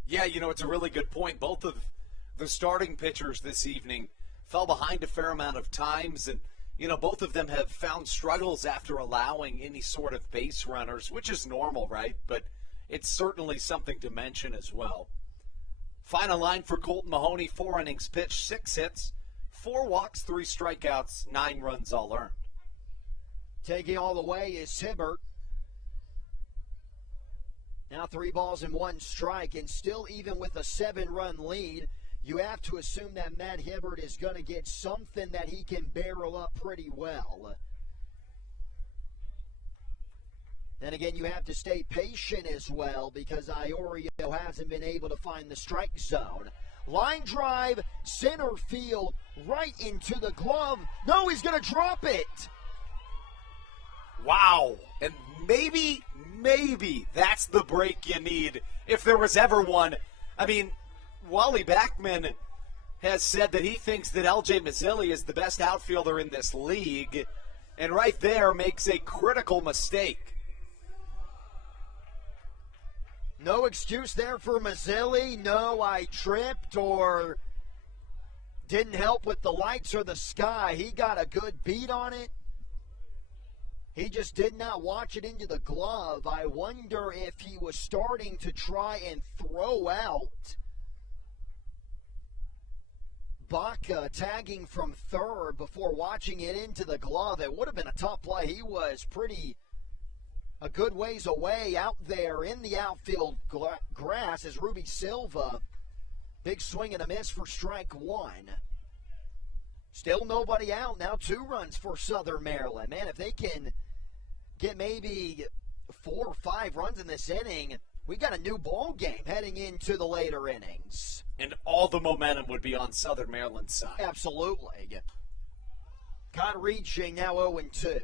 Yeah, it's a really good point. Both of the starting pitchers this evening fell behind a fair amount of times, and both of them have found struggles after allowing any sort of base runners, which is normal, right? But it's certainly something to mention as well. Final line for Colton Mahoney, 4 innings pitched, 6 hits, 4 walks, 3 strikeouts, 9 runs all earned. Taking all the way is Hibert. Now 3 balls and 1 strike, and still even with a 7-run lead, you have to assume that Matt Hibert is going to get something that he can barrel up pretty well. Then again, you have to stay patient as well because Iorio hasn't been able to find the strike zone. Line drive, center field, right into the glove. No, he's going to drop it. Wow. And maybe that's the break you need if there was ever one. I mean, Wally Backman has said that he thinks that L.J. Mazzilli is the best outfielder in this league, and right there makes a critical mistake. No excuse there for Mazzilli. No, I tripped or didn't help with the lights or the sky. He got a good beat on it. He just did not watch it into the glove. I wonder if he was starting to try and throw out Baca, tagging from third before watching it into the glove. It would have been a tough play. He was a good ways away out there in the outfield grass as Ruby Silva. Big swing and a miss for strike 1. Still nobody out. Now 2 runs for Southern Maryland. Man, if they can get maybe 4 or 5 runs in this inning, we got a new ball game heading into the later innings. And all the momentum would be on Southern Maryland's side. Absolutely. Con reaching now 0-2.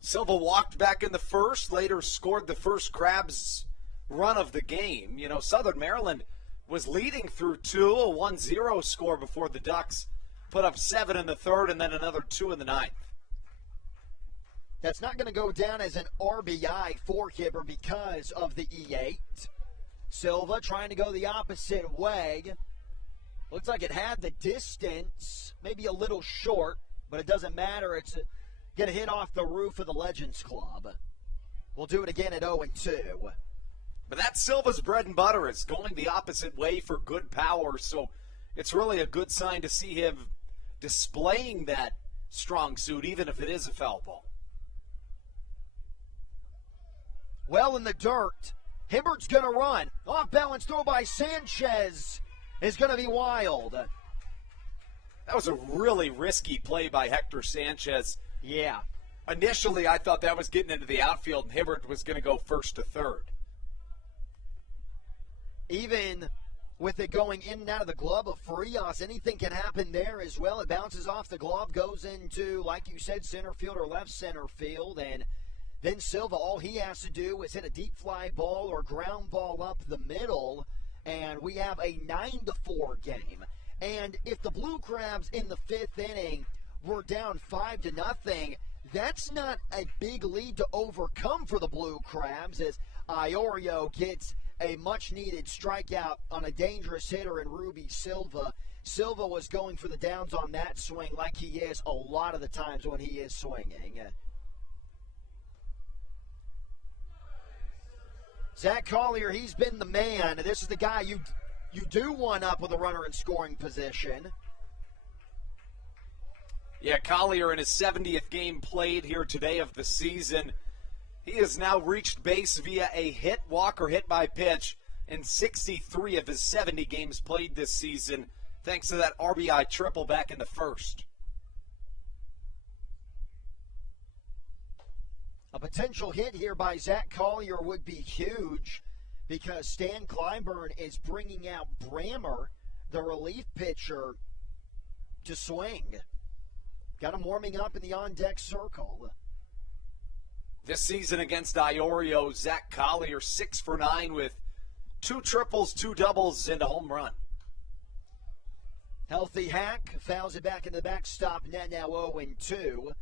Silva walked back in the first, later scored the first Crabs run of the game. Southern Maryland was leading through 2, a 1-0 score before the Ducks put up 7 in the third and then another 2 in the ninth. That's not going to go down as an RBI for Hibert because of the E8. Silva trying to go the opposite way. Looks like it had the distance, maybe a little short, but it doesn't matter. It's going to hit off the roof of the Legends Club. We'll do it again at 0-2. But that's Silva's bread and butter. It's going the opposite way for good power, so it's really a good sign to see him displaying that strong suit, even if it is a foul ball. Well in the dirt. Hibert's going to run. Off balance throw by Sanchez is going to be wild. That was a really risky play by Hector Sanchez. Yeah. Initially, I thought that was getting into the outfield, and Hibert was going to go first to third. Even with it going in and out of the glove of Frias, anything can happen there as well. It bounces off the glove, goes into, like you said, center field or left center field, and then Silva, all he has to do is hit a deep fly ball or ground ball up the middle, and we have a 9-4 game. And if the Blue Crabs in the fifth inning were down 5-0, that's not a big lead to overcome for the Blue Crabs, as Iorio gets a much-needed strikeout on a dangerous hitter in Ruby Silva. Silva was going for the downs on that swing like he is a lot of the times when he is swinging. Zach Collier, he's been the man. This is the guy you do one up with a runner in scoring position. Yeah, Collier in his 70th game played here today of the season. He has now reached base via a hit, walk, or hit by pitch in 63 of his 70 games played this season, thanks to that RBI triple back in the first. A potential hit here by Zach Collier would be huge because Stan Clyburn is bringing out Brammer, the relief pitcher, to swing. Got him warming up in the on-deck circle. This season against Iorio, Zach Collier 6 for 9 with 2 triples, 2 doubles, and a home run. Healthy Hack fouls it back in the backstop net, now 0-2.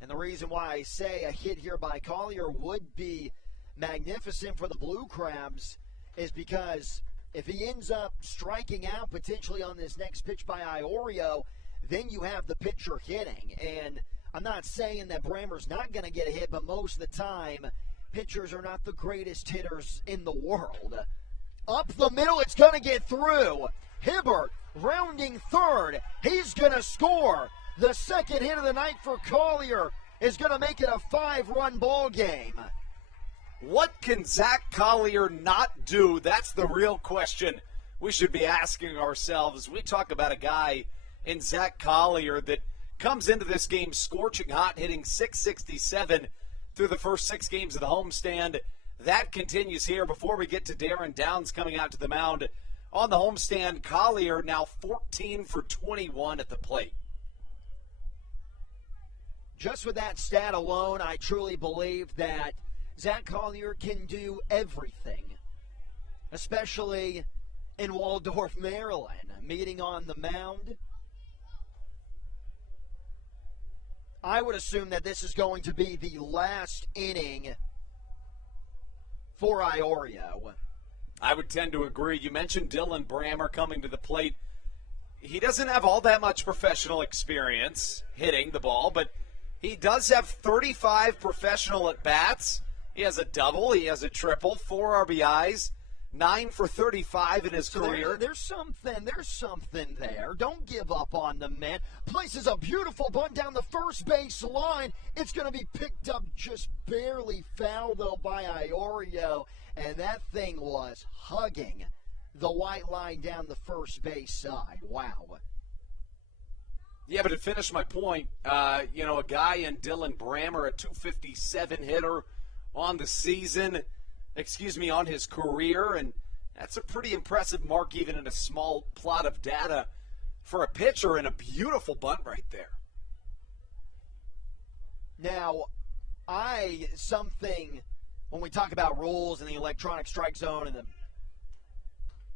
And the reason why I say a hit here by Collier would be magnificent for the Blue Crabs is because if he ends up striking out potentially on this next pitch by Iorio, then you have the pitcher hitting. And I'm not saying that Brammer's not going to get a hit, but most of the time, pitchers are not the greatest hitters in the world. Up the middle, it's going to get through. Hibert rounding third. He's going to score. The second hit of the night for Collier is going to make it a 5-run ball game. What can Zach Collier not do? That's the real question we should be asking ourselves. We talk about a guy in Zach Collier that comes into this game scorching hot, hitting .667 through the first 6 games of the homestand. That continues here before we get to Darren Downs coming out to the mound on the homestand. Collier now 14 for 21 at the plate. Just with that stat alone, I truly believe that Zach Collier can do everything, especially in Waldorf, Maryland. Meeting on the mound, I would assume that this is going to be the last inning for Iorio. I would tend to agree. You mentioned Dylan Brammer coming to the plate. He doesn't have all that much professional experience hitting the ball, but he does have 35 professional at-bats. He has a double, he has a triple, 4 RBIs, 9 for 35 in his career. There's something there. Don't give up on the man. Places a beautiful bunt down the first base line. It's going to be picked up just barely foul, though, by Iorio. And that thing was hugging the white line down the first base side. Wow. Yeah, but to finish my point, a guy in Dylan Brammer, a .257 hitter on the season, on his career, and that's a pretty impressive mark even in a small plot of data for a pitcher, and a beautiful bunt right there. Now, when we talk about rules and the electronic strike zone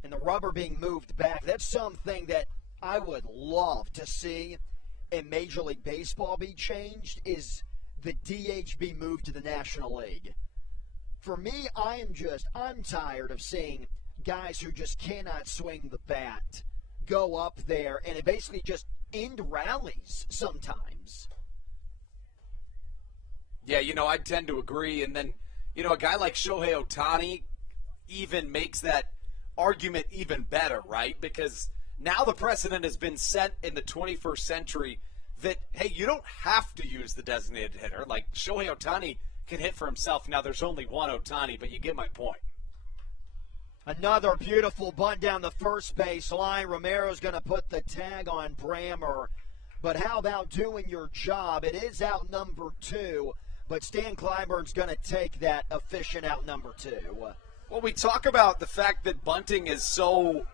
and the rubber being moved back, that's something that I would love to see in Major League Baseball be changed, is the DH be moved to the National League. For me, I'm tired of seeing guys who just cannot swing the bat go up there and it basically just end rallies sometimes. Yeah, I tend to agree. And then, a guy like Shohei Ohtani even makes that argument even better, right? Because now the precedent has been set in the 21st century that, hey, you don't have to use the designated hitter. Like, Shohei Ohtani can hit for himself. Now, there's only one Ohtani, but you get my point. Another beautiful bunt down the first base line. Romero's going to put the tag on Brammer. But how about doing your job? It is out number 2, but Stan Kleinberg's going to take that efficient out number 2. Well, we talk about the fact that bunting is so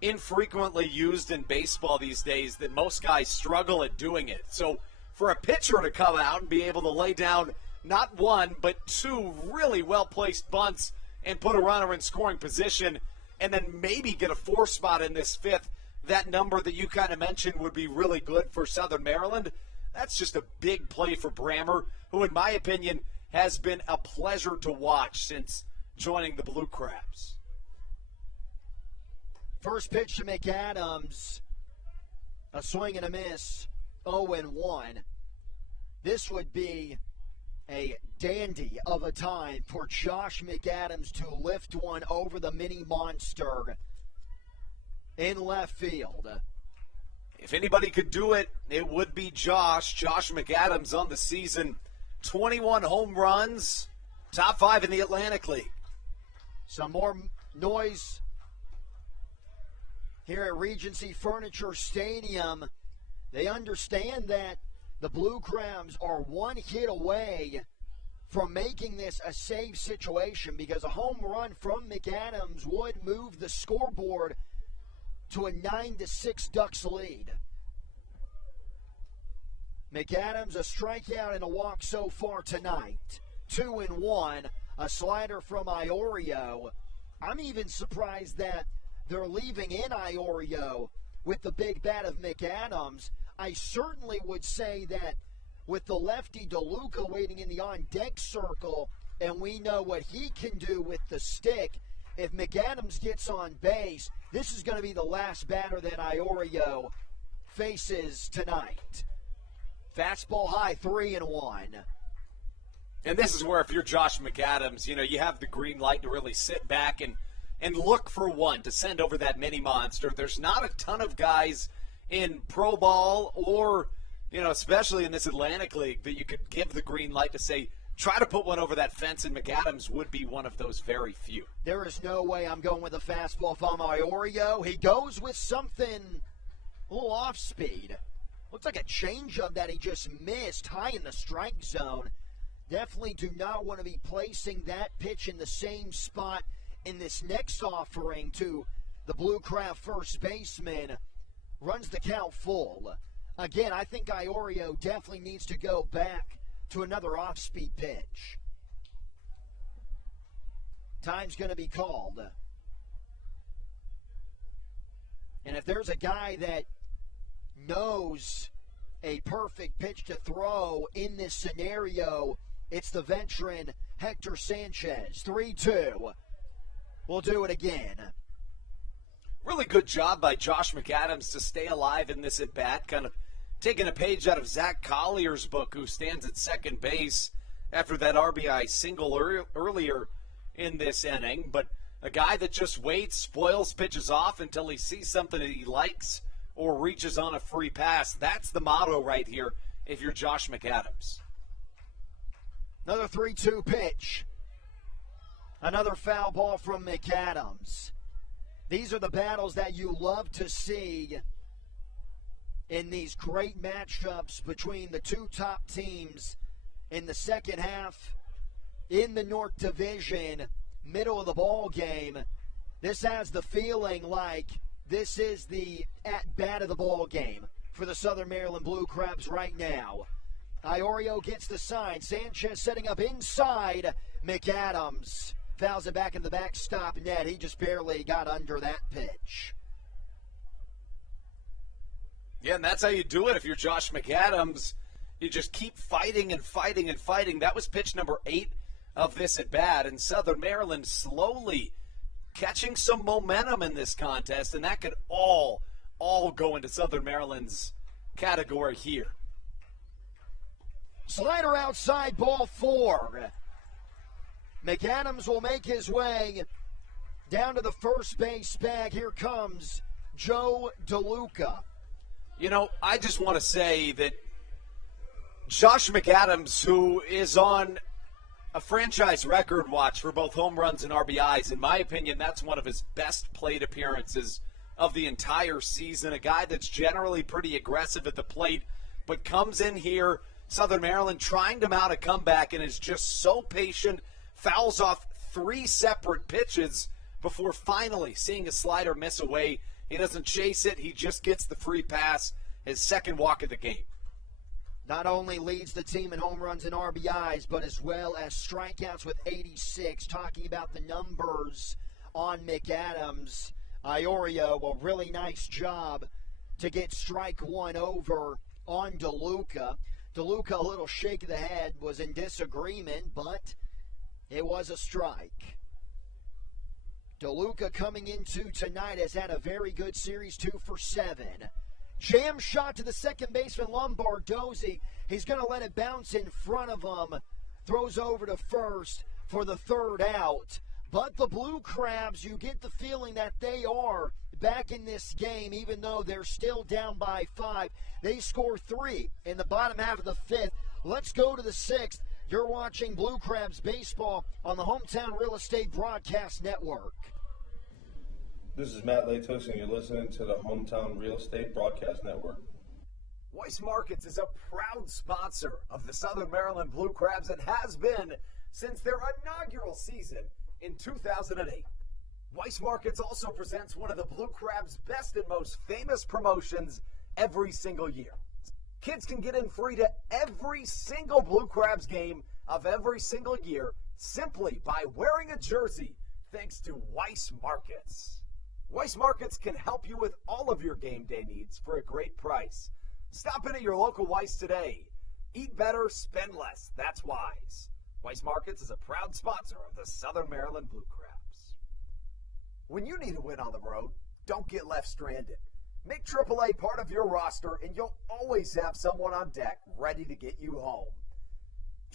infrequently used in baseball these days that most guys struggle at doing it. So for a pitcher to come out and be able to lay down not one, but 2 really well-placed bunts and put a runner in scoring position and then maybe get a 4 spot in this 5th, that number that you kind of mentioned would be really good for Southern Maryland. That's just a big play for Brammer, who in my opinion has been a pleasure to watch since joining the Blue Crabs. First pitch to McAdams, a swing and a miss, 0-1. This would be a dandy of a time for Josh McAdams to lift one over the mini monster in left field. If anybody could do it, it would be Josh. Josh McAdams on the season, 21 home runs, top 5 in the Atlantic League. Some more noise here at Regency Furniture Stadium. They understand that the Blue Crabs are one hit away from making this a save situation because a home run from McAdams would move the scoreboard to a 9-6 Ducks lead. McAdams, a strikeout and a walk so far tonight. 2-1, a slider from Iorio. I'm even surprised that they're leaving in Iorio with the big bat of McAdams. I certainly would say that with the lefty DeLuca waiting in the on-deck circle, and we know what he can do with the stick, if McAdams gets on base, this is going to be the last batter that Iorio faces tonight. Fastball high, 3-1. And this is where if you're Josh McAdams, you have the green light to really sit back and look for one to send over that mini monster. There's not a ton of guys in pro ball or, especially in this Atlantic League that you could give the green light to say, try to put one over that fence, and McAdams would be one of those very few. There is no way I'm going with a fastball from Iorio. He goes with something a little off speed. Looks like a changeup that he just missed high in the strike zone. Definitely do not want to be placing that pitch in the same spot in this next offering to the Blue Crab first baseman. Runs the count full. Again, I think Iorio definitely needs to go back to another off-speed pitch. Time's going to be called. And if there's a guy that knows a perfect pitch to throw in this scenario, it's the veteran Hector Sanchez. 3-2. We'll do it again. Really good job by Josh McAdams to stay alive in this at-bat, kind of taking a page out of Zach Collier's book, who stands at second base after that RBI single earlier in this inning. But a guy that just waits, spoils pitches off until he sees something that he likes or reaches on a free pass. That's the motto right here if you're Josh McAdams. Another 3-2 pitch. Another foul ball from McAdams. These are the battles that you love to see in these great matchups between the two top teams in the second half in the North Division, middle of the ball game. This has the feeling like this is the at-bat of the ball game for the Southern Maryland Blue Crabs right now. Iorio gets the sign. Sanchez setting up inside. McAdams fouls it back in the backstop net. He just barely got under that pitch. Yeah, and that's how you do it if you're Josh McAdams. You just keep fighting and fighting and fighting. That was pitch number 8 of this at-bat, and Southern Maryland slowly catching some momentum in this contest, and that could all all go into Southern Maryland's category here. Slider outside, ball 4. McAdams will make his way down to the first base bag. Here comes Joe DeLuca. You know, I just want to say that Josh McAdams, who is on a franchise record watch for both home runs and RBIs, in my opinion, that's one of his best plate appearances of the entire season. A guy that's generally pretty aggressive at the plate, but comes in here, Southern Maryland, trying to mount a comeback, and is just so patient, fouls off 3 separate pitches before finally seeing a slider miss away. He doesn't chase it. He just gets the free pass, his second walk of the game. Not only leads the team in home runs and RBIs, but as well as strikeouts with 86. Talking about the numbers on McAdams, Iorio, a really nice job to get strike 1 over on DeLuca. DeLuca, a little shake of the head, was in disagreement, but it was a strike. DeLuca coming into tonight has had a very good series, 2 for 7. Jam shot to the second baseman, Lombardozzi. He's going to let it bounce in front of him. Throws over to first for the third out. But the Blue Crabs, you get the feeling that they are back in this game, even though they're still down by 5. They score 3 in the bottom half of the 5th. Let's go to the 6th. You're watching Blue Crabs baseball on the Hometown Real Estate Broadcast Network. This is Matt Latos, and you're listening to the Hometown Real Estate Broadcast Network. Weiss Markets is a proud sponsor of the Southern Maryland Blue Crabs and has been since their inaugural season in 2008. Weiss Markets also presents one of the Blue Crabs' best and most famous promotions every single year. Kids can get in free to every single Blue Crabs game of every single year simply by wearing a jersey thanks to Weiss Markets. Weiss Markets can help you with all of your game day needs for a great price. Stop in at your local Weiss today. Eat better, spend less. That's wise. Weiss Markets is a proud sponsor of the Southern Maryland Blue Crabs. When you need a win on the road, don't get left stranded. Make AAA part of your roster, and you'll always have someone on deck ready to get you home.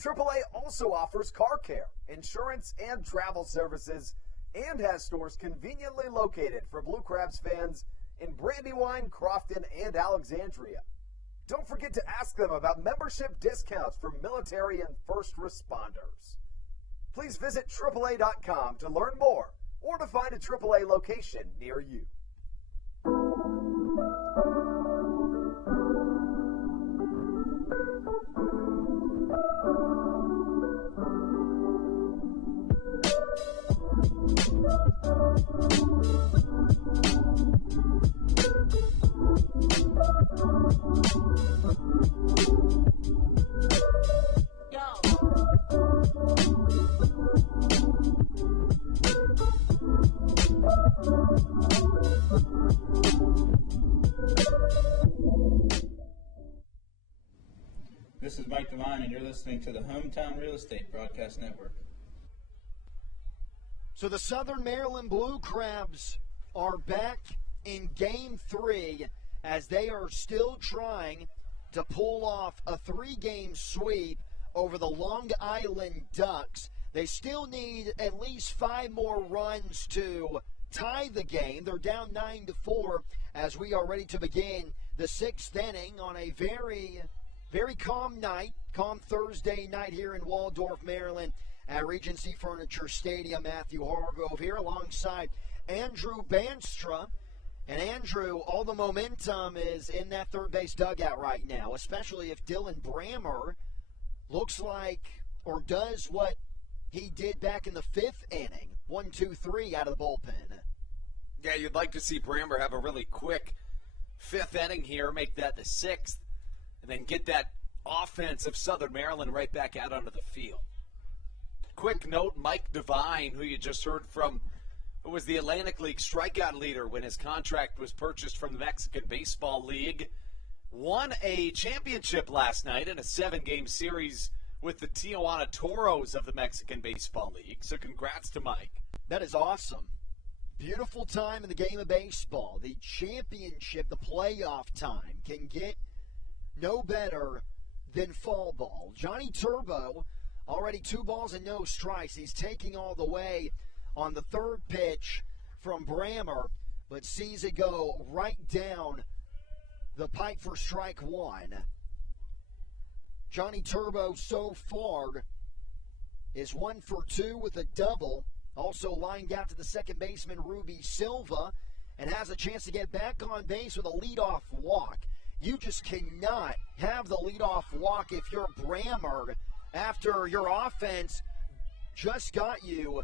AAA also offers car care, insurance, and travel services, and has stores conveniently located for Blue Crabs fans in Brandywine, Crofton, and Alexandria. Don't forget to ask them about membership discounts for military and first responders. Please visit AAA.com to learn more or to find a AAA location near you. This is Mike Devine, and you're listening to the Hometown Real Estate Broadcast Network. So the Southern Maryland Blue Crabs are back in Game 3 as they are still trying to pull off a 3-game sweep over the Long Island Ducks. They still need at least 5 more runs to tie the game. They're down 9-4 as we are ready to begin the 6th inning on a very calm night, calm Thursday night here in Waldorf, Maryland at Regency Furniture Stadium. Matthew Hargrove here alongside Andrew Banstra. And Andrew, all the momentum is in that third base dugout right now, especially if Dylan Brammer looks like or does what he did back in the 5th inning. 1-2-3 out of the bullpen. Yeah, you'd like to see Brammer have a really quick 5th inning here, make that the 6th, and then get that offense of Southern Maryland right back out onto the field. Quick note, Mike Devine, who you just heard from, who was the Atlantic League strikeout leader when his contract was purchased from the Mexican Baseball League, won a championship last night in a 7-game series with the Tijuana Toros of the Mexican Baseball League. So congrats to Mike. That is awesome. beautiful time in the game of baseball. The championship, the playoff time, can get no better than fall ball. Johnny Turbo, already 2 balls and no strikes. He's taking all the way on the third pitch from Brammer, but sees it go right down the pipe for strike 1. Johnny Turbo so far is 1 for 2 with a double. Also lined out to the second baseman, Ruby Silva, and has a chance to get back on base with a leadoff walk. You just cannot have the leadoff walk if you're Brammer after your offense just got you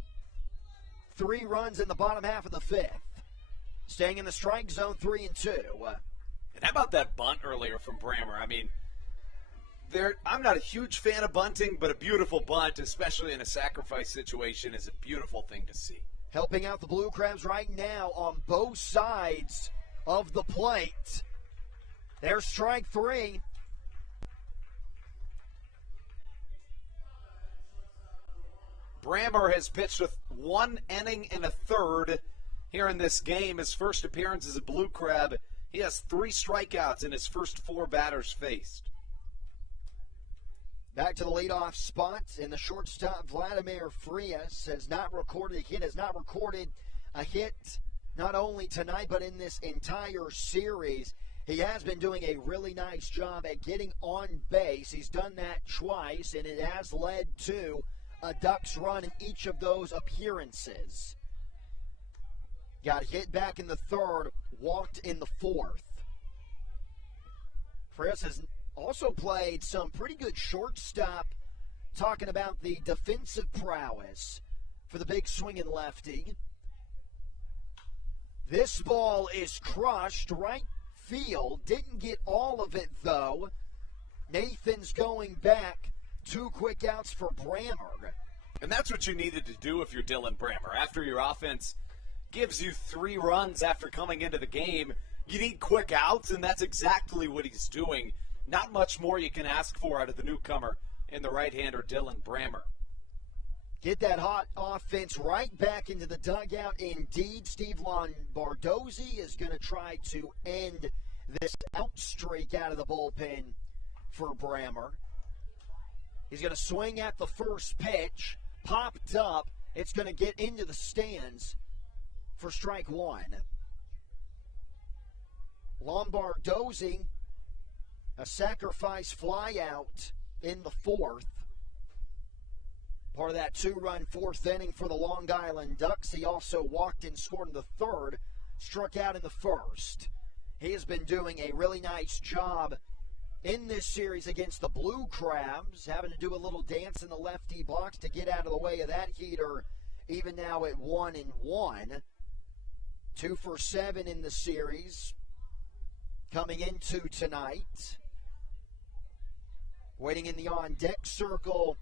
3 runs in the bottom half of the 5th. Staying in the strike zone, 3-2. And how about that bunt earlier from Brammer? I mean, I'm not a huge fan of bunting, but a beautiful bunt, especially in a sacrifice situation, is a beautiful thing to see. Helping out the Blue Crabs right now on both sides of the plate. There's strike 3. Brammer has pitched with 1 inning and a third here in this game. His first appearance as a Blue Crab. He has 3 strikeouts in his first 4 batters faced. Back to the leadoff spot, in the shortstop, Vladimir Frias has not recorded a hit not only tonight but in this entire series. He has been doing a really nice job at getting on base. He's done that twice, and it has led to a Ducks run in each of those appearances. Got hit back in the 3rd, walked in the 4th. Frias has also played some pretty good shortstop, talking about the defensive prowess for the big swinging lefty. This ball is crushed right field. Didn't get all of it, though. Nathan's going back. 2 quick outs for Brammer. And that's what you needed to do if you're Dylan Brammer. After your offense gives you 3 runs after coming into the game, you need quick outs, and that's exactly what he's doing. Not much more you can ask for out of the newcomer in the right-hander, Dylan Brammer. Get that hot offense right back into the dugout. Indeed, Steve Lombardozzi is going to try to end this out streak out of the bullpen for Brammer. He's going to swing at the first pitch. Popped up. It's going to get into the stands for strike 1. Lombardozzi, a sacrifice fly out in the 4th. Part of that 2-run 4th inning for the Long Island Ducks. He also walked and scored in the 3rd, struck out in the 1st. He has been doing a really nice job in this series against the Blue Crabs, having to do a little dance in the lefty box to get out of the way of that heater, even now at 1-1. 2 for 7 in the series coming into tonight. Waiting in the on-deck circle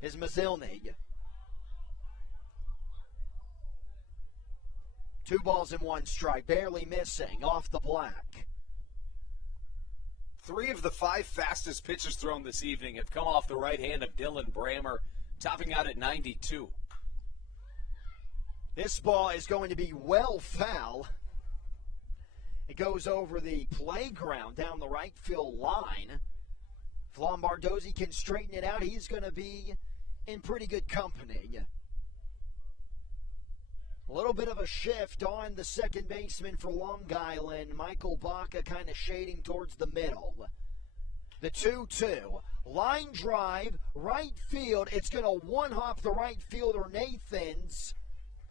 is Mazzilny. 2 balls and 1 strike, barely missing off the black. 3 of the 5 fastest pitches thrown this evening have come off the right hand of Dylan Brammer, topping out at 92. This ball is going to be well foul. It goes over the playground down the right field line. If Lombardozzi can straighten it out, he's going to be in pretty good company. A little bit of a shift on the second baseman for Long Island. Michael Baca kind of shading towards the middle. The 2-2. Line drive, right field. It's going to one-hop the right fielder, Nathans.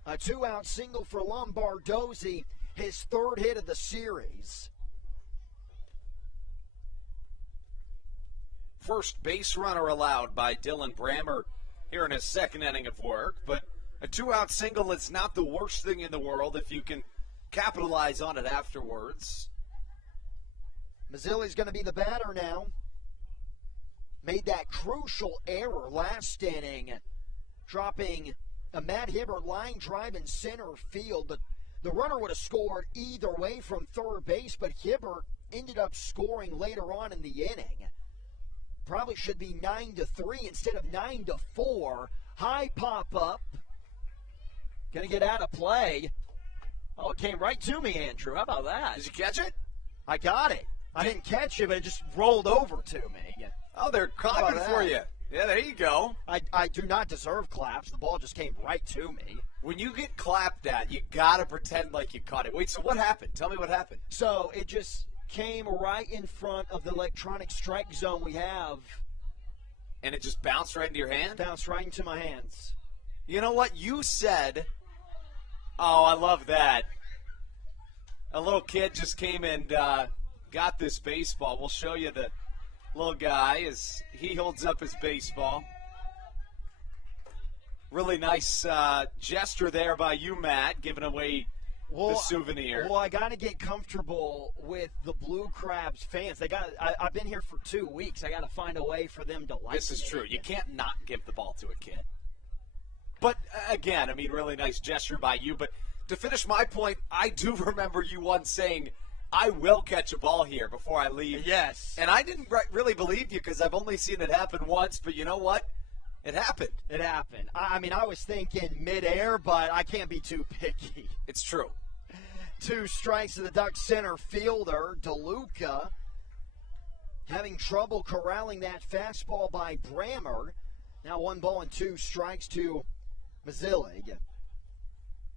A 2-out single for Lombardozzi, his 3rd hit of the series. First base runner allowed by Dylan Brammer here in his 2nd inning of work, but a 2-out single is not the worst thing in the world if you can capitalize on it afterwards. Mazzilli's going to be the batter now. Made that crucial error last inning, dropping a Matt Hibert line drive in center field. The runner would have scored either way from 3rd base, but Hibert ended up scoring later on in the inning. Probably should be 9-3 instead of 9-4. High pop up. Going to get out of play. Oh, it came right to me, Andrew. How about that? Did you catch it? I got it. I didn't catch it, but it just rolled over to me. Oh, they're clapping for you. Yeah, there you go. I do not deserve claps. The ball just came right to me. When you get clapped at, you got to pretend like you caught it. Wait, so what happened? Tell me what happened. So it just came right in front of the electronic strike zone we have. And it just bounced right into your hand? Bounced right into my hands. You know what? You said, oh, I love that. A little kid just came and got this baseball. We'll show you the little guy as he holds up his baseball. Really nice gesture there by you, Matt, giving away the souvenir. Well, I got to get comfortable with the Blue Crabs fans. I've been here for 2 weeks. I got to find a way for them to like it. This is true. You can't not give the ball to a kid. But, again, I mean, really nice gesture by you. But to finish my point, I do remember you once saying, I will catch a ball here before I leave. Yes. And I didn't really believe you because I've only seen it happen once. But you know what? It happened. It happened. I mean, I was thinking midair, but I can't be too picky. It's true. 2 strikes to the Ducks center fielder, DeLuca, having trouble corralling that fastball by Brammer. Now 1 ball and 2 strikes to Mazzilli.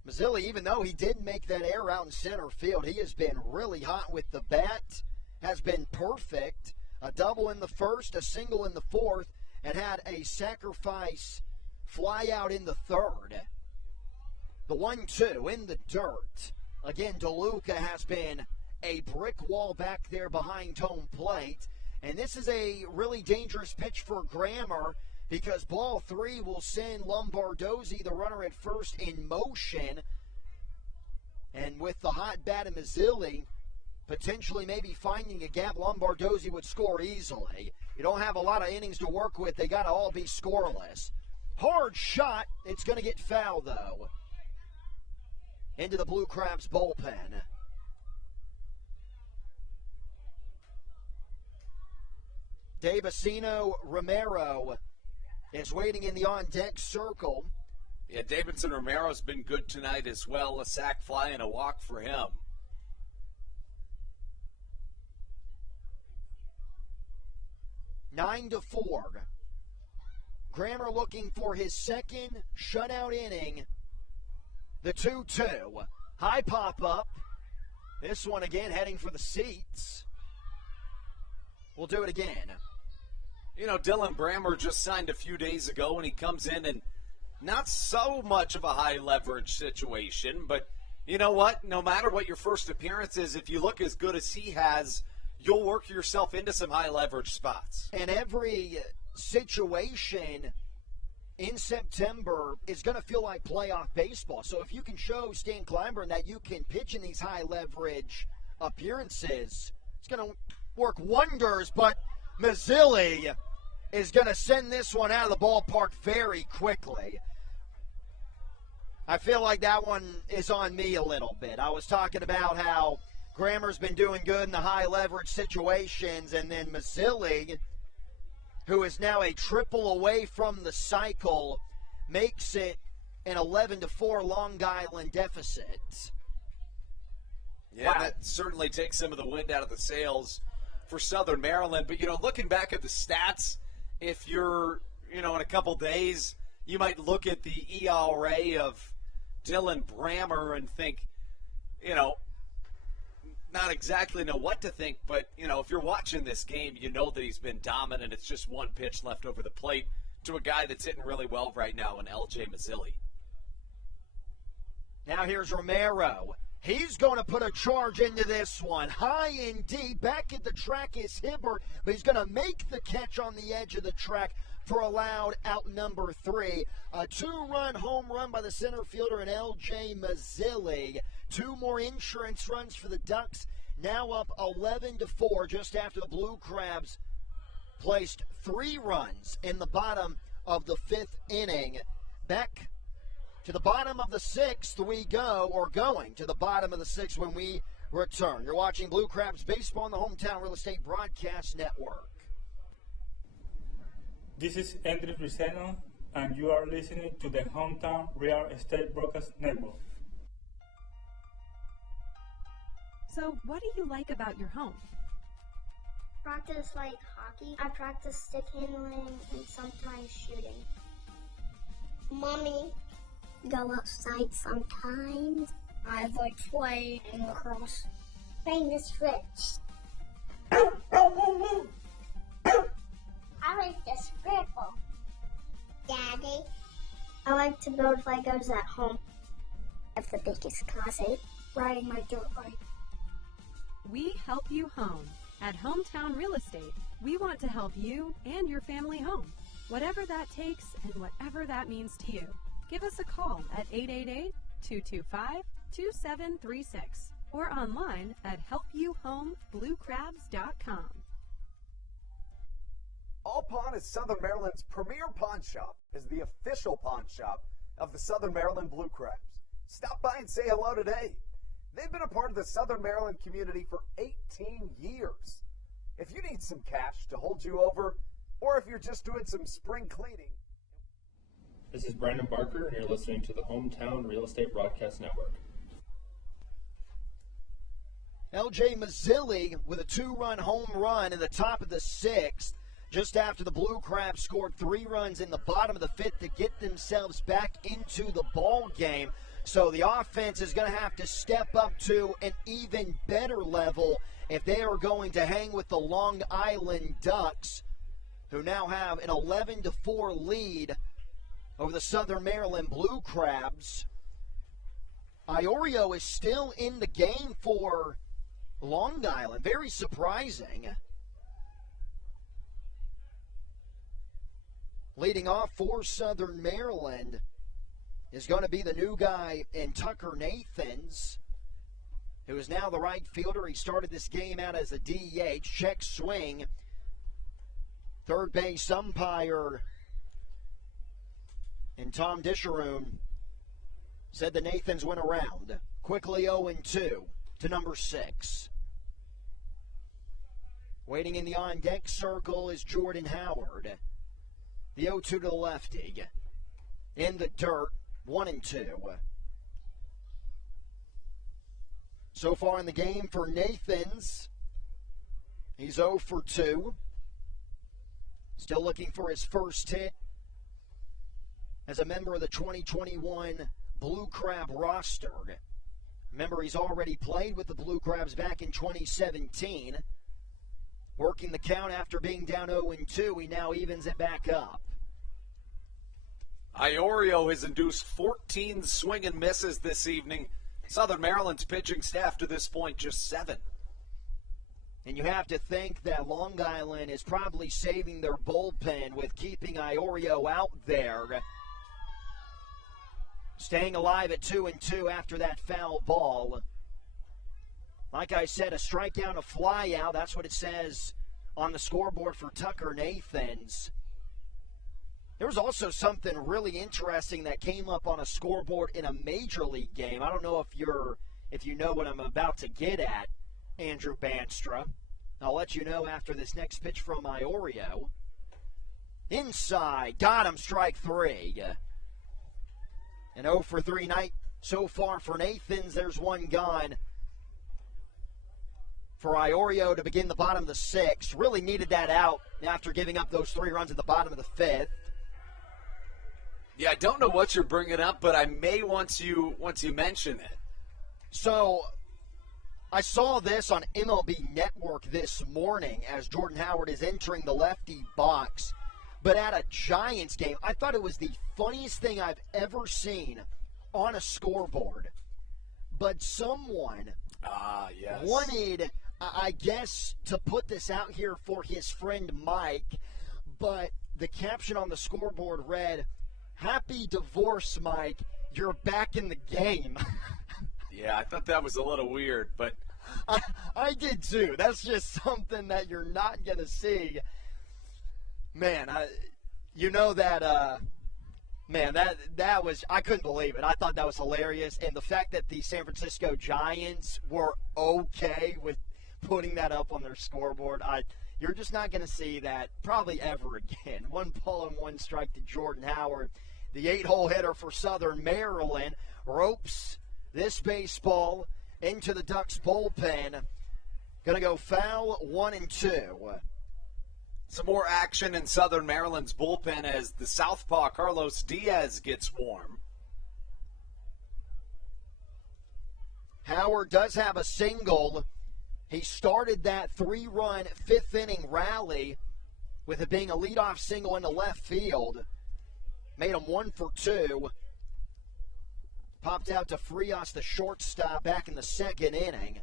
Mazzilli, even though he did make that error out in center field, he has been really hot with the bat, has been perfect. A double in the first, a single in the fourth, and had a sacrifice fly out in the third. The 1-2 in the dirt. Again, DeLuca has been a brick wall back there behind home plate. And this is a really dangerous pitch for Grammer because ball 3 will send Lombardozzi, the runner at first, in motion. And with the hot bat of Mazzilli, potentially maybe finding a gap, Lombardozzi would score easily. You don't have a lot of innings to work with. They got to all be scoreless. Hard shot. It's going to get foul, though. Into the Blue Crabs bullpen. Davidson Romero is waiting in the on-deck circle. Yeah, Davidson Romero's been good tonight as well. A sac fly and a walk for him. 9-4. Grammer looking for his second shutout inning. The 2-2. High pop-up. This one again heading for the seats. We'll do it again. You know, Dylan Brammer just signed a few days ago, and he comes in and not so much of a high-leverage situation, but you know what? No matter what your first appearance is, if you look as good as he has, you'll work yourself into some high-leverage spots. And every situation in September is going to feel like playoff baseball. So if you can show Stan Kleinburn that you can pitch in these high-leverage appearances, it's going to work wonders. But Mazzilli is going to send this one out of the ballpark very quickly. I feel like that one is on me a little bit. I was talking about how Grammer's been doing good in the high-leverage situations, and then Mazzilli, who is now a triple away from the cycle, makes it an 11-4 Long Island deficit. Yeah, wow. That certainly takes some of the wind out of the sails for Southern Maryland. But, you know, looking back at the stats, if you're, you know, in a couple days, you might look at the ERA of Dylan Brammer and think, you know, not exactly know what to think, but, you know, if you're watching this game, you know that he's been dominant. It's just one pitch left over the plate to a guy that's hitting really well right now in L.J. Mazzilli. Now here's Romero. He's going to put a charge into this one. High and deep. Back at the track is Hibert, but he's going to make the catch on the edge of the track for allowed out number 3. A 2-run home run by the center fielder in L.J. Mazzilli. 2 more insurance runs for the Ducks. Now up 11-4 just after the Blue Crabs placed 3 runs in the bottom of the 5th inning. Back to the bottom of the 6th we go, or going to the bottom of the 6th when we return. You're watching Blue Crabs Baseball on the Hometown Real Estate Broadcast Network. This is Andres Briseno, and you are listening to the Hometown Real Estate Broadcast Network. So, what do you like about your home? Practice like hockey. I practice stick handling and sometimes shooting. Mommy. Go outside sometimes. I like playing lacrosse. Playing the Switch. I like the scribble. Daddy. I like to build Legos at home. I have the biggest closet. Riding my dirt bike. We help you home. At Hometown Real Estate, we want to help you and your family home. Whatever that takes and whatever that means to you. Give us a call at 888-225-2736 or online at helpyouhomebluecrabs.com. All Pawn is Southern Maryland's premier pawn shop, is the official pawn shop of the Southern Maryland Blue Crabs. Stop by and say hello today. They've been a part of the Southern Maryland community for 18 years. If you need some cash to hold you over, or if you're just doing some spring cleaning. This is Brandon Barker, and you're listening to the Hometown Real Estate Broadcast Network. L.J. Mazzilli with a 2-run home run in the top of the 6th, just after the Blue Crabs scored 3 runs in the bottom of the 5th to get themselves back into the ball game. So the offense is going to have to step up to an even better level if they are going to hang with the Long Island Ducks, who now have an 11-4 lead over the Southern Maryland Blue Crabs. Iorio is still in the game for Long Island. Very surprising. Leading off for Southern Maryland is going to be the new guy in Tucker Nathans, who is now the right fielder. He started this game out as a DH. Check swing. Third base umpire and Tom Disharoon said the Nathans went around. Quickly 0-2 to number 6. Waiting in the on-deck circle is Jordan Howard. The 0-2 to the lefty. In the dirt, 1-2. So far in the game for Nathans, he's 0 for 2. Still looking for his first hit as a member of the 2021 Blue Crab roster. Remember, he's already played with the Blue Crabs back in 2017. Working the count after being down 0-2, he now evens it back up. Iorio has induced 14 swing and misses this evening. Southern Maryland's pitching staff to this point just 7. And you have to think that Long Island is probably saving their bullpen with keeping Iorio out there. Staying alive at 2-2 after that foul ball. Like I said, a strikeout, a flyout. That's what it says on the scoreboard for Tucker Nathans. There was also something really interesting that came up on a scoreboard in a major league game. I don't know if you know what I'm about to get at, Andrew Banstra. I'll let you know after this next pitch from Iorio. Inside, got him, strike 3. An 0 for 3 night so far for Nathans. There's one gone for Iorio to begin the bottom of the 6th. Really needed that out after giving up those 3 runs at the bottom of the 5th. Yeah, I don't know what you're bringing up, but I may once you mention it. So, I saw this on MLB Network this morning as Jordan Howard is entering the lefty box. But at a Giants game, I thought it was the funniest thing I've ever seen on a scoreboard. But someone wanted, I guess, to put this out here for his friend Mike. But the caption on the scoreboard read, "Happy divorce, Mike. You're back in the game." Yeah, I thought that was a little weird, but I did too. That's just something that you're not going to see. Man, that was, I couldn't believe it. I thought that was hilarious. And the fact that the San Francisco Giants were okay with putting that up on their scoreboard, You're just not going to see that probably ever again. 1 ball and 1 strike to Jordan Howard. The 8-hole hitter for Southern Maryland ropes this baseball into the Ducks bullpen. Going to go foul 1 and 2. Some more action in Southern Maryland's bullpen as the southpaw Carlos Diaz gets warm. Howard does have a single. He started that 3-run 5th-inning rally with it being a leadoff single into left field. Made him 1 for 2. Popped out to Frias, the shortstop, back in the 2nd inning.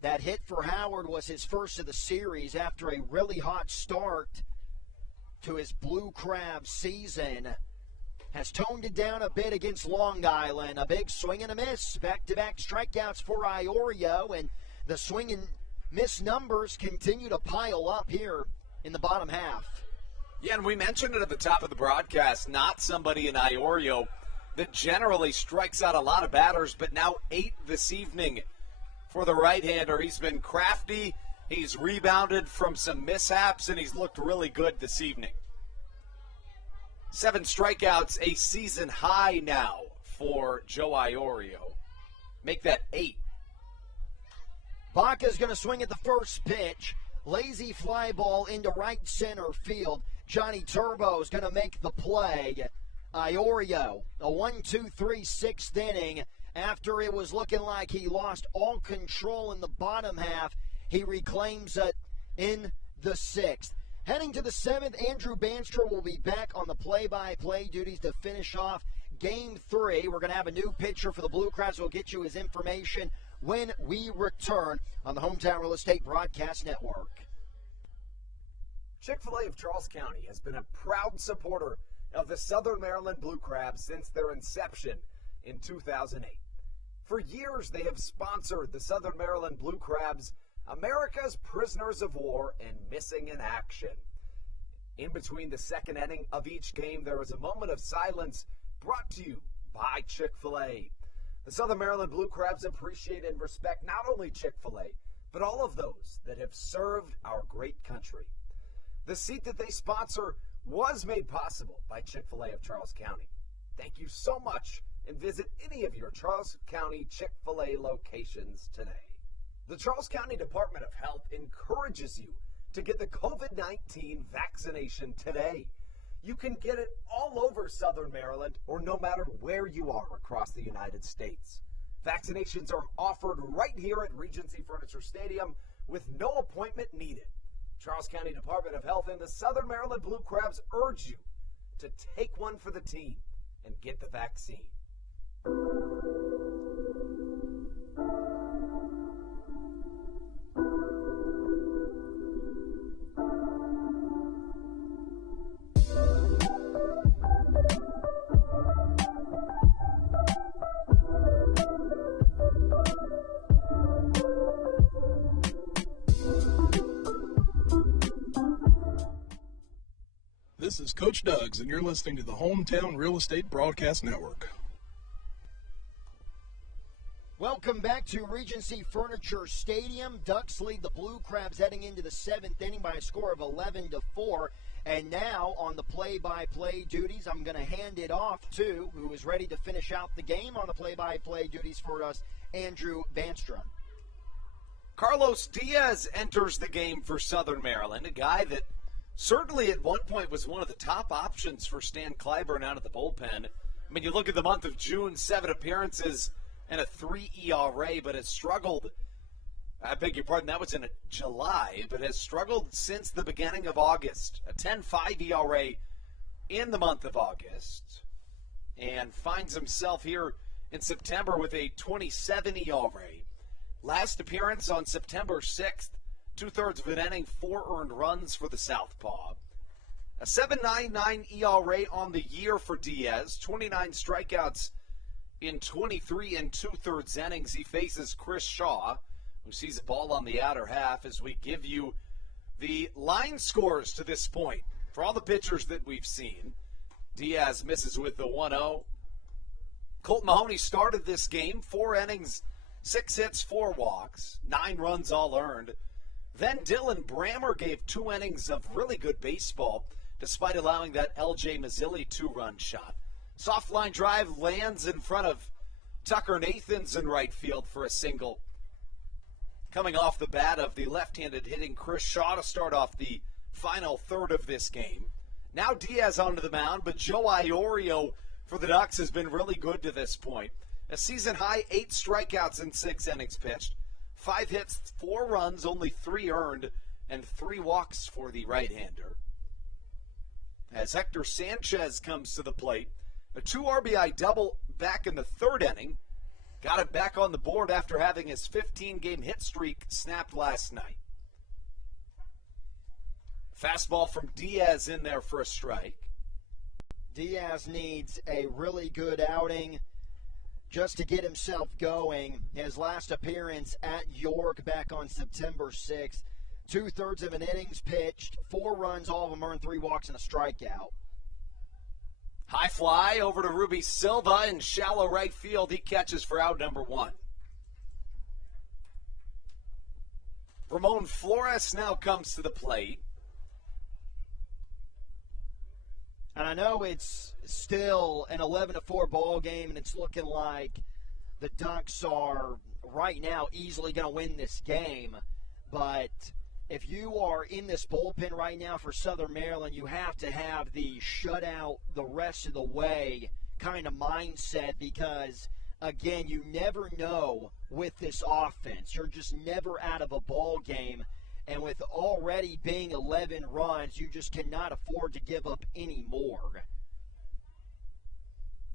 That hit for Howard was his first of the series after a really hot start to his Blue Crab season. Has toned it down a bit against Long Island. A big swing and a miss. Back-to-back strikeouts for Iorio, and the swing and miss numbers continue to pile up here in the bottom half. Yeah, and we mentioned it at the top of the broadcast, not somebody in Iorio that generally strikes out a lot of batters, but now 8 this evening for the right-hander. He's been crafty, he's rebounded from some mishaps, and he's looked really good this evening. 7 strikeouts, a season high now for Joe Iorio. Make that 8. Baca's going to swing at the first pitch. Lazy fly ball into right center field. Johnny Turbo's going to make the play. Iorio, a 1-2-3 6th inning. After it was looking like he lost all control in the bottom half, he reclaims it in the 6th. Heading to the 7th, Andrew Bandstra will be back on the play-by-play duties to finish off Game 3. We're going to have a new pitcher for the Blue Crabs. We'll get you his information when we return on the Hometown Real Estate Broadcast Network. Chick-fil-A of Charles County has been a proud supporter of the Southern Maryland Blue Crabs since their inception in 2008. For years, they have sponsored the Southern Maryland Blue Crabs, America's prisoners of war and missing in action. In between the 2nd inning of each game, there is a moment of silence brought to you by Chick-fil-A. The Southern Maryland Blue Crabs appreciate and respect not only Chick-fil-A, but all of those that have served our great country. The seat that they sponsor was made possible by Chick-fil-A of Charles County. Thank you so much, and visit any of your Charles County Chick-fil-A locations today. The Charles County Department of Health encourages you to get the COVID-19 vaccination today. You can get it all over Southern Maryland or no matter where you are across the United States. Vaccinations are offered right here at Regency Furniture Stadium with no appointment needed. Charles County Department of Health and the Southern Maryland Blue Crabs urge you to take one for the team and get the vaccine. This is Coach Doug's, and you're listening to the Hometown Real Estate Broadcast Network. Welcome back to Regency Furniture Stadium. Ducks lead the Blue Crabs heading into the 7th inning by a score of 11-4. And now on the play-by-play duties, I'm going to hand it off to who is ready to finish out the game on the play-by-play duties for us, Andrew Bandstra. Carlos Diaz enters the game for Southern Maryland, a guy that certainly at one point was one of the top options for Stan Clyburn out of the bullpen. I mean, you look at the month of June, 7 appearances and a 3 ERA, but has struggled. I beg your pardon, that was in July, but has struggled since the beginning of August. A 10.5 ERA in the month of August, and finds himself here in September with a 27 ERA. Last appearance on September 6th, 2/3 of an inning, 4 earned runs for the southpaw. A 7.99 ERA on the year for Diaz, 29 strikeouts in 23 and 2/3 innings. He faces Chris Shaw, who sees a ball on the outer half, as we give you the line scores to this point. For all the pitchers that we've seen, Diaz misses with the 1-0. Colt Mahoney started this game, 4 innings, 6 hits, 4 walks, 9 runs all earned. Then Dylan Brammer gave 2 innings of really good baseball, despite allowing that L.J. Mazzilli 2-run shot. Soft line drive lands in front of Tucker Nathans in right field for a single. Coming off the bat of the left-handed hitting Chris Shaw to start off the final third of this game. Now Diaz onto the mound, but Joe Iorio for the Ducks has been really good to this point. A season-high 8 strikeouts in 6 innings pitched, 5 hits, 4 runs, only 3 earned, and 3 walks for the right-hander. As Hector Sanchez comes to the plate, a 2 RBI double back in the 3rd inning. Got him back on the board after having his 15-game hit streak snapped last night. Fastball from Diaz in there for a strike. Diaz needs a really good outing just to get himself going. His last appearance at York back on September 6th. 2/3 of an innings pitched, 4 runs, all of them earned, 3 walks and a strikeout. High fly over to Ruby Silva in shallow right field. He catches for out number 1. Ramon Flores now comes to the plate. And I know it's still an 11-4 ball game, and it's looking like the Ducks are right now easily going to win this game. But if you are in this bullpen right now for Southern Maryland, you have to have the shutout the rest of the way kind of mindset because, again, you never know with this offense. You're just never out of a ball game. And with already being 11 runs, you just cannot afford to give up any more.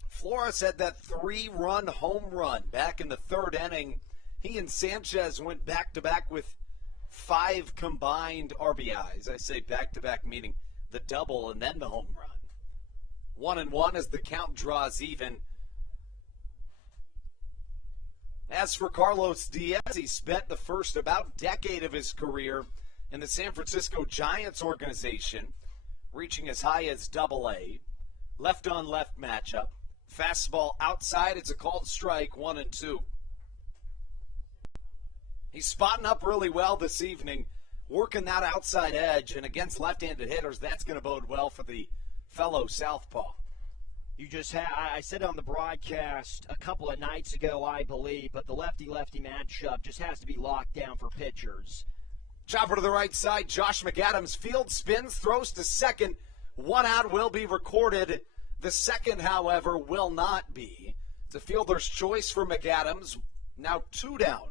Flores had that 3-run home run back in the 3rd inning. He and Sanchez went back-to-back with 5 combined RBIs. I say back-to-back meaning the double and then the home run. 1-1 as the count draws even. As for Carlos Diaz, he spent the first about decade of his career in the San Francisco Giants organization, reaching as high as Double-A. Left-on-left matchup. Fastball outside, it's a called strike, 1-2. He's spotting up really well this evening, working that outside edge, and against left-handed hitters, that's going to bode well for the fellow southpaw. You just I said on the broadcast a couple of nights ago, I believe, but the lefty-lefty matchup just has to be locked down for pitchers. Chopper to the right side, Josh McAdams field spins, throws to second. 1 out will be recorded. The second, however, will not be. It's a fielder's choice for McAdams. Now 2 down,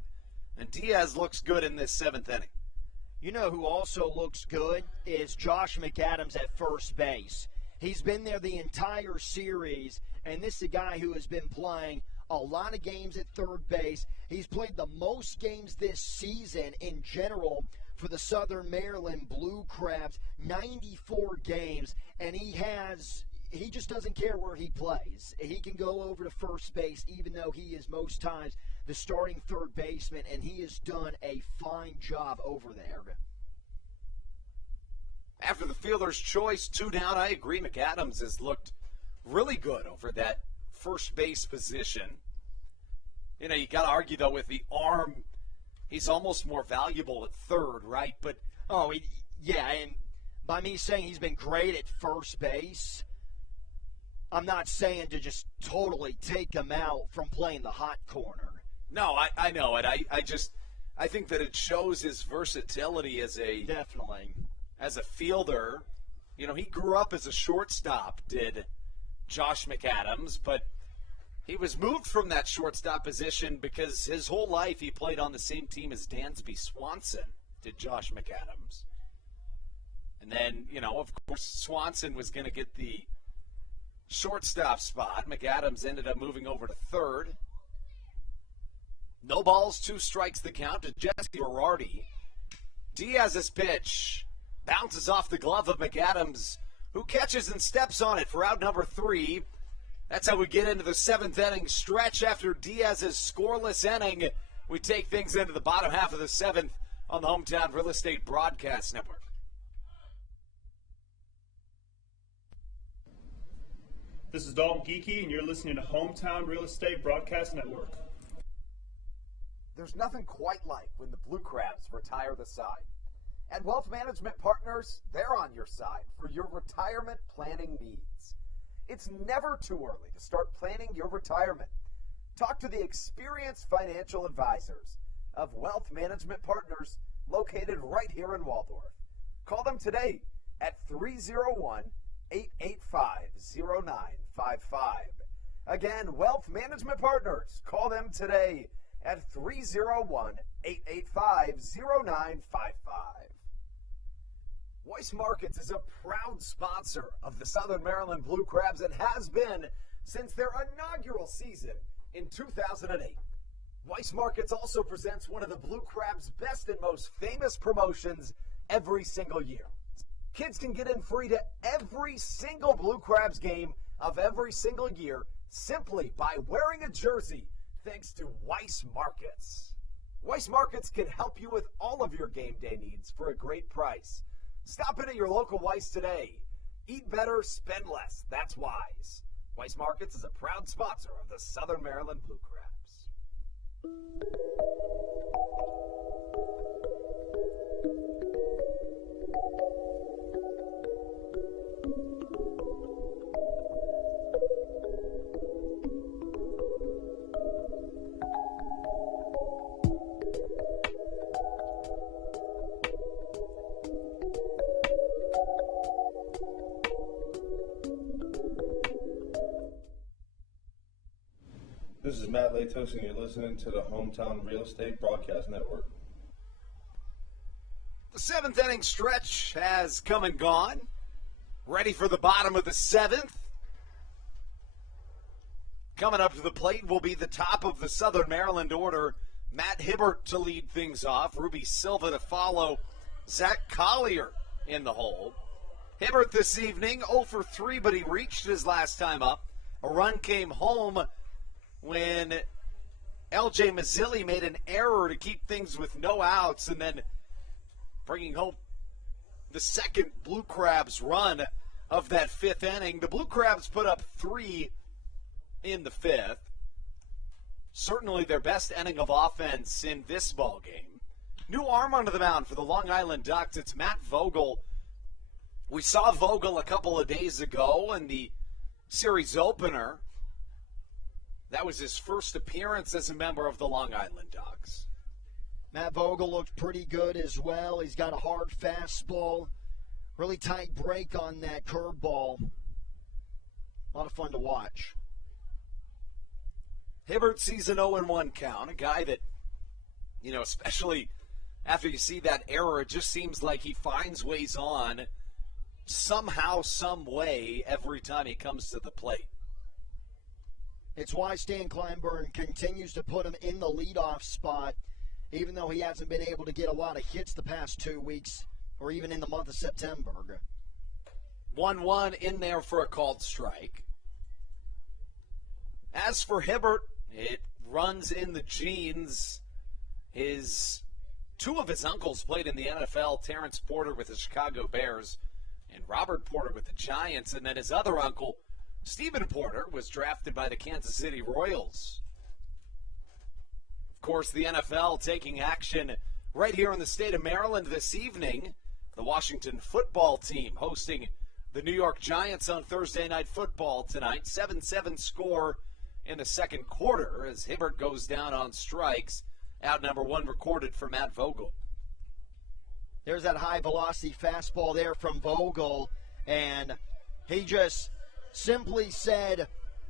and Diaz looks good in this 7th inning. You know who also looks good is Josh McAdams at first base. He's been there the entire series, and this is a guy who has been playing a lot of games at third base. He's played the most games this season in general for the Southern Maryland Blue Crabs, 94 games, and he just doesn't care where he plays. He can go over to first base, even though he is most times the starting third baseman, and he has done a fine job over there. After the fielder's choice, 2 down, I agree. McAdams has looked really good over that first base position. You know, you got to argue, though, with the arm, he's almost more valuable at third, right? But yeah, and by me saying he's been great at first base, I'm not saying to just totally take him out from playing the hot corner. No, I know it. I think that it shows his versatility as a fielder. You know, he grew up as a shortstop, did Josh McAdams, but he was moved from that shortstop position because his whole life he played on the same team as Dansby Swanson, did Josh McAdams. And then, you know, of course, Swanson was going to get the shortstop spot. McAdams ended up moving over to third. No balls, 2 strikes the count to Jesse Girardi. Diaz's pitch bounces off the glove of McAdams, who catches and steps on it for out number 3. That's how we get into the 7th inning stretch after Diaz's scoreless inning. We take things into the bottom half of the 7th on the Hometown Real Estate Broadcast Network. This is Dalton Geeky, and you're listening to Hometown Real Estate Broadcast Network. There's nothing quite like when the Blue Crabs retire the side. At Wealth Management Partners, they're on your side for your retirement planning needs. It's never too early to start planning your retirement. Talk to the experienced financial advisors of Wealth Management Partners located right here in Waldorf. Call them today at 301-885-0955. Again, Wealth Management Partners. Call them today at 301-885-0955. Weiss Markets is a proud sponsor of the Southern Maryland Blue Crabs and has been since their inaugural season in 2008. Weiss Markets also presents one of the Blue Crabs' best and most famous promotions every single year. Kids can get in free to every single Blue Crabs game of every single year simply by wearing a jersey thanks to Weiss Markets. Weiss Markets can help you with all of your game day needs for a great price. Stop in at your local Weiss today. Eat better, spend less. That's wise. Weiss Markets is a proud sponsor of the Southern Maryland Blue Crabs. This is Matt Latos, and you're listening to the Hometown Real Estate Broadcast Network. The seventh inning stretch has come and gone. Ready for the bottom of the seventh. Coming up to the plate will be the top of the Southern Maryland order. Matt Hibert to lead things off. Ruby Silva to follow. Zach Collier in the hole. Hibert this evening, 0 for 3, but he reached his last time up. A run came home when L.J. Mazzilli made an error to keep things with no outs, and then bringing home the second Blue Crabs run of that fifth inning. The Blue Crabs put up 3 in the fifth. Certainly their best inning of offense in this ball game. New arm onto the mound for the Long Island Ducks. It's Matt Vogel. We saw Vogel a couple of days ago in the series opener. That was his first appearance as a member of the Long Island Ducks. Matt Vogel looked pretty good as well. He's got a hard fastball, really tight break on that curveball. A lot of fun to watch. Hibert sees an 0-1 count, a guy that, especially after you see that error, it just seems like he finds ways on somehow, some way every time he comes to the plate. It's why Stan Kleinberg continues to put him in the leadoff spot, even though he hasn't been able to get a lot of hits the past 2 weeks or even in the month of September. 1-1 in there for a called strike. As for Hibert, it runs in the genes. Two of his uncles played in the NFL, Terrence Porter with the Chicago Bears and Robert Porter with the Giants, and then his other uncle, Stephen Porter, was drafted by the Kansas City Royals. Of course, the NFL taking action right here in the state of Maryland this evening. The Washington football team hosting the New York Giants on Thursday Night Football tonight. 7-7 score in the second quarter as Hibert goes down on strikes. Out number 1 recorded for Matt Vogel. There's that high-velocity fastball there from Vogel, and he just simply said,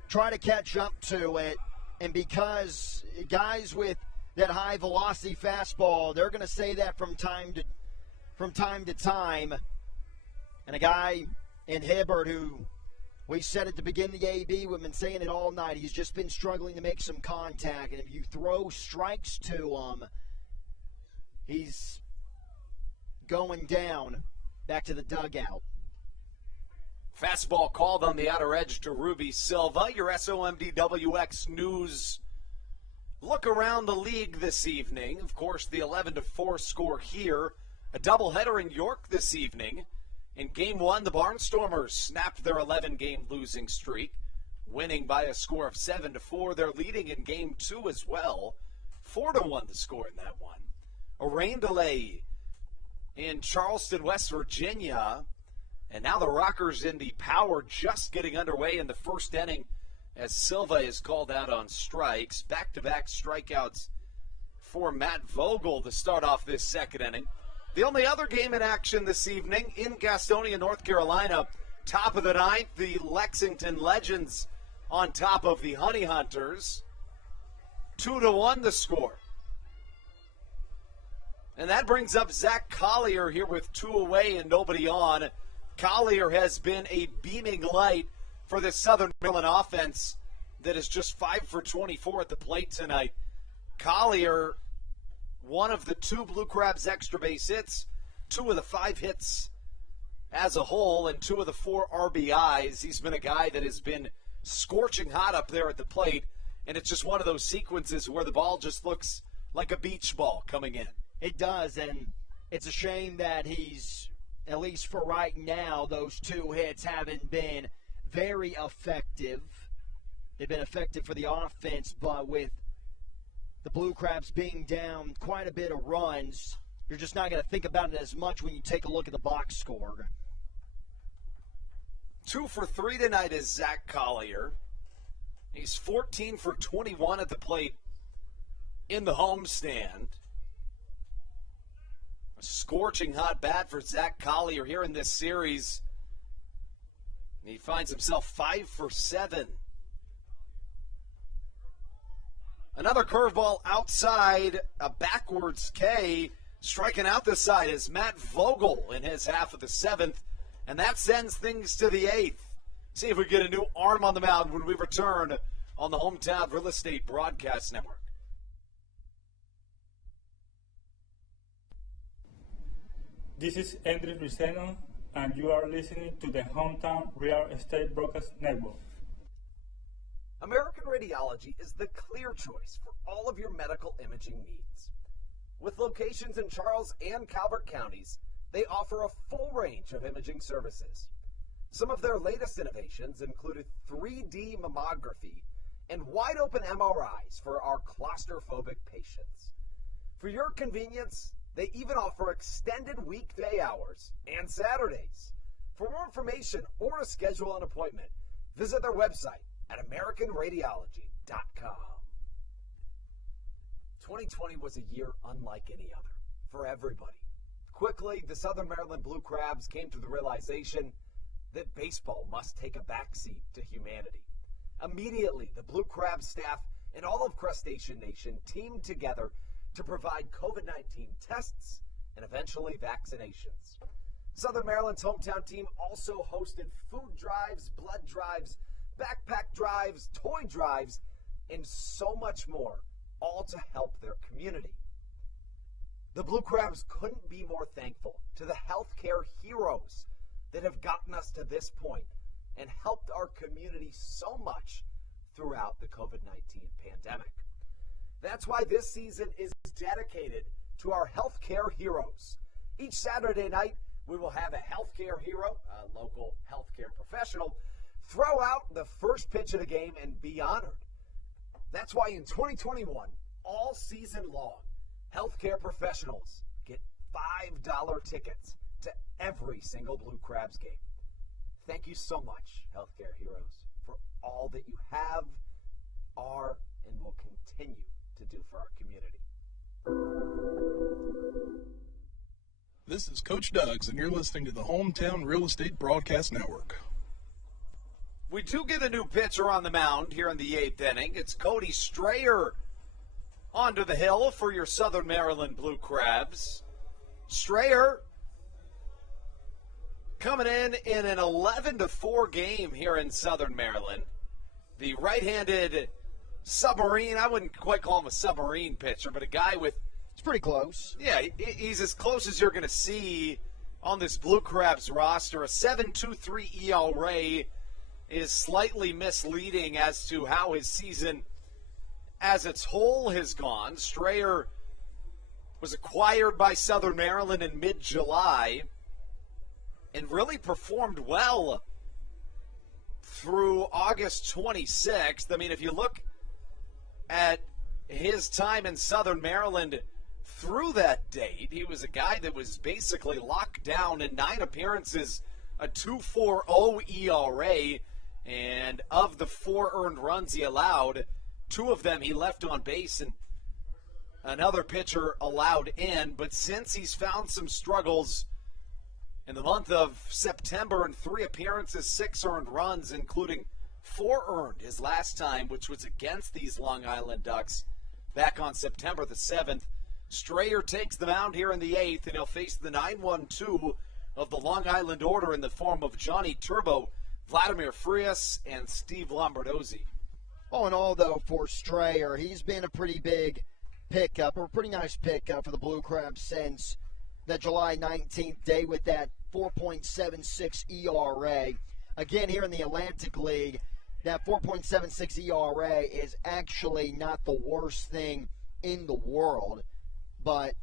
try to catch up to it, and because guys with that high-velocity fastball, they're going to say that from time to time, and a guy in Hibert who we said at the beginning of the AB, we've been saying it all night, he's just been struggling to make some contact, and if you throw strikes to him, he's going down back to the dugout. Fastball called on the outer edge to Ruby Silva. Your SOMDWX News look around the league this evening. Of course, the 11-4 score here. A doubleheader in York this evening. In Game 1, the Barnstormers snapped their 11-game losing streak, winning by a score of 7-4. They're leading in Game 2 as well. 4-1 the score in that one. A rain delay in Charleston, West Virginia. And now the Rockers in the power just getting underway in the first inning as Silva is called out on strikes. Back-to-back strikeouts for Matt Vogel to start off this second inning. The only other game in action this evening in Gastonia, North Carolina, top of the ninth, the Lexington Legends on top of the Honey Hunters. 2-1 the score. And that brings up Zach Collier here with 2 away and nobody on. Collier has been a beaming light for the Southern Maryland offense that is just 5 for 24 at the plate tonight. Collier, one of the 2 Blue Crabs extra base hits, 2 of the 5 hits as a whole, and 2 of the 4 RBIs. He's been a guy that has been scorching hot up there at the plate, and it's just one of those sequences where the ball just looks like a beach ball coming in. It does, and it's a shame that he's, at least for right now, those 2 hits haven't been very effective. They've been effective for the offense, but with the Blue Crabs being down quite a bit of runs, you're just not going to think about it as much when you take a look at the box score. 2 for 3 tonight is Zach Collier. He's 14 for 21 at the plate in the homestand. A scorching hot bat for Zach Collier here in this series. He finds himself 5 for 7. Another curveball outside, a backwards K. Striking out this side is Matt Vogel in his half of the 7th, and that sends things to the 8th. See if we get a new arm on the mound when we return on the Hometown Real Estate Broadcast Network. This is Andres Riceno, and you are listening to the Hometown Real Estate Broadcast Network. American Radiology is the clear choice for all of your medical imaging needs. With locations in Charles and Calvert counties, they offer a full range of imaging services. Some of their latest innovations included 3D mammography and wide-open MRIs for our claustrophobic patients. For your convenience, they even offer extended weekday hours and Saturdays. For more information or to schedule an appointment, visit their website at AmericanRadiology.com. 2020 was a year unlike any other for everybody. Quickly, the Southern Maryland Blue Crabs came to the realization that baseball must take a backseat to humanity. Immediately, the Blue Crab staff and all of Crustacean Nation teamed together to provide COVID-19 tests and eventually vaccinations. Southern Maryland's hometown team also hosted food drives, blood drives, backpack drives, toy drives, and so much more, all to help their community. The Blue Crabs couldn't be more thankful to the healthcare heroes that have gotten us to this point and helped our community so much throughout the COVID-19 pandemic. That's why this season is dedicated to our healthcare heroes. Each Saturday night, we will have a healthcare hero, a local healthcare professional, throw out the first pitch of the game and be honored. That's why in 2021, all season long, healthcare professionals get $5 tickets to every single Blue Crabs game. Thank you so much, healthcare heroes, for all that you have, are, and will continue to do for our community. This is Coach Doug's, and you're listening to the Hometown Real Estate Broadcast Network. We do get a new pitcher on the mound here in the 8th inning. It's Cody Strayer onto the hill for your Southern Maryland Blue Crabs. Strayer coming in an 11-4 game here in Southern Maryland. The right-handed submarine, I wouldn't quite call him a submarine pitcher, but a guy with... It's pretty close. Yeah, he's as close as you're going to see on this Blue Crabs roster. A 7.23 ERA is slightly misleading as to how his season as its whole has gone. Strayer was acquired by Southern Maryland in mid-July and really performed well through August 26th. I mean, if you look at his time in Southern Maryland, through that date, he was a guy that was basically locked down in 9 appearances, a 2.40 ERA, and of the 4 earned runs he allowed, 2 of them he left on base and another pitcher allowed in. But since he's found some struggles in the month of September, in 3 appearances, 6 earned runs, including 4 earned his last time, which was against these Long Island Ducks back on September the 7th. Strayer takes the mound here in the 8th, and he'll face the 9-1-2 of the Long Island order in the form of Johnny Turbo, Vladimir Frias, and Steve Lombardozzi. All in all, though, for Strayer, he's been a pretty big pickup, or a pretty nice pickup for the Blue Crabs since that July 19th day with that 4.76 ERA. Again, here in the Atlantic League, that 4.76 ERA is actually not the worst thing in the world, but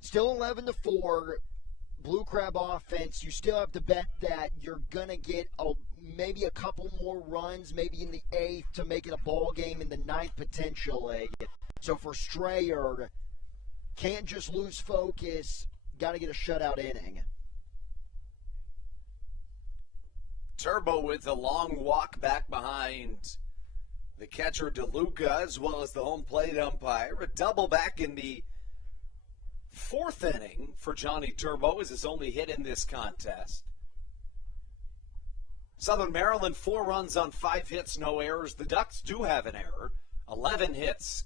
still 11-4. Blue Crab offense, you still have to bet that you're going to get maybe a couple more runs, maybe in the 8th to make it a ball game in the 9th potentially. So for Strayer, can't just lose focus, got to get a shutout inning. Turbo with a long walk back behind the catcher DeLuca, as well as the home plate umpire. A double back in the 4th inning for Johnny Turbo is his only hit in this contest. Southern Maryland, 4 runs on 5 hits, no errors. The Ducks do have an error. 11 hits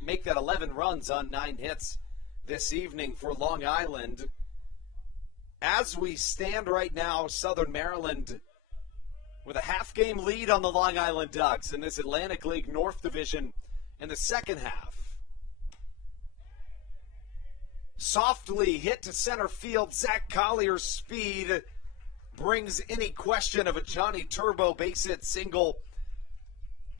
make that 11 runs on 9 hits this evening for Long Island. As we stand right now, Southern Maryland with a half-game lead on the Long Island Ducks in this Atlantic League North Division in the second half. Softly hit to center field. Zach Collier's speed brings any question of a Johnny Turbo base hit single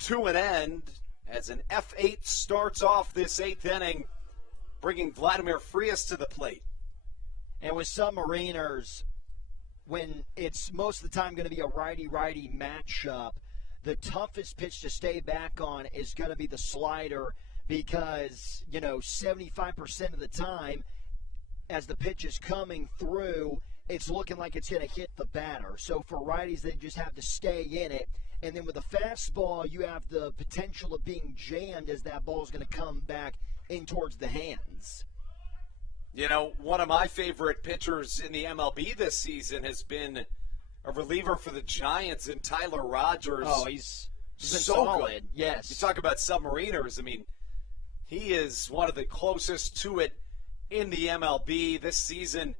to an end as an F8 starts off this 8th inning, bringing Vladimir Frias to the plate. And with Submariners, when it's most of the time going to be a righty-righty matchup, the toughest pitch to stay back on is going to be the slider because, 75% of the time as the pitch is coming through, it's looking like it's going to hit the batter. So for righties, they just have to stay in it. And then with a fastball, you have the potential of being jammed as that ball is going to come back in towards the hands. One of my favorite pitchers in the MLB this season has been a reliever for the Giants in Tyler Rogers. Oh, he's been so solid. Good. Yes. You talk about Submariners. I mean, he is one of the closest to it in the MLB this season.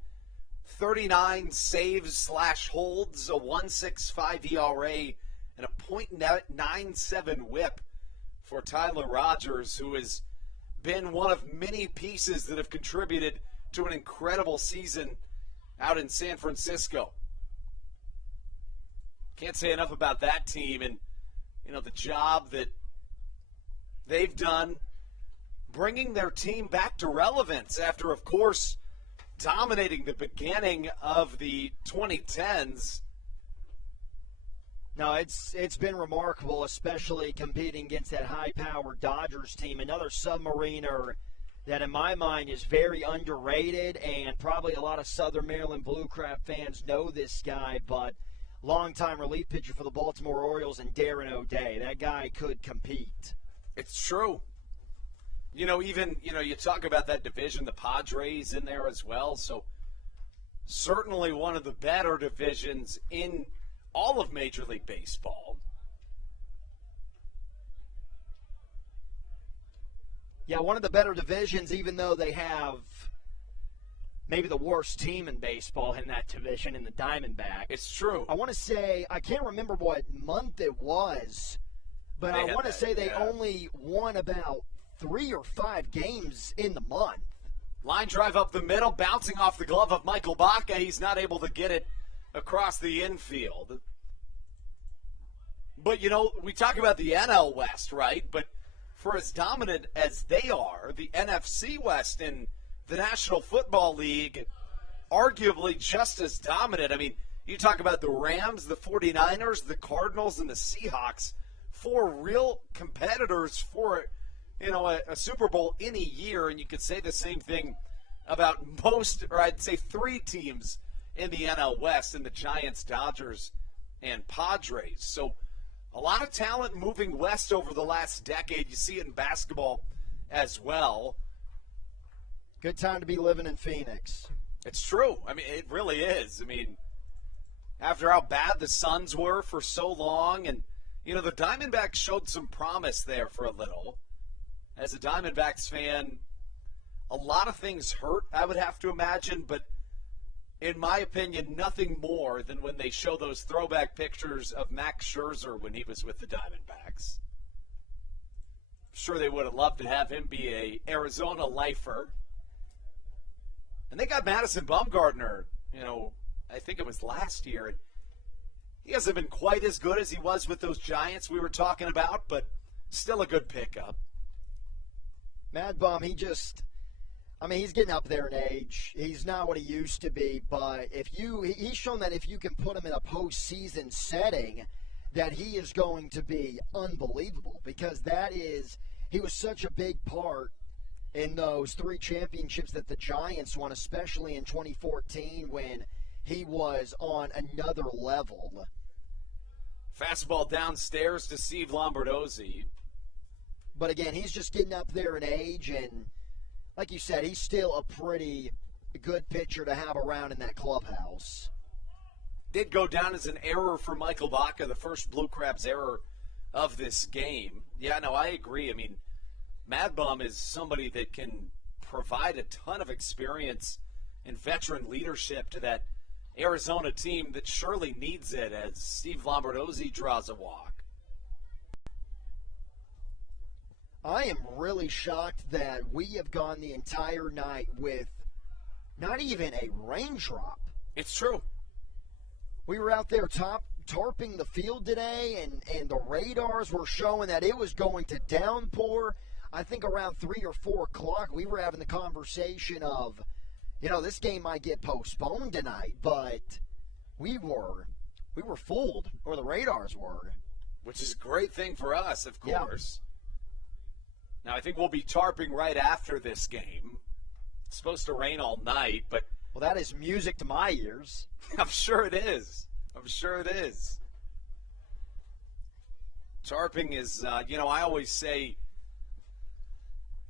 39 saves/holds, a 1.65 ERA, and a .97 whip for Tyler Rogers, who has been one of many pieces that have contributed to an incredible season out in San Francisco. Can't say enough about that team and, the job that they've done bringing their team back to relevance after, of course, dominating the beginning of the 2010s. No, it's been remarkable, especially competing against that high-powered Dodgers team. Another Submariner that, in my mind, is very underrated, and probably a lot of Southern Maryland Blue Crab fans know this guy, but longtime relief pitcher for the Baltimore Orioles and Darren O'Day. That guy could compete. It's true. You talk about that division, the Padres in there as well, so certainly one of the better divisions in all of Major League Baseball. Yeah, one of the better divisions, even though they have maybe the worst team in baseball in that division in the Diamondbacks. It's true. I want to say, I can't remember what month it was, but I want to say they only won about 3 or 5 games in the month. Line drive up the middle, bouncing off the glove of Michael Baca. He's not able to get it across the infield. But, we talk about the NL West, right? But for as dominant as they are, the NFC West in the National Football League, arguably just as dominant. I mean, you talk about the Rams, the 49ers, the Cardinals, and the Seahawks, 4 real competitors for a Super Bowl in a year, and you could say the same thing about most, or I'd say 3 teams in the NL West, in the Giants, Dodgers, and Padres. So a lot of talent moving west over the last decade. You see it in basketball as well. Good time to be living in Phoenix. It's true. I mean, it really is. I mean, after how bad the Suns were for so long, and, the Diamondbacks showed some promise there for a little. As a Diamondbacks fan, a lot of things hurt, I would have to imagine, but in my opinion, nothing more than when they show those throwback pictures of Max Scherzer when he was with the Diamondbacks. I'm sure they would have loved to have him be a Arizona lifer. And they got Madison Bumgarner, I think it was last year. And he hasn't been quite as good as he was with those Giants we were talking about, but still a good pickup. Mad Bum, he's getting up there in age. He's not what he used to be, but he's shown that if you can put him in a postseason setting, that he is going to be unbelievable, because he was such a big part in those 3 championships that the Giants won, especially in 2014 when he was on another level. Fastball downstairs to Steve Lombardozzi. But again, he's just getting up there in age, and like you said, he's still a pretty good pitcher to have around in that clubhouse. Did go down as an error for Michael Baca, the first Blue Crabs error of this game. Yeah, no, I agree. I mean, Mad Bum is somebody that can provide a ton of experience and veteran leadership to that Arizona team that surely needs it as Steve Lombardozzi draws a walk. I am really shocked that we have gone the entire night with not even a raindrop. It's true. We were out there tarping the field today, and the radars were showing that it was going to downpour. I think around 3 or 4 o'clock, we were having the conversation of, this game might get postponed tonight, but we were fooled, or the radars were. Which is a great thing for us, of course. Yeah. Now, I think we'll be tarping right after this game. It's supposed to rain all night, but... Well, that is music to my ears. I'm sure it is. Tarping is, I always say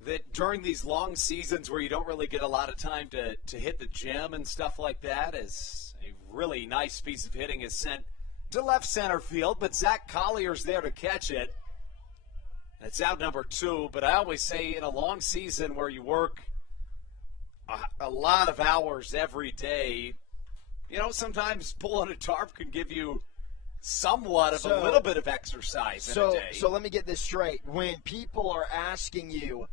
that during these long seasons where you don't really get a lot of time to hit the gym and stuff like that, as a really nice piece of hitting is sent to left center field, but Zach Collier's there to catch it. It's out number 2, but I always say in a long season where you work a lot of hours every day, sometimes pulling a tarp can give you somewhat of a little bit of exercise in a day. So let me get this straight. When people are asking you,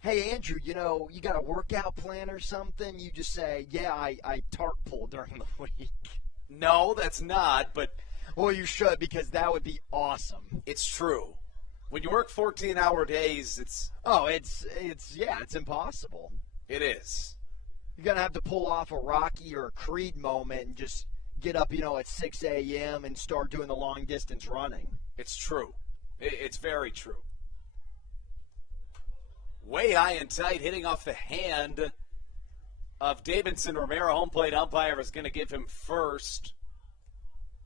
hey, Andrew, you got a workout plan or something, you just say, yeah, I tarp pull during the week. No, that's not, but... Well, you should, because that would be awesome. It's true. When you work 14-hour days, it's impossible. It is. You're going to have to pull off a Rocky or a Creed moment and just get up, at 6 a.m. and start doing the long-distance running. It's true. It's very true. Way high and tight, hitting off the hand of Davidson Romero. Home plate umpire is going to give him first.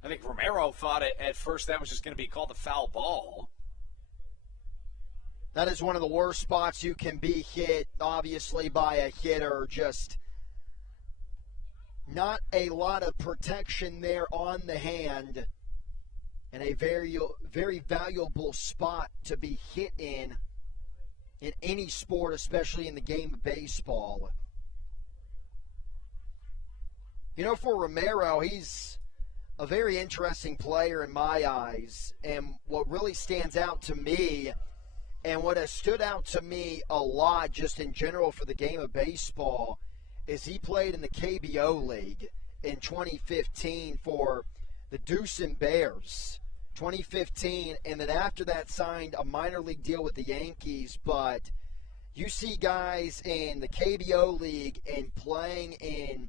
I think Romero thought at first that was just going to be called a foul ball. That is one of the worst spots you can be hit, obviously, by a hitter. Just not a lot of protection there on the hand, and a very, very valuable spot to be hit in any sport, especially in the game of baseball. For Romero, he's a very interesting player in my eyes, and what really stands out to me, and what has stood out to me a lot just in general for the game of baseball, is he played in the KBO League in 2015 for the Doosan Bears. 2015, and then after that signed a minor league deal with the Yankees. But you see guys in the KBO League and playing in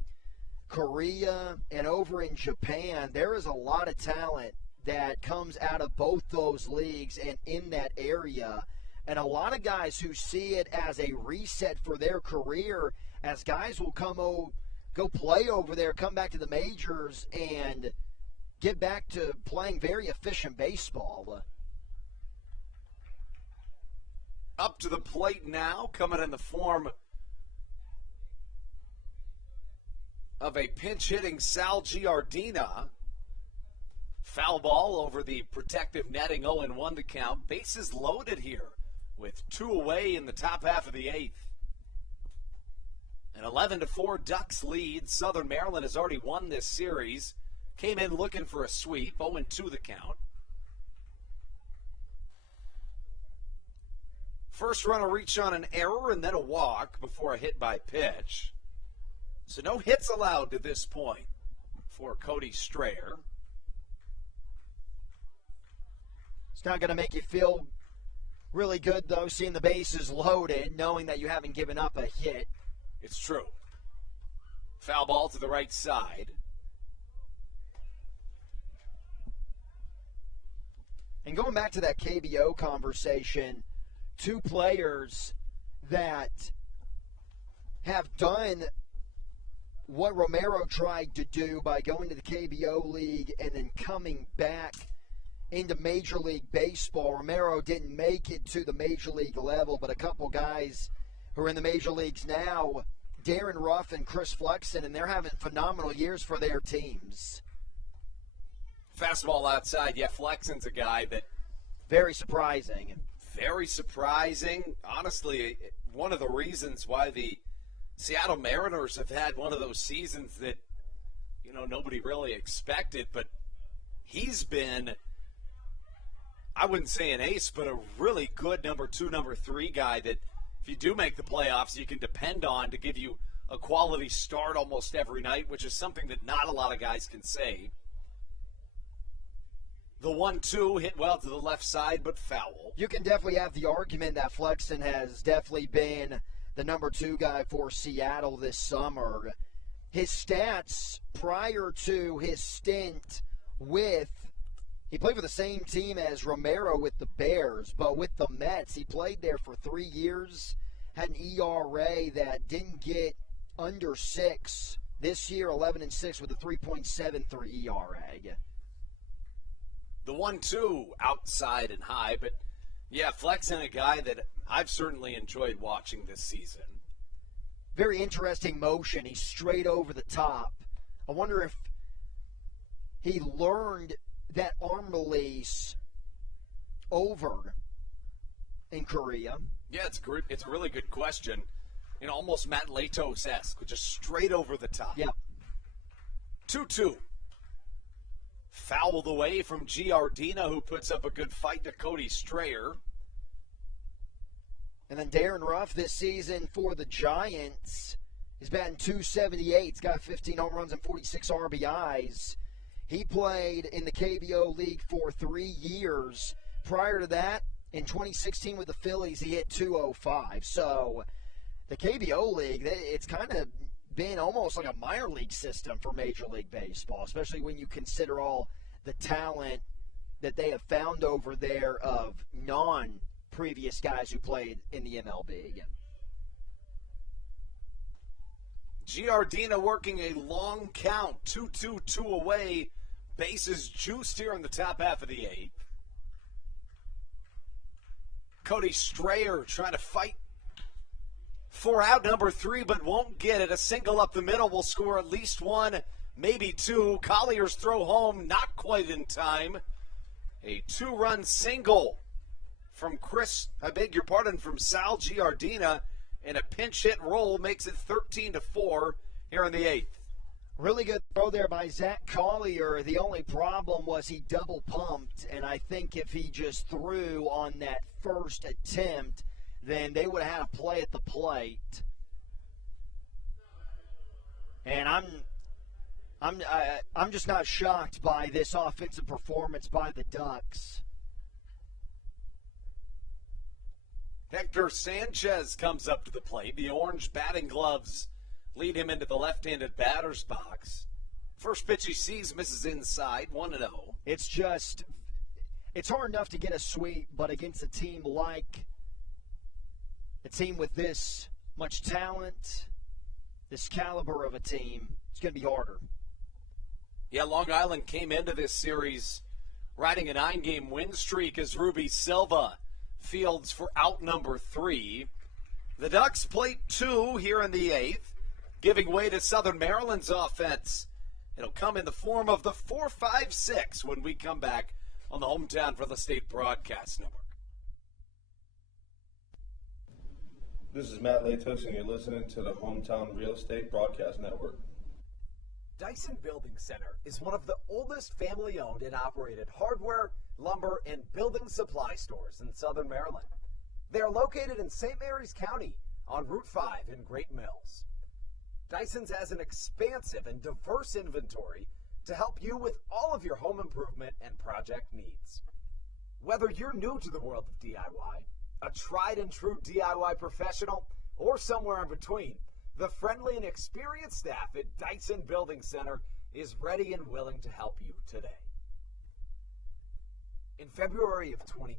Korea and over in Japan. There is a lot of talent that comes out of both those leagues and in that area. And a lot of guys who see it as a reset for their career, as guys will go play over there, come back to the majors, and get back to playing very efficient baseball. Up to the plate now, coming in the form of a pinch-hitting Sal Giardina. Foul ball over the protective netting, 0-1 to count. Bases loaded here with 2 away in the top half of the 8th. An 11-4 Ducks lead. Southern Maryland has already won this series. Came in looking for a sweep, 0-2 the count. First runner reach on an error and then a walk before a hit by pitch. So no hits allowed to this point for Cody Strayer. It's not going to make you feel really good, though, seeing the bases loaded, knowing that you haven't given up a hit. It's true. Foul ball to the right side. And going back to that KBO conversation, 2 players that have done what Romero tried to do by going to the KBO League and then coming back into Major League Baseball. Romero didn't make it to the Major League level, but a couple guys who are in the Major Leagues now, Darren Ruff and Chris Flexen, and they're having phenomenal years for their teams. Fastball outside. Yeah, Flexen's a guy that... Very surprising. Very surprising. Honestly, one of the reasons why the Seattle Mariners have had one of those seasons that, nobody really expected, but he's been, I wouldn't say an ace, but a really good number 2, number 3 guy that if you do make the playoffs, you can depend on to give you a quality start almost every night, which is something that not a lot of guys can say. The 1-2 hit well to the left side, but foul. You can definitely have the argument that Flexen has definitely been the number 2 guy for Seattle this summer. His stats prior to his stint he played for the same team as Romero with the Bears, but with the Mets, he played there for 3 years, had an ERA that didn't get under 6. This year, 11-6 with a 3.73 ERA. The 1-2 outside and high, but yeah, Flexen, a guy that I've certainly enjoyed watching this season. Very interesting motion. He's straight over the top. I wonder if he learned that arm release over in Korea. Yeah, it's a really good question. Almost Matt Latos-esque, just straight over the top. Yeah. 2-2. Fouled away from Giardina, who puts up a good fight to Cody Strayer. And then Darren Ruff this season for the Giants is batting .278. He's got 15 home runs and 46 RBIs. He played in the KBO League for 3 years. Prior to that, in 2016 with the Phillies, he hit .205. So the KBO League, it's kind of been almost like a minor league system for Major League Baseball, especially when you consider all the talent that they have found over there of non-previous guys who played in the MLB. Giardina working a long count, 2-2, 2 away. Bases juiced here in the top half of the 8th. Cody Strayer trying to fight for out number 3, but won't get it. A single up the middle will score at least 1, maybe 2. Collier's throw home, not quite in time. A 2-run single from from Sal Giardina, and a pinch hit roll makes it 13-4 here in the 8th. Really good throw there by Zach Collier. The only problem was he double pumped, and I think if he just threw on that first attempt, then they would have had a play at the plate. And I'm just not shocked by this offensive performance by the Ducks. Hector Sanchez comes up to the plate. The orange batting gloves lead him into the left-handed batter's box. First pitch he sees misses inside, 1-0. It's hard enough to get a sweep, but against a team like a team with this much talent, this caliber of a team, it's going to be harder. Yeah, Long Island came into this series riding a 9-game win streak as Ruby Silva fields for out number 3. The Ducks played 2 here in the 8th, giving way to Southern Maryland's offense. It'll come in the form of the 4-5-6 when we come back on the Hometown Real Estate Broadcast Network. This is Matt Latos, and you're listening to the Hometown Real Estate Broadcast Network. Dyson Building Center is one of the oldest family-owned and operated hardware, lumber, and building supply stores in Southern Maryland. They are located in St. Mary's County on Route 5 in Great Mills. Dyson's has an expansive and diverse inventory to help you with all of your home improvement and project needs. Whether you're new to the world of DIY, a tried and true DIY professional, or somewhere in between, the friendly and experienced staff at Dyson Building Center is ready and willing to help you today. In February of 2020,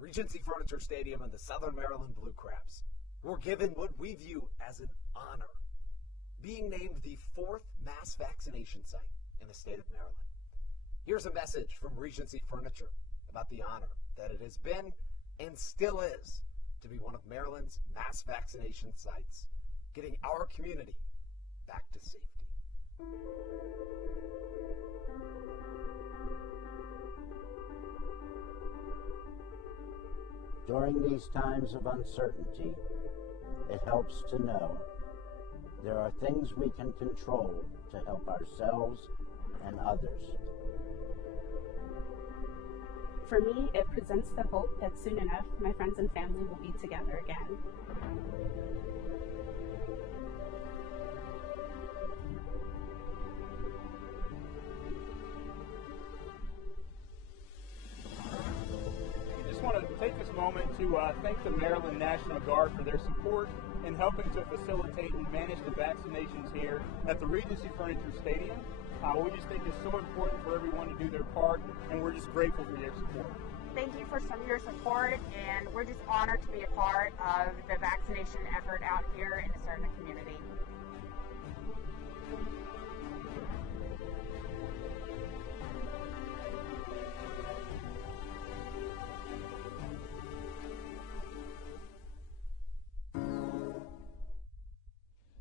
Regency Furniture Stadium and the Southern Maryland Blue Crabs were given what we view as an honor, being named the 4th mass vaccination site in the state of Maryland. Here's a message from Regency Furniture about the honor that it has been and still is to be one of Maryland's mass vaccination sites, getting our community back to safety. During these times of uncertainty, it helps to know there are things we can control to help ourselves and others. For me, it presents the hope that soon enough my friends and family will be together again. I just want to take this moment to thank the Maryland National Guard for their support in helping to facilitate and manage the vaccinations here at the Regency Furniture Stadium. We just think it's so important for everyone to do their part, and we're just grateful for their support. Thank you for some of your support, and we're just honored to be a part of the vaccination effort out here in the Serna community.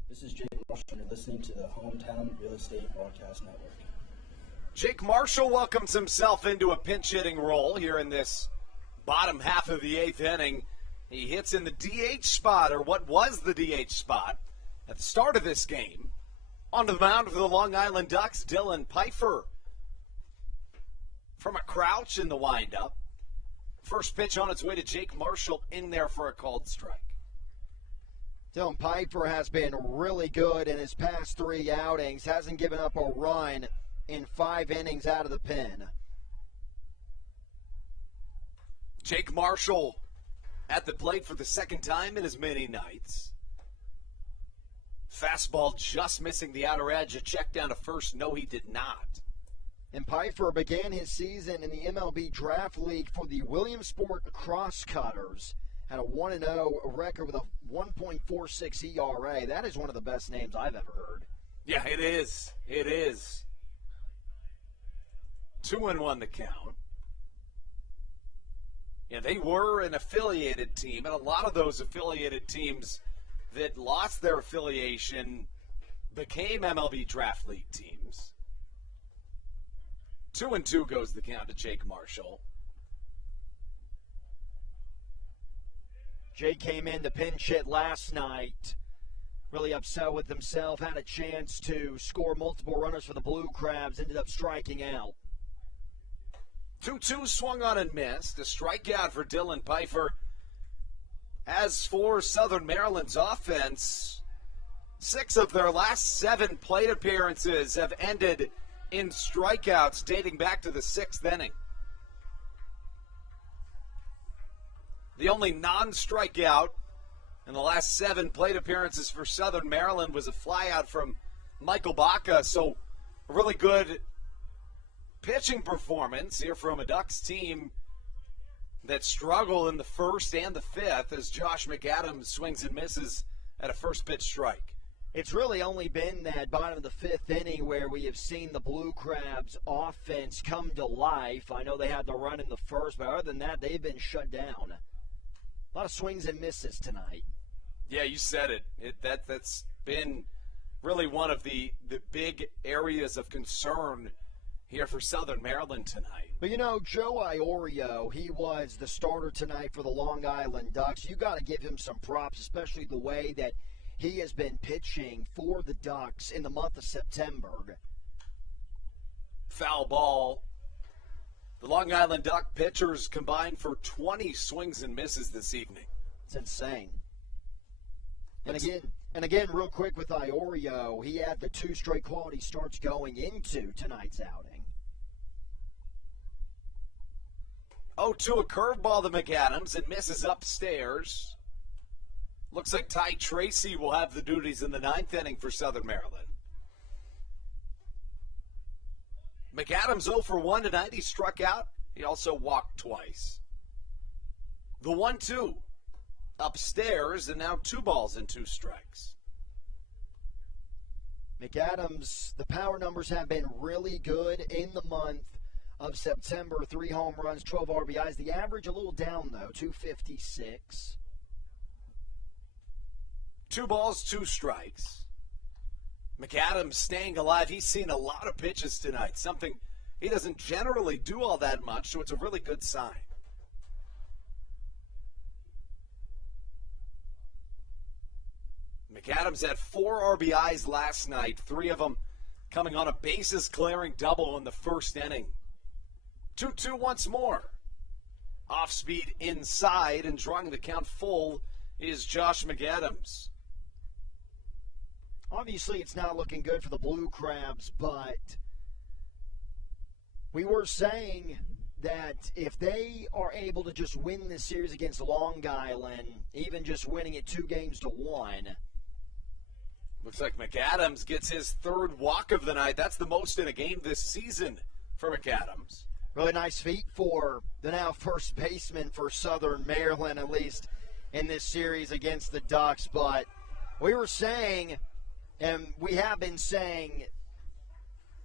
This is Jake Marshall, and you're listening to the Hometown Real Estate Broadcast Network. Jake Marshall welcomes himself into a pinch-hitting role here in this bottom half of the 8th inning. He hits in the DH spot, or what was the DH spot, at the start of this game. Onto the mound for the Long Island Ducks, Dylan Pfeiffer. From a crouch in the windup. First pitch on its way to Jake Marshall, in there for a called strike. Dylan Pfeiffer has been really good in his past 3 outings. Hasn't given up a run in 5 innings out of the pen. Jake Marshall at the plate for the second time in as many nights. Fastball just missing the outer edge. A check down to first. No, he did not. And Pfeiffer began his season in the MLB Draft League for the Williamsport Crosscutters. Had a 1-0 record with a 1.46 ERA. That is one of the best names I've ever heard. Yeah, it is. It is. 2-1 the count. Yeah, they were an affiliated team, and a lot of those affiliated teams that lost their affiliation became MLB Draft League teams. 2-2 goes the count to Jake Marshall. Jake came in to pinch hit last night. Really upset with himself. Had a chance to score multiple runners for the Blue Crabs. Ended up striking out. 2-2 swung on and missed. A strikeout for Dylan Pfeiffer. As for Southern Maryland's offense, 6 of their last 7 plate appearances have ended in strikeouts dating back to the 6th inning. The only non-strikeout in the last 7 plate appearances for Southern Maryland was a flyout from Michael Baca. So a really good pitching performance here from a Ducks team that struggle in the first and the fifth as Josh McAdams swings and misses at a first pitch strike. It's really only been that bottom of the fifth inning where we have seen the Blue Crabs offense come to life. I know they had the run in the first, but other than that, they've been shut down. A lot of swings and misses tonight. Yeah, you said it. That's been really one of the big areas of concern here for Southern Maryland tonight. But, you know, Joe Iorio, he was the starter tonight for the Long Island Ducks. You got to give him some props, especially the way that he has been pitching for the Ducks in the month of September. Foul ball. The Long Island Duck pitchers combined for 20 swings and misses this evening. It's insane. And again, real quick with Iorio, he had the 2 straight quality starts going into tonight's outing. 0-2 a curveball to McAdams. It misses upstairs. Looks like Ty Tracy will have the duties in the 9th inning for Southern Maryland. McAdams 0 for 1 tonight. He struck out. He also walked twice. The 1-2 upstairs, and now 2 balls and 2 strikes. McAdams, the power numbers have been really good in the month of September. 3 home runs, 12 RBIs. The average a little down, though, 256. 2 balls, 2 strikes. McAdams staying alive. He's seen a lot of pitches tonight, something he doesn't generally do all that much, so it's a really good sign. McAdams had 4 RBIs last night, 3 of them coming on a bases-clearing double in the first inning. 2-2 once more. Off-speed inside and drawing the count full is Josh McAdams. Obviously, it's not looking good for the Blue Crabs, but we were saying that if they are able to just win this series against Long Island, even just winning it 2-1, looks like McAdams gets his 3rd walk of the night. That's the most in a game this season for McAdams. Really nice feat for the now first baseman for Southern Maryland, at least in this series against the Ducks. But we were saying, and we have been saying,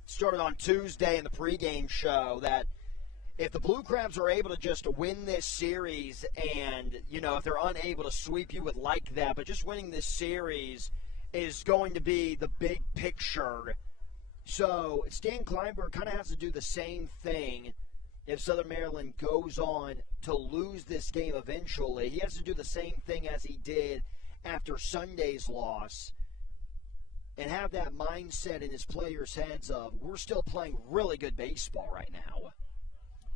started on Tuesday in the pregame show, that if the Blue Crabs are able to just win this series and, you know, if they're unable to sweep you with like that, but just winning this series is going to be the big picture. So Stan Kleinberg kind of has to do the same thing if Southern Maryland goes on to lose this game eventually. He has to do the same thing as he did after Sunday's loss and have that mindset in his players' heads of, we're still playing really good baseball right now.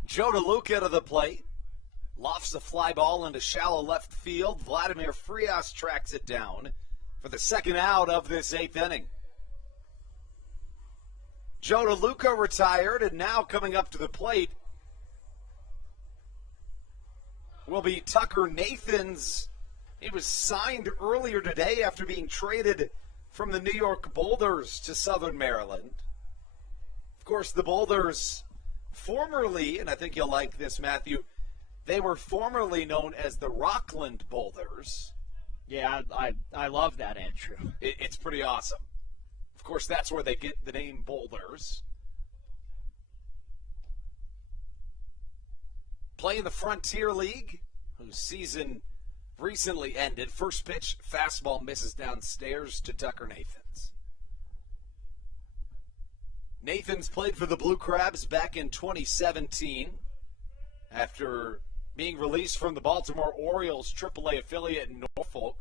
Joe DeLuca to the plate. Lofts a fly ball into shallow left field. Vladimir Frias tracks it down for the 2nd out of this 8th inning. Joe DeLuca retired, and now coming up to the plate will be Tucker Nathans. He was signed earlier today after being traded from the New York Boulders to Southern Maryland. Of course, the Boulders formerly, and I think you'll like this, Matthew, they were formerly known as the Rockland Boulders. Yeah, I love that, Andrew. It's pretty awesome. Of course, that's where they get the name Boulders. Play in the Frontier League, whose season recently ended. First pitch fastball misses downstairs to Tucker Nathans. Nathans played for the Blue Crabs back in 2017 after being released from the Baltimore Orioles AAA affiliate in Norfolk.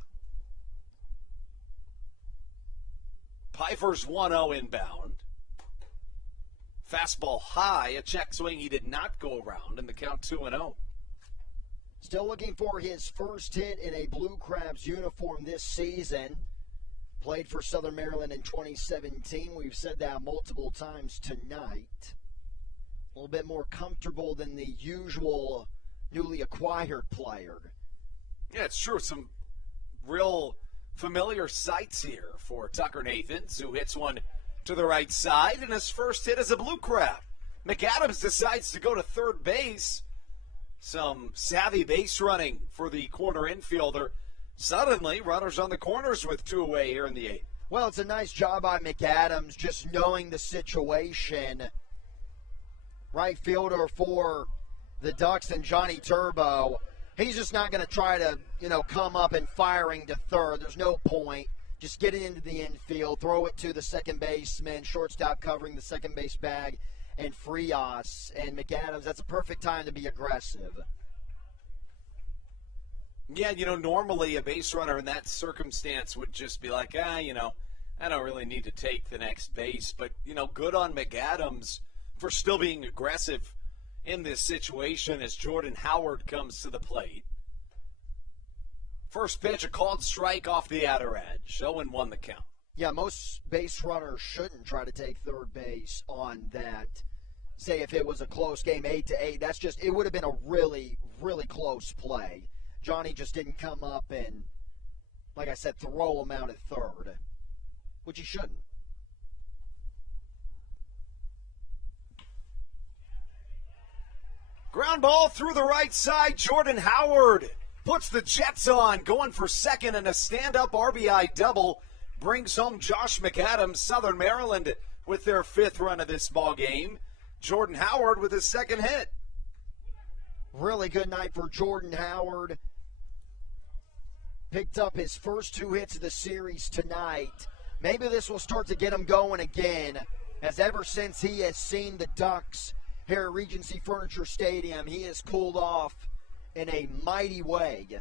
Pfeiffer's 1-0 inbound. Fastball high, a check swing he did not go around, and the count 2-0. Still looking for his first hit in a Blue Crabs uniform this season. Played for Southern Maryland in 2017. We've said that multiple times tonight. A little bit more comfortable than the usual newly acquired player. Yeah, it's true. Some real familiar sights here for Tucker Nathans, who hits one to the right side, and his first hit as a Blue Crab. McAdams decides to go to third base. some savvy base running for the corner infielder. Suddenly, runners on the corners with 2 away here in the 8th. Well, it's a nice job by McAdams just knowing the situation. Right fielder for the Ducks and Johnny Turbo. He's just not going to try to, come up and firing to third. There's no point. Just get it into the infield, throw it to the second baseman, shortstop covering the second base bag, and Frias and McAdams. That's a perfect time to be aggressive. Yeah, normally a base runner in that circumstance would just be like, I don't really need to take the next base. But, good on McAdams for still being aggressive in this situation as Jordan Howard comes to the plate. First pitch, a called strike off the outer edge. 0-1 the count. Yeah, most base runners shouldn't try to take third base on that. Say if it was a close game, 8-8, it would have been a really, really close play. Johnny just didn't come up and, like I said, throw him out at third, which he shouldn't. Ground ball through the right side. Jordan Howard puts the Jets on, going for second, and a stand-up RBI double brings home Josh McAdams. Southern Maryland with their 5th run of this ball game. Jordan Howard with his 2nd hit. Really good night for Jordan Howard. Picked up his first 2 hits of the series tonight. Maybe this will start to get him going again, as ever since he has seen the Ducks here at Regency Furniture Stadium, he has cooled off in a mighty way.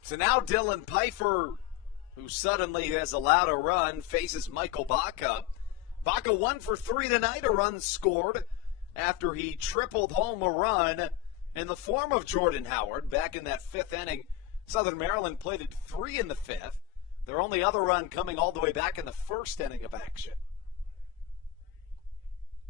So now Dylan Pfeiffer, who suddenly has allowed a run, faces Michael Baca. Baca 1 for 3 tonight, a run scored after he tripled home a run in the form of Jordan Howard back in that 5th inning. Southern Maryland plated 3 in the 5th. Their only other run coming all the way back in the 1st inning of action.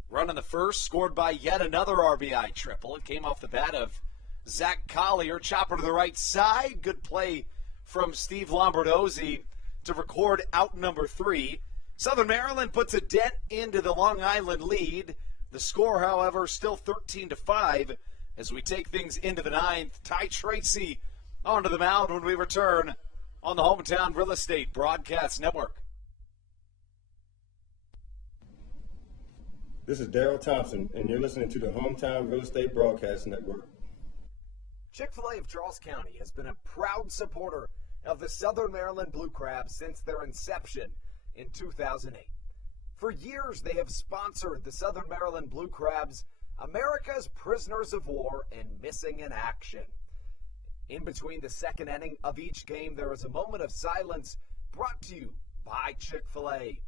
Run in the 1st, scored by yet another RBI triple. It came off the bat of Zach Collier. Chopper to the right side. Good play from Steve Lombardozzi to record out number 3. Southern Maryland puts a dent into the Long Island lead. The score, however, still 13-5 as we take things into the 9th. Ty Tracy onto the mound when we return on the Hometown Real Estate Broadcast Network. This is Daryl Thompson, and you're listening to the Hometown Real Estate Broadcast Network. Chick-fil-A of Charles County has been a proud supporter of the Southern Maryland Blue Crabs since their inception in 2008. For years, they have sponsored the Southern Maryland Blue Crabs, America's prisoners of war and missing in action. In between the 2nd inning of each game, there is a moment of silence brought to you by Chick-fil-A.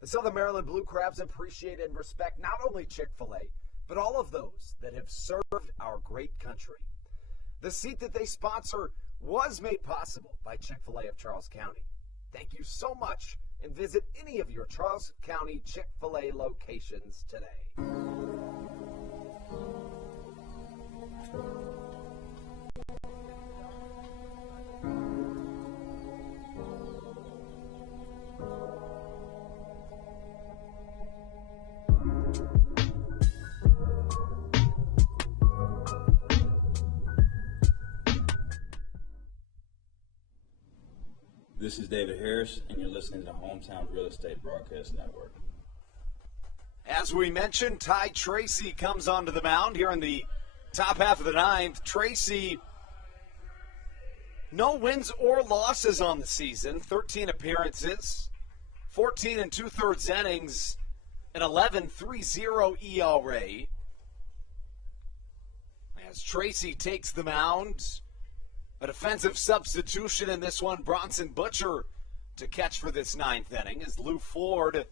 The Southern Maryland Blue Crabs appreciate and respect not only Chick-fil-A, but all of those that have served our great country. The seat that they sponsor was made possible by Chick-fil-A of Charles County. Thank you so much, and visit any of your Charles County Chick-fil-A locations today. This is David Harris, and you're listening to the Hometown Real Estate Broadcast Network. As we mentioned, Ty Tracy comes onto the mound here in the top half of the 9th. Tracy, no wins or losses on the season, 13 appearances, 14 2/3 innings, an 11.30 ERA. As Tracy takes the mound, a defensive substitution in this one, Bronson Butcher to catch for this 9th inning, as Lou Ford,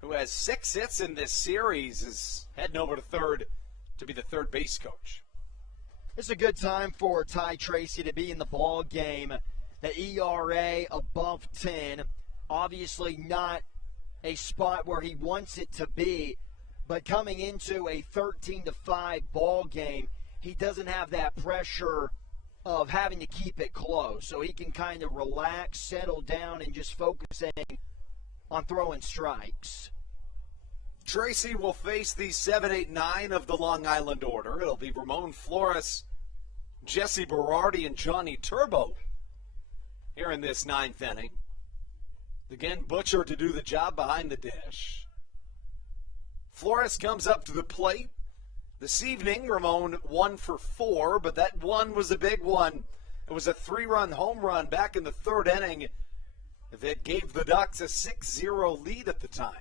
who has 6 hits in this series, is heading over to third to be the third base coach. It's a good time for Ty Tracy to be in the ball game. The ERA above 10, obviously not a spot where he wants it to be, but coming into a 13-5 ball game, he doesn't have that pressure of having to keep it close, so he can kind of relax, settle down, and just focusing on throwing strikes. Tracy will face the 7, 8, 9 of the Long Island order. It'll be Ramon Flores, Jesse Berardi, and Johnny Turbo here in this 9th inning. Again, Butcher to do the job behind the dish. Flores comes up to the plate. This evening, Ramon 1 for 4, but that one was a big one. It was a 3-run home run back in the 3rd inning that gave the Ducks a 6-0 lead at the time.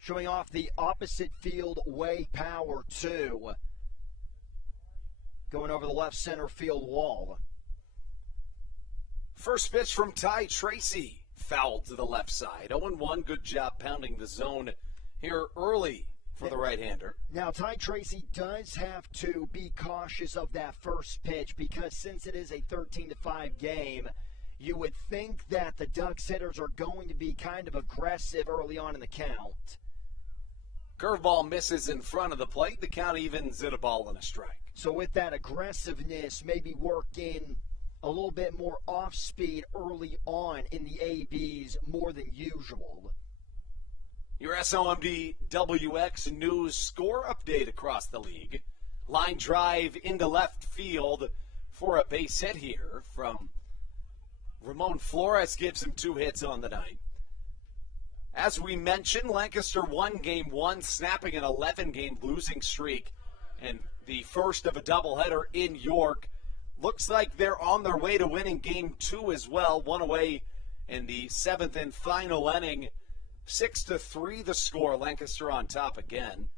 Showing off the opposite field way power, too. Going over the left center field wall. First pitch from Ty Tracy. Foul to the left side. 0-1, good job pounding the zone here early for the right-hander. Now, Ty Tracy does have to be cautious of that first pitch because since it is a 13-5 game, you would think that the Ducks hitters are going to be kind of aggressive early on in the count. Curveball misses in front of the plate. The count evens at a ball and a strike. So with that aggressiveness, maybe work in a little bit more off-speed early on in the ABs more than usual. Your SOMD WX News score update across the league. Line drive into left field for a base hit here from Ramon Flores. Gives him 2 hits on the night. As we mentioned, Lancaster won Game 1, snapping an 11-game losing streak, and the first of a doubleheader in York. Looks like they're on their way to winning Game 2 as well. 1 away in the 7th and final inning. 6-3 the score. Lancaster on top again.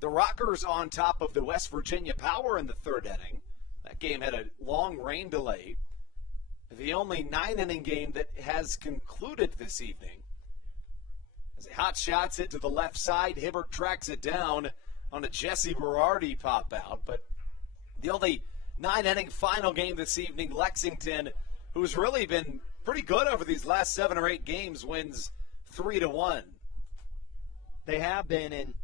The Rockers on top of the West Virginia Power in the 3rd inning. That game had a long rain delay. The only 9-inning game that has concluded this evening. As a hot shot's hit to the left side, Hibert tracks it down on a Jesse Berardi pop out. But the only 9-inning final game this evening, Lexington, who's really been pretty good over these last 7 or 8 games, wins 3-1. They have been, and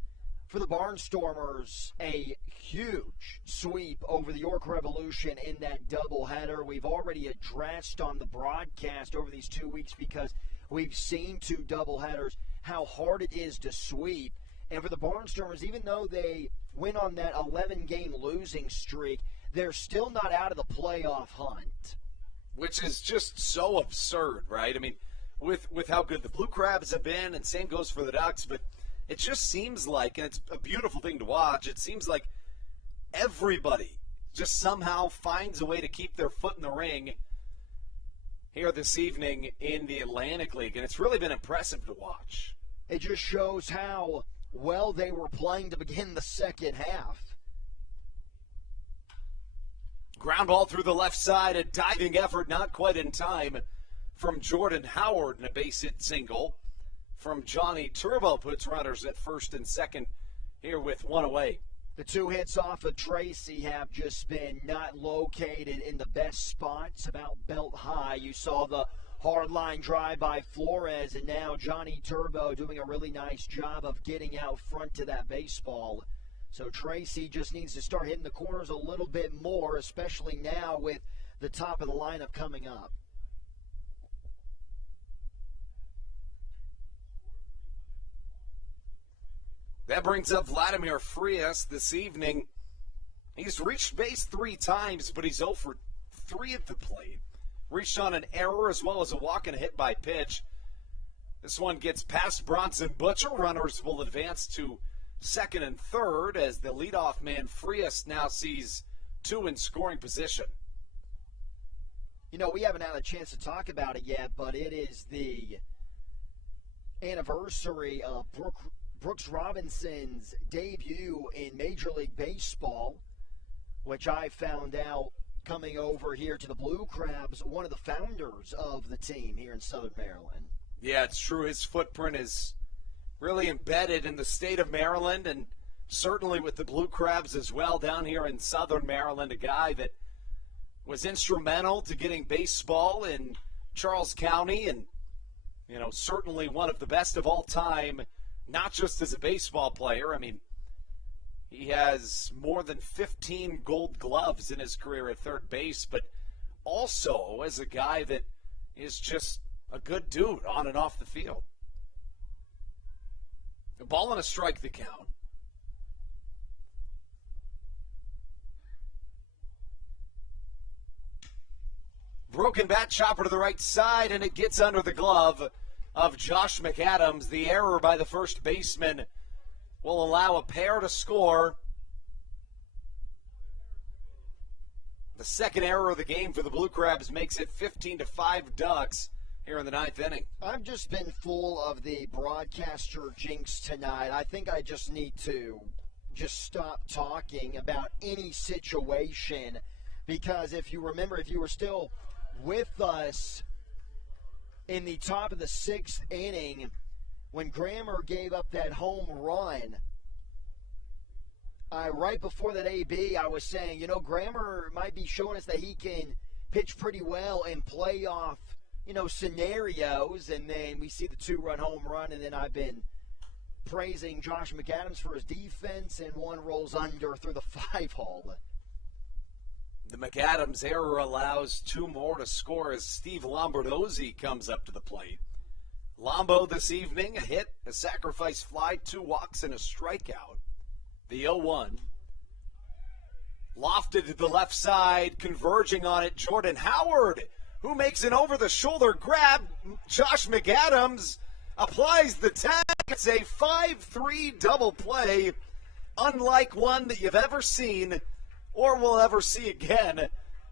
for the Barnstormers, a huge sweep over the York Revolution in that doubleheader. We've already addressed on the broadcast over these 2 weeks because we've seen 2 doubleheaders how hard it is to sweep. And for the Barnstormers, even though they went on that 11-game losing streak, they're still not out of the playoff hunt. Which is just so absurd, right? I mean, with how good the Blue Crabs have been, and same goes for the Ducks, but it just seems like, and it's a beautiful thing to watch, it seems like everybody just somehow finds a way to keep their foot in the ring here this evening in the Atlantic League, and it's really been impressive to watch. It just shows how well they were playing to begin the second half. Ground ball through the left side, a diving effort, not quite in time from Jordan Howard, and a base hit single from Johnny Turbo puts runners at first and second here with 1 away. The 2 hits off of Tracy have just been not located in the best spots, about belt high. You saw the hard line drive by Flores, and now Johnny Turbo doing a really nice job of getting out front to that baseball. So Tracy just needs to start hitting the corners a little bit more, especially now with the top of the lineup coming up. That brings up Vladimir Frias this evening. He's reached base 3 times, but he's 0 for 3 at the plate. Reached on an error as well as a walk and a hit by pitch. This one gets past Bronson Butcher. Runners will advance to second and third as the leadoff man Frias now sees 2 in scoring position. You know, we haven't had a chance to talk about it yet, but it is the anniversary of Brooks Robinson's debut in Major League Baseball, which I found out coming over here to the Blue Crabs, one of the founders of the team here in Southern Maryland. Yeah, it's true. His footprint is really embedded in the state of Maryland, and certainly with the Blue Crabs as well down here in Southern Maryland, a guy that was instrumental to getting baseball in Charles County, and, you know, certainly one of the best of all time, not just as a baseball player. I mean, he has more than 15 gold gloves in his career at third base, but also as a guy that is just a good dude on and off the field. A ball and a strike the count. Broken bat, chopper to the right side, and it gets under the glove of Josh McAdams. The error by the first baseman will allow a pair to score. The second error of the game for the Blue Crabs makes it 15-5 Ducks here in the ninth inning. I've just been full of the broadcaster jinx tonight. I think I just need to just stop talking about any situation, because if you remember, if you were still with us in the top of the sixth inning when Grammer gave up that home run, right before that AB, I was saying, Grammer might be showing us that he can pitch pretty well in playoff, scenarios, and then we see the two-run home run, and then I've been praising Josh McAdams for his defense, and one rolls under through the 5-hole. The McAdams error allows two more to score as Steve Lombardozzi comes up to the plate. Lombo this evening, a hit, a sacrifice fly, 2 walks, and a strikeout. The 0-1. Lofted to the left side, converging on it, Jordan Howard, who makes an over-the-shoulder grab. Josh McAdams applies the tag. It's a 5-3 double play, unlike one that you've ever seen or will ever see again.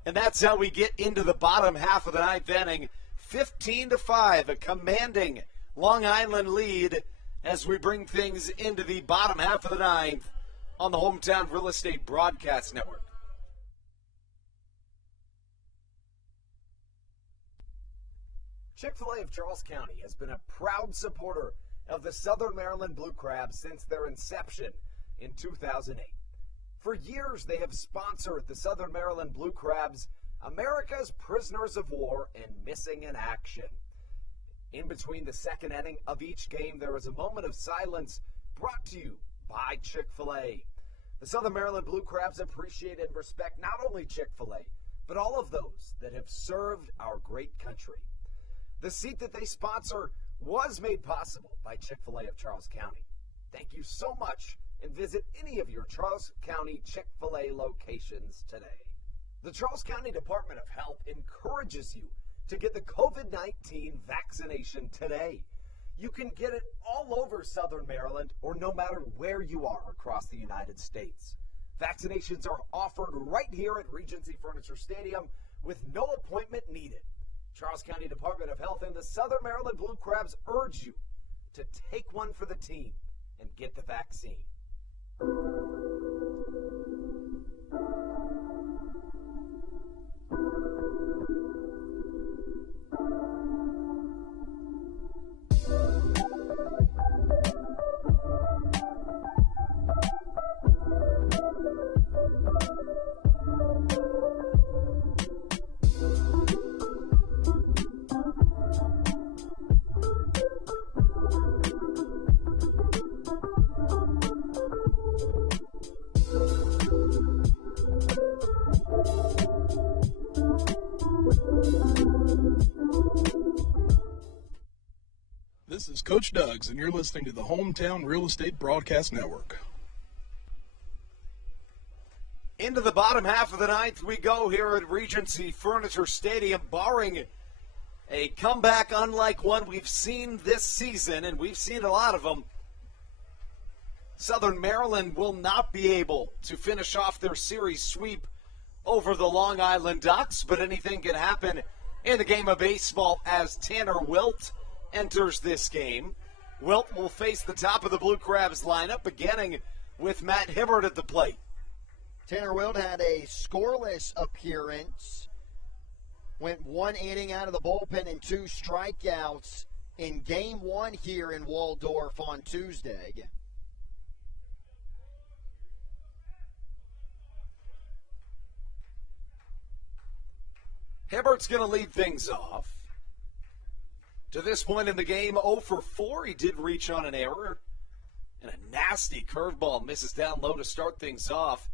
And that's how we get into the bottom half of the ninth inning. 15-5, a commanding Long Island lead as we bring things into the bottom half of the ninth on the Hometown Real Estate Broadcast Network. Chick-fil-A of Charles County has been a proud supporter of the Southern Maryland Blue Crabs since their inception in 2008. For years, they have sponsored the Southern Maryland Blue Crabs, America's prisoners of war and missing in action. In between the second inning of each game, there is a moment of silence brought to you by Chick-fil-A. The Southern Maryland Blue Crabs appreciate and respect not only Chick-fil-A, but all of those that have served our great country. The seat that they sponsor was made possible by Chick-fil-A of Charles County. Thank you so much, and visit any of your Charles County Chick-fil-A locations today. The Charles County Department of Health encourages you to get the COVID-19 vaccination today. You can get it all over Southern Maryland or no matter where you are across the United States. Vaccinations are offered right here at Regency Furniture Stadium with no appointment needed. Charles County Department of Health and the Southern Maryland Blue Crabs urge you to take one for the team and get the vaccine. This is Coach Doug's, and you're listening to the Hometown Real Estate Broadcast Network. Into the bottom half of the ninth we go here at Regency Furniture Stadium, barring a comeback unlike one we've seen this season, and we've seen a lot of them. Southern Maryland will not be able to finish off their series sweep over the Long Island Ducks, but anything can happen in the game of baseball as Tanner Wilt enters this game. Wilt will face the top of the Blue Crabs lineup, beginning with Matt Hibert at the plate. Tanner Wilt had a scoreless appearance, went 1 inning out of the bullpen and 2 strikeouts in Game 1 here in Waldorf on Tuesday. Hibert's going to lead things off. To this point in the game, 0 for 4. He did reach on an error. And a nasty curveball misses down low to start things off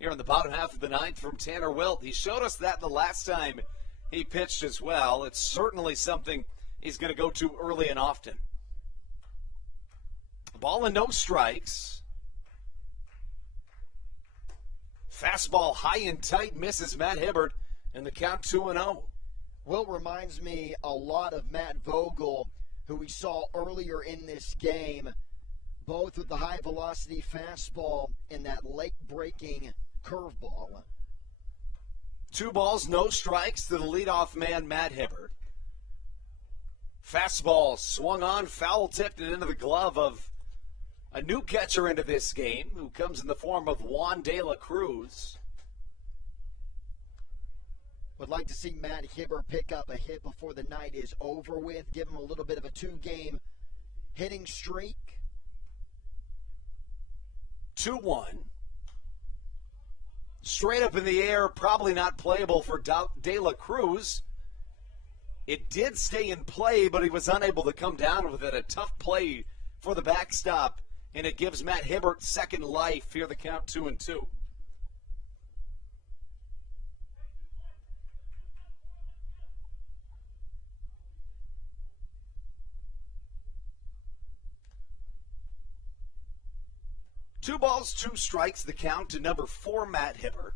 here in the bottom half of the ninth from Tanner Wilt. He showed us that the last time he pitched as well. It's certainly something he's going to go to early and often. Ball and no strikes. Fastball high and tight, misses Matt Hibert, and the count 2-0. Will reminds me a lot of Matt Vogel, who we saw earlier in this game, both with the high-velocity fastball and that late-breaking curveball. 2 balls, no strikes to the leadoff man, Matt Hibert. Fastball swung on, foul-tipped and into the glove of a new catcher into this game, who comes in the form of Juan De La Cruz. Would like to see Matt Hibert pick up a hit before the night is over with. Give him a little bit of a 2-game hitting streak. 2-1. Straight up in the air, probably not playable for De La Cruz. It did stay in play, but he was unable to come down with it. A tough play for the backstop, and it gives Matt Hibert second life. Here the count 2-2. Two balls, 2 strikes, the count to number 4, Matt Hibert.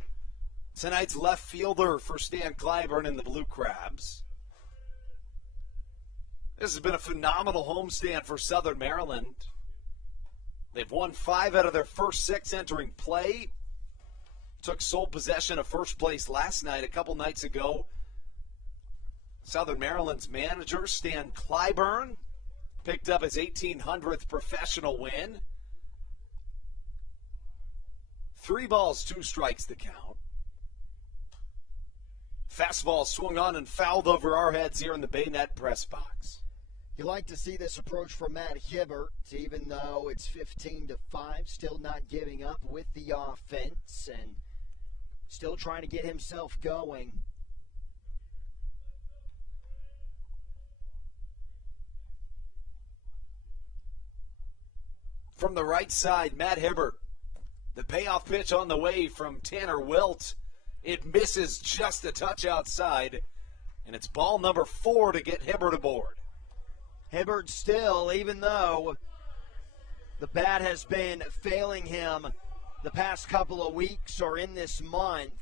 Tonight's left fielder for Stan Clyburn and the Blue Crabs. This has been a phenomenal homestand for Southern Maryland. They've won 5 out of their first 6 entering play. Took sole possession of first place last night. A couple nights ago, Southern Maryland's manager, Stan Clyburn, picked up his 1,800th professional win. 3 balls, 2 strikes the count. Fastball swung on and fouled over our heads here in the Baynet press box. You like to see this approach from Matt Hibert, even though it's 15-5, still not giving up with the offense and still trying to get himself going. From the right side, Matt Hibert. The payoff pitch on the way from Tanner Wilt. It misses just a touch outside, and it's ball number 4 to get Hibert aboard. Hibert still, even though the bat has been failing him the past couple of weeks or in this month,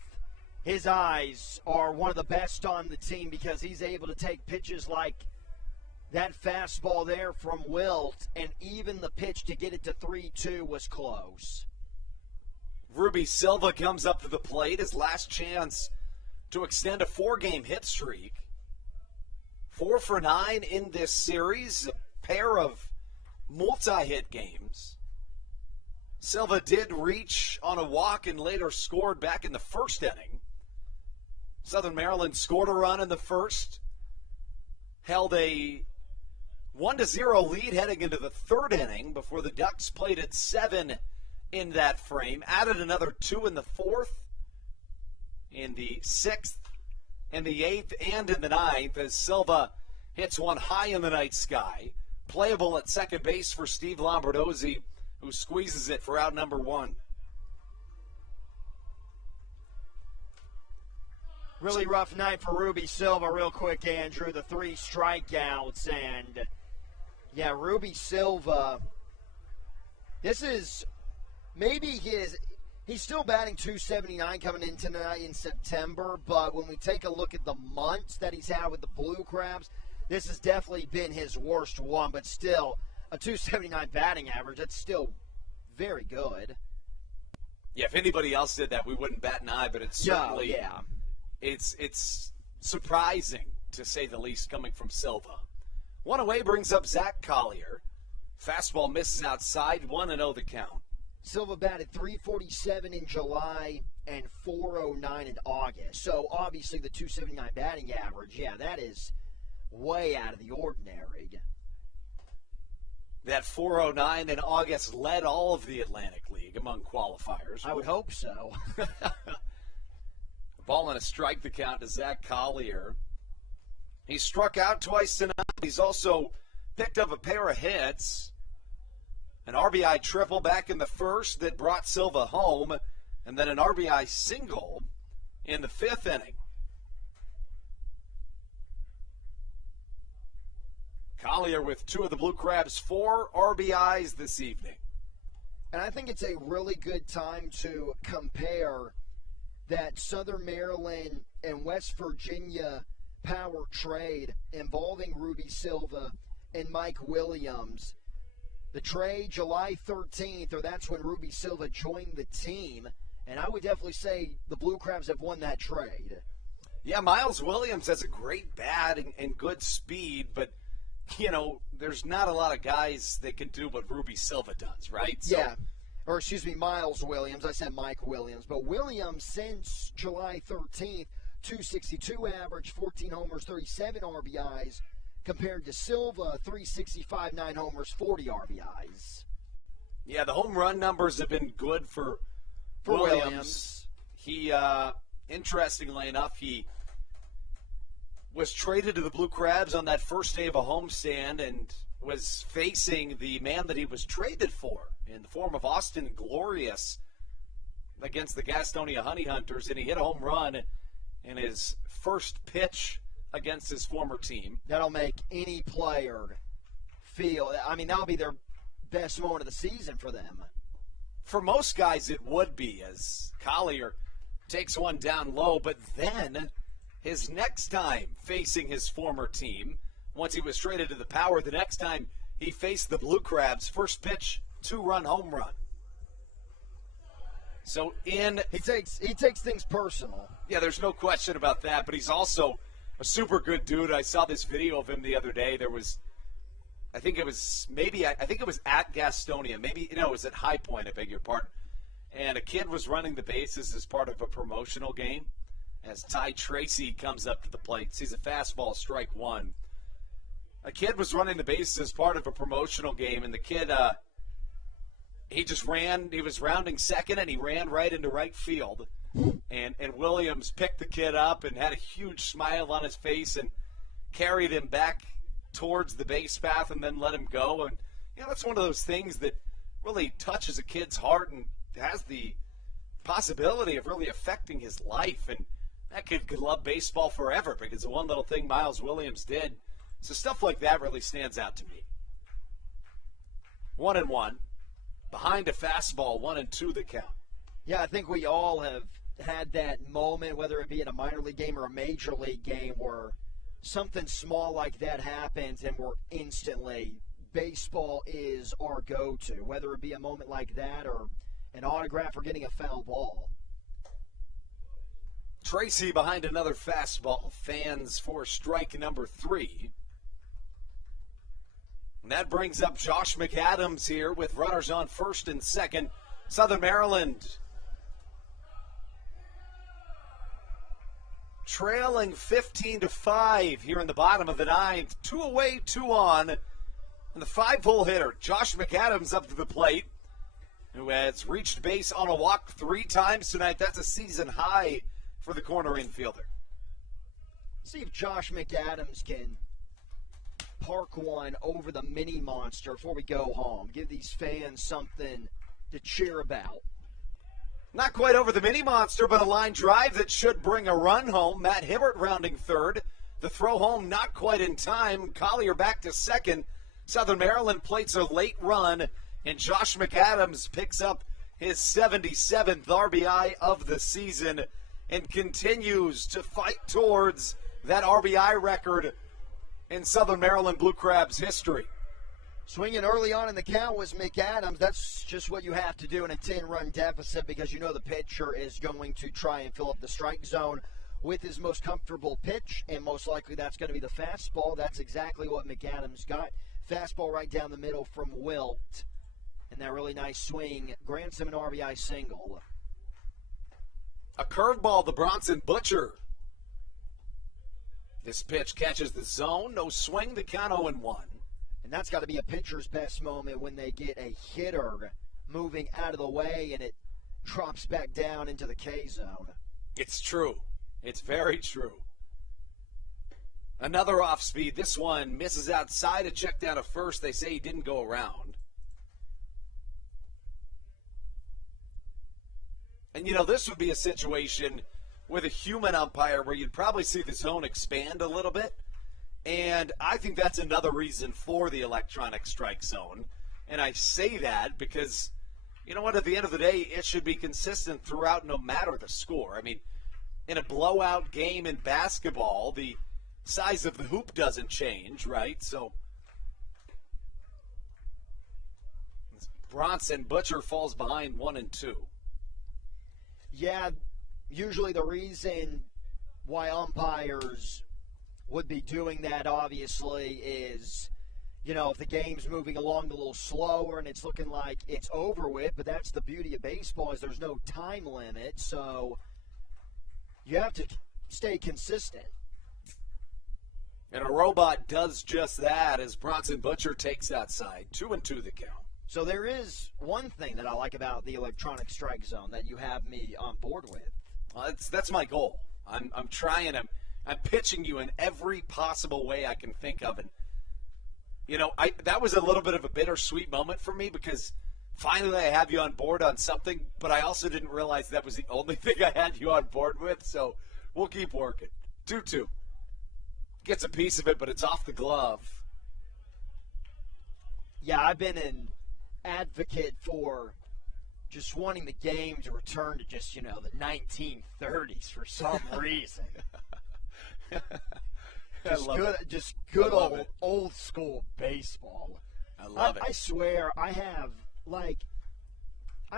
his eyes are one of the best on the team because he's able to take pitches like that fastball there from Wilt, and even the pitch to get it to 3-2 was close. Ruby Silva comes up to the plate, his last chance to extend a 4-game hit streak. 4 for 9 in this series, a pair of multi-hit games. Silva did reach on a walk and later scored back in the first inning. Southern Maryland scored a run in the first, held a 1-0 lead heading into the third inning before the Ducks played at 7 in that frame, added another 2 in the fourth, in the 6th, in the 8th, and in the 9th as Silva hits one high in the night sky. Playable at second base for Steve Lombardozzi, who squeezes it for out number 1. Really rough night for Ruby Silva. Real quick, Andrew, the 3 strikeouts. And, yeah, Ruby Silva, this is maybe he's still batting .279 coming in tonight in September, but when we take a look at the months that he's had with the Blue Crabs, this has definitely been his worst one, but still, a .279 batting average, that's still very good. Yeah, if anybody else did that, we wouldn't bat an eye, but it's certainly it's surprising, to say the least, coming from Silva. One away brings up Zach Collier. Fastball misses outside, 1-0 the count. Silva batted .347 in July and .409 in August. So, obviously, the .279 batting average, yeah, that is way out of the ordinary. That .409 in August led all of the Atlantic League among qualifiers. I would hope so. Ball and a strike the count to Zach Collier. He struck out twice tonight. He's also picked up a pair of hits. An RBI triple back in the first that brought Silva home, and then an RBI single in the 5th inning. Collier with 2 of the Blue Crabs' 4 RBIs this evening. And I think it's a really good time to compare that Southern Maryland and West Virginia power trade involving Ruby Silva and Mike Williams. The trade July 13th, or that's when Ruby Silva joined the team. And I would definitely say the Blue Crabs have won that trade. Yeah, Miles Williams has a great bat and good speed, but, you know, there's not a lot of guys that can do what Ruby Silva does, right? So, yeah. Or, excuse me, Miles Williams. I said Mike Williams. But Williams, since July 13th, 262 average, 14 homers, 37 RBIs, compared to Silva, 365, 9 homers, 40 RBIs. Yeah, the home run numbers have been good for Williams. He, interestingly enough, he was traded to the Blue Crabs on that first day of a homestand and was facing the man that he was traded for in the form of Austin Glorious against the Gastonia Honey Hunters, and he hit a home run in his first pitch against his former team. That'll make any player feel, I mean, that'll be their best moment of the season for them. For most guys, it would be, as Collier takes one down low, but then his next time facing his former team, once he was traded to the Power, the next time he faced the Blue Crabs, first pitch, 2-run home run. So he takes things personal. Yeah, there's no question about that, but he's also a super good dude. I saw this video of him the other day. I think it was at Gastonia. Maybe, it was at High Point, I beg your pardon. And a kid was running the bases as part of a promotional game. As Ty Tracy comes up to the plate, sees a fastball, strike one. A kid was running the bases as part of a promotional game, and the kid, he just ran. He was rounding second, and he ran right into right field. And Williams picked the kid up and had a huge smile on his face and carried him back towards the base path and then let him go. And, that's one of those things that really touches a kid's heart and has the possibility of really affecting his life. And that kid could love baseball forever because the one little thing Miles Williams did. So stuff like that really stands out to me. 1-1. Behind a fastball, 1-2 the count. Yeah, I think we all have had that moment, whether it be in a minor league game or a major league game, where something small like that happens and we're instantly, baseball is our go-to, whether it be a moment like that or an autograph or getting a foul ball. Tracy behind another fastball, fans for strike number 3. And that brings up Josh McAdams here with runners on first and second. Southern Maryland trailing 15-5 here in the bottom of the ninth. 2 away, 2 on. And the 5-hole hitter, Josh McAdams, up to the plate, who has reached base on a walk 3 times tonight. That's a season high for the corner infielder. See if Josh McAdams can park one over the mini monster before we go home. Give these fans something to cheer about. Not quite over the mini monster, but a line drive that should bring a run home. Matt Hibert rounding third. The throw home not quite in time. Collier back to second. Southern Maryland plates a late run, and Josh McAdams picks up his 77th RBI of the season and continues to fight towards that RBI record in Southern Maryland Blue Crabs history. Swinging early on in the count was McAdams. That's just what you have to do in a 10-run deficit because you know the pitcher is going to try and fill up the strike zone with his most comfortable pitch, and most likely that's going to be the fastball. That's exactly what McAdams got. Fastball right down the middle from Wilt. And that really nice swing grants him an RBI single. A curveball, the Bronson Butcher. This pitch catches the zone. No swing, the count 0-1. And that's got to be a pitcher's best moment when they get a hitter moving out of the way and it drops back down into the K zone. It's true. It's very true. Another off speed. This one misses outside, a check down to first. They say he didn't go around. And, this would be a situation with a human umpire where you'd probably see the zone expand a little bit. And I think that's another reason for the electronic strike zone. And I say that because, you know what, at the end of the day, it should be consistent throughout no matter the score. I mean, in a blowout game in basketball, the size of the hoop doesn't change, right? So Bronson Butcher falls behind 1 and 2. Yeah, usually the reason why umpires would be doing that, obviously, is, you know, if the game's moving along a little slower and it's looking like it's over with, but that's the beauty of baseball is there's no time limit, so you have to stay consistent. And a robot does just that as Bronson Butcher takes outside. 2 and 2 the count. So there is one thing that I like about the electronic strike zone that you have me on board with. Well, that's my goal. I'm trying. I'm pitching you in every possible way I can think of. And, you know, that was a little bit of a bittersweet moment for me because finally I have you on board on something, but I also didn't realize that was the only thing I had you on board with. So we'll keep working. 2-2. Gets a piece of it, but it's off the glove. Yeah, I've been an advocate for just wanting the game to return to just, you know, the 1930s for some reason. Just good old school baseball. I love it. I swear, I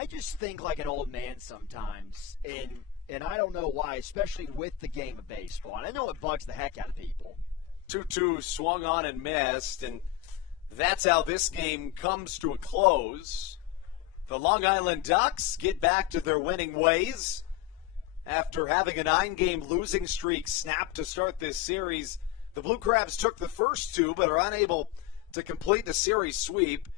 just think like an old man sometimes, and I don't know why, especially with the game of baseball. And I know it bugs the heck out of people. 2-2 swung on and missed, and that's how this game comes to a close. The Long Island Ducks get back to their winning ways. After having a 9-game losing streak snapped to start this series, the Blue Crabs took the first 2 but are unable to complete the series sweep.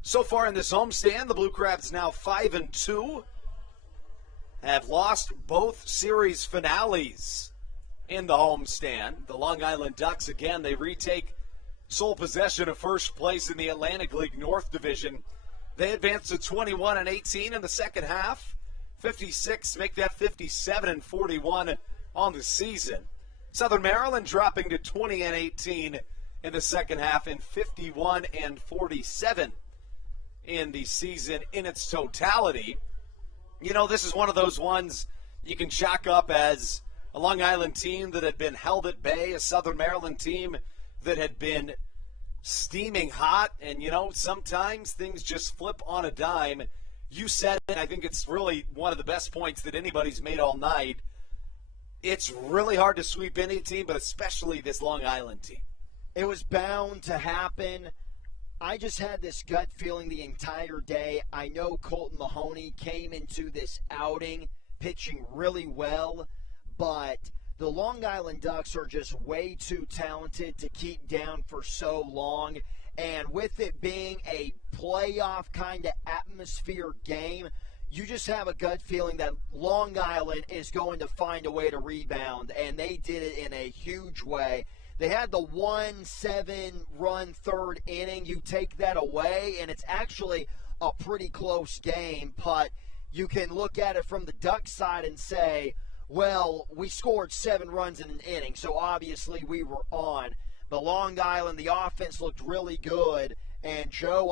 So far in this homestand, the Blue Crabs now 5 and 2, have lost both series finales in the homestand. The Long Island Ducks, again, they retake sole possession of first place in the Atlantic League North Division. They advance to 21-18 in the second half. 56, make that 57-41 on the season. Southern Maryland dropping to 20-18 in the second half and 51-47 in the season in its totality. You know, this is one of those ones you can chalk up as a Long Island team that had been held at bay, a Southern Maryland team that had been steaming hot, and, you know, sometimes things just flip on a dime. You said it, I think it's really one of the best points that anybody's made all night. It's really hard to sweep any team, but especially this Long Island team. It was bound to happen. I just had this gut feeling the entire day. I know Colton Mahoney came into this outing pitching really well, but the Long Island Ducks are just way too talented to keep down for so long. And with it being a playoff kind of atmosphere game, you just have a gut feeling that Long Island is going to find a way to rebound, and they did it in a huge way. They had the 1-7-run third inning. You take that away, and it's actually a pretty close game, but you can look at it from the Ducks side and say, well, we scored 7 runs in an inning, so obviously we were on. But Long Island, the offense looked really good, and Joe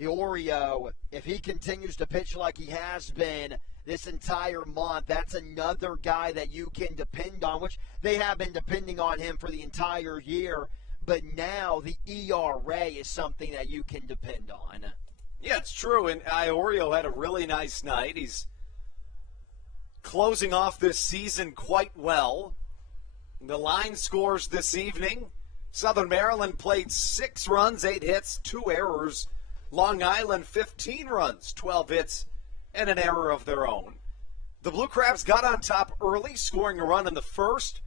Iorio, if he continues to pitch like he has been this entire month, that's another guy that you can depend on, which they have been depending on him for the entire year. But now the ERA is something that you can depend on. Yeah, it's true, and Iorio had a really nice night. He's closing off this season quite well. The line scores this evening. Southern Maryland played 6 runs, 8 hits, 2 errors. Long Island, 15 runs, 12 hits, and an error of their own. The Blue Crabs got on top early, scoring a run in the first.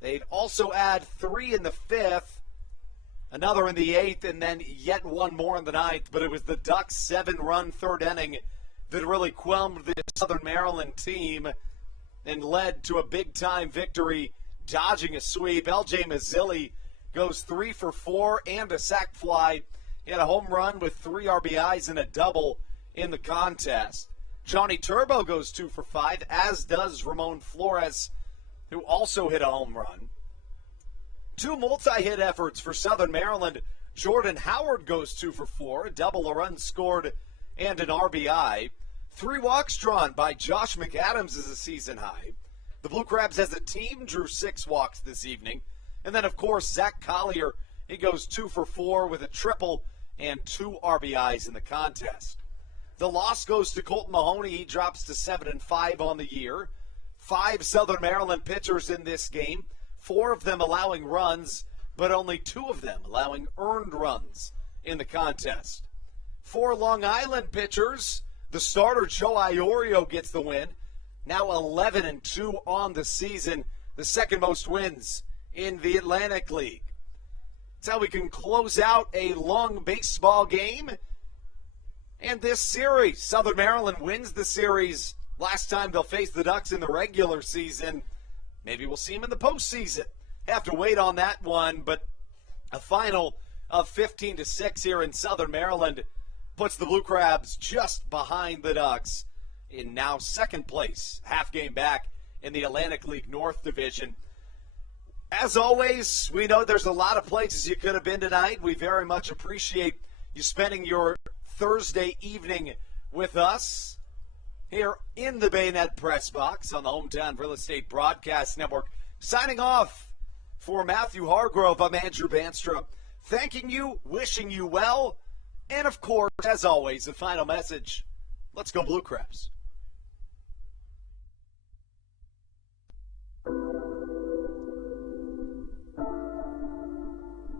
They'd also add 3 in the 5th, another in the 8th, and then yet one more in the 9th. But it was the Ducks' 7-run third inning that really quelled the Southern Maryland team and led to a big-time victory, dodging a sweep. L.J. Mazzilli goes 3 for 4 and a sac fly. He had a home run with 3 RBIs and a double in the contest. Johnny Turbo goes 2 for 5, as does Ramon Flores, who also hit a home run. 2 multi-hit efforts for Southern Maryland. Jordan Howard goes 2 for 4, a double, a run scored, and an RBI. 3 walks drawn by Josh McAdams is a season high. The Blue Crabs as a team drew 6 walks this evening. And then, of course, Zach Collier, he goes 2 for 4 with a triple and 2 RBIs in the contest. The loss goes to Colton Mahoney. He drops to 7-5 on the year. 5 Southern Maryland pitchers in this game, 4 of them allowing runs, but only 2 of them allowing earned runs in the contest. 4 Long Island pitchers, the starter Joe Iorio gets the win. Now 11-2 on the season, the second most wins in the Atlantic League. That's how we can close out a long baseball game. And this series, Southern Maryland wins the series. Last time they'll face the Ducks in the regular season. Maybe we'll see them in the postseason. Have to wait on that one, but a final of 15-6 here in Southern Maryland puts the Blue Crabs just behind the Ducks in now second place, half game back in the Atlantic League North Division. As always, we know there's a lot of places you could have been tonight. We very much appreciate you spending your Thursday evening with us here in the Bayonet Press Box on the Hometown Real Estate Broadcast Network. Signing off for Matthew Hargrove, I'm Andrew Banstra. Thanking you, wishing you well, and of course, as always, the final message, let's go Blue Crabs.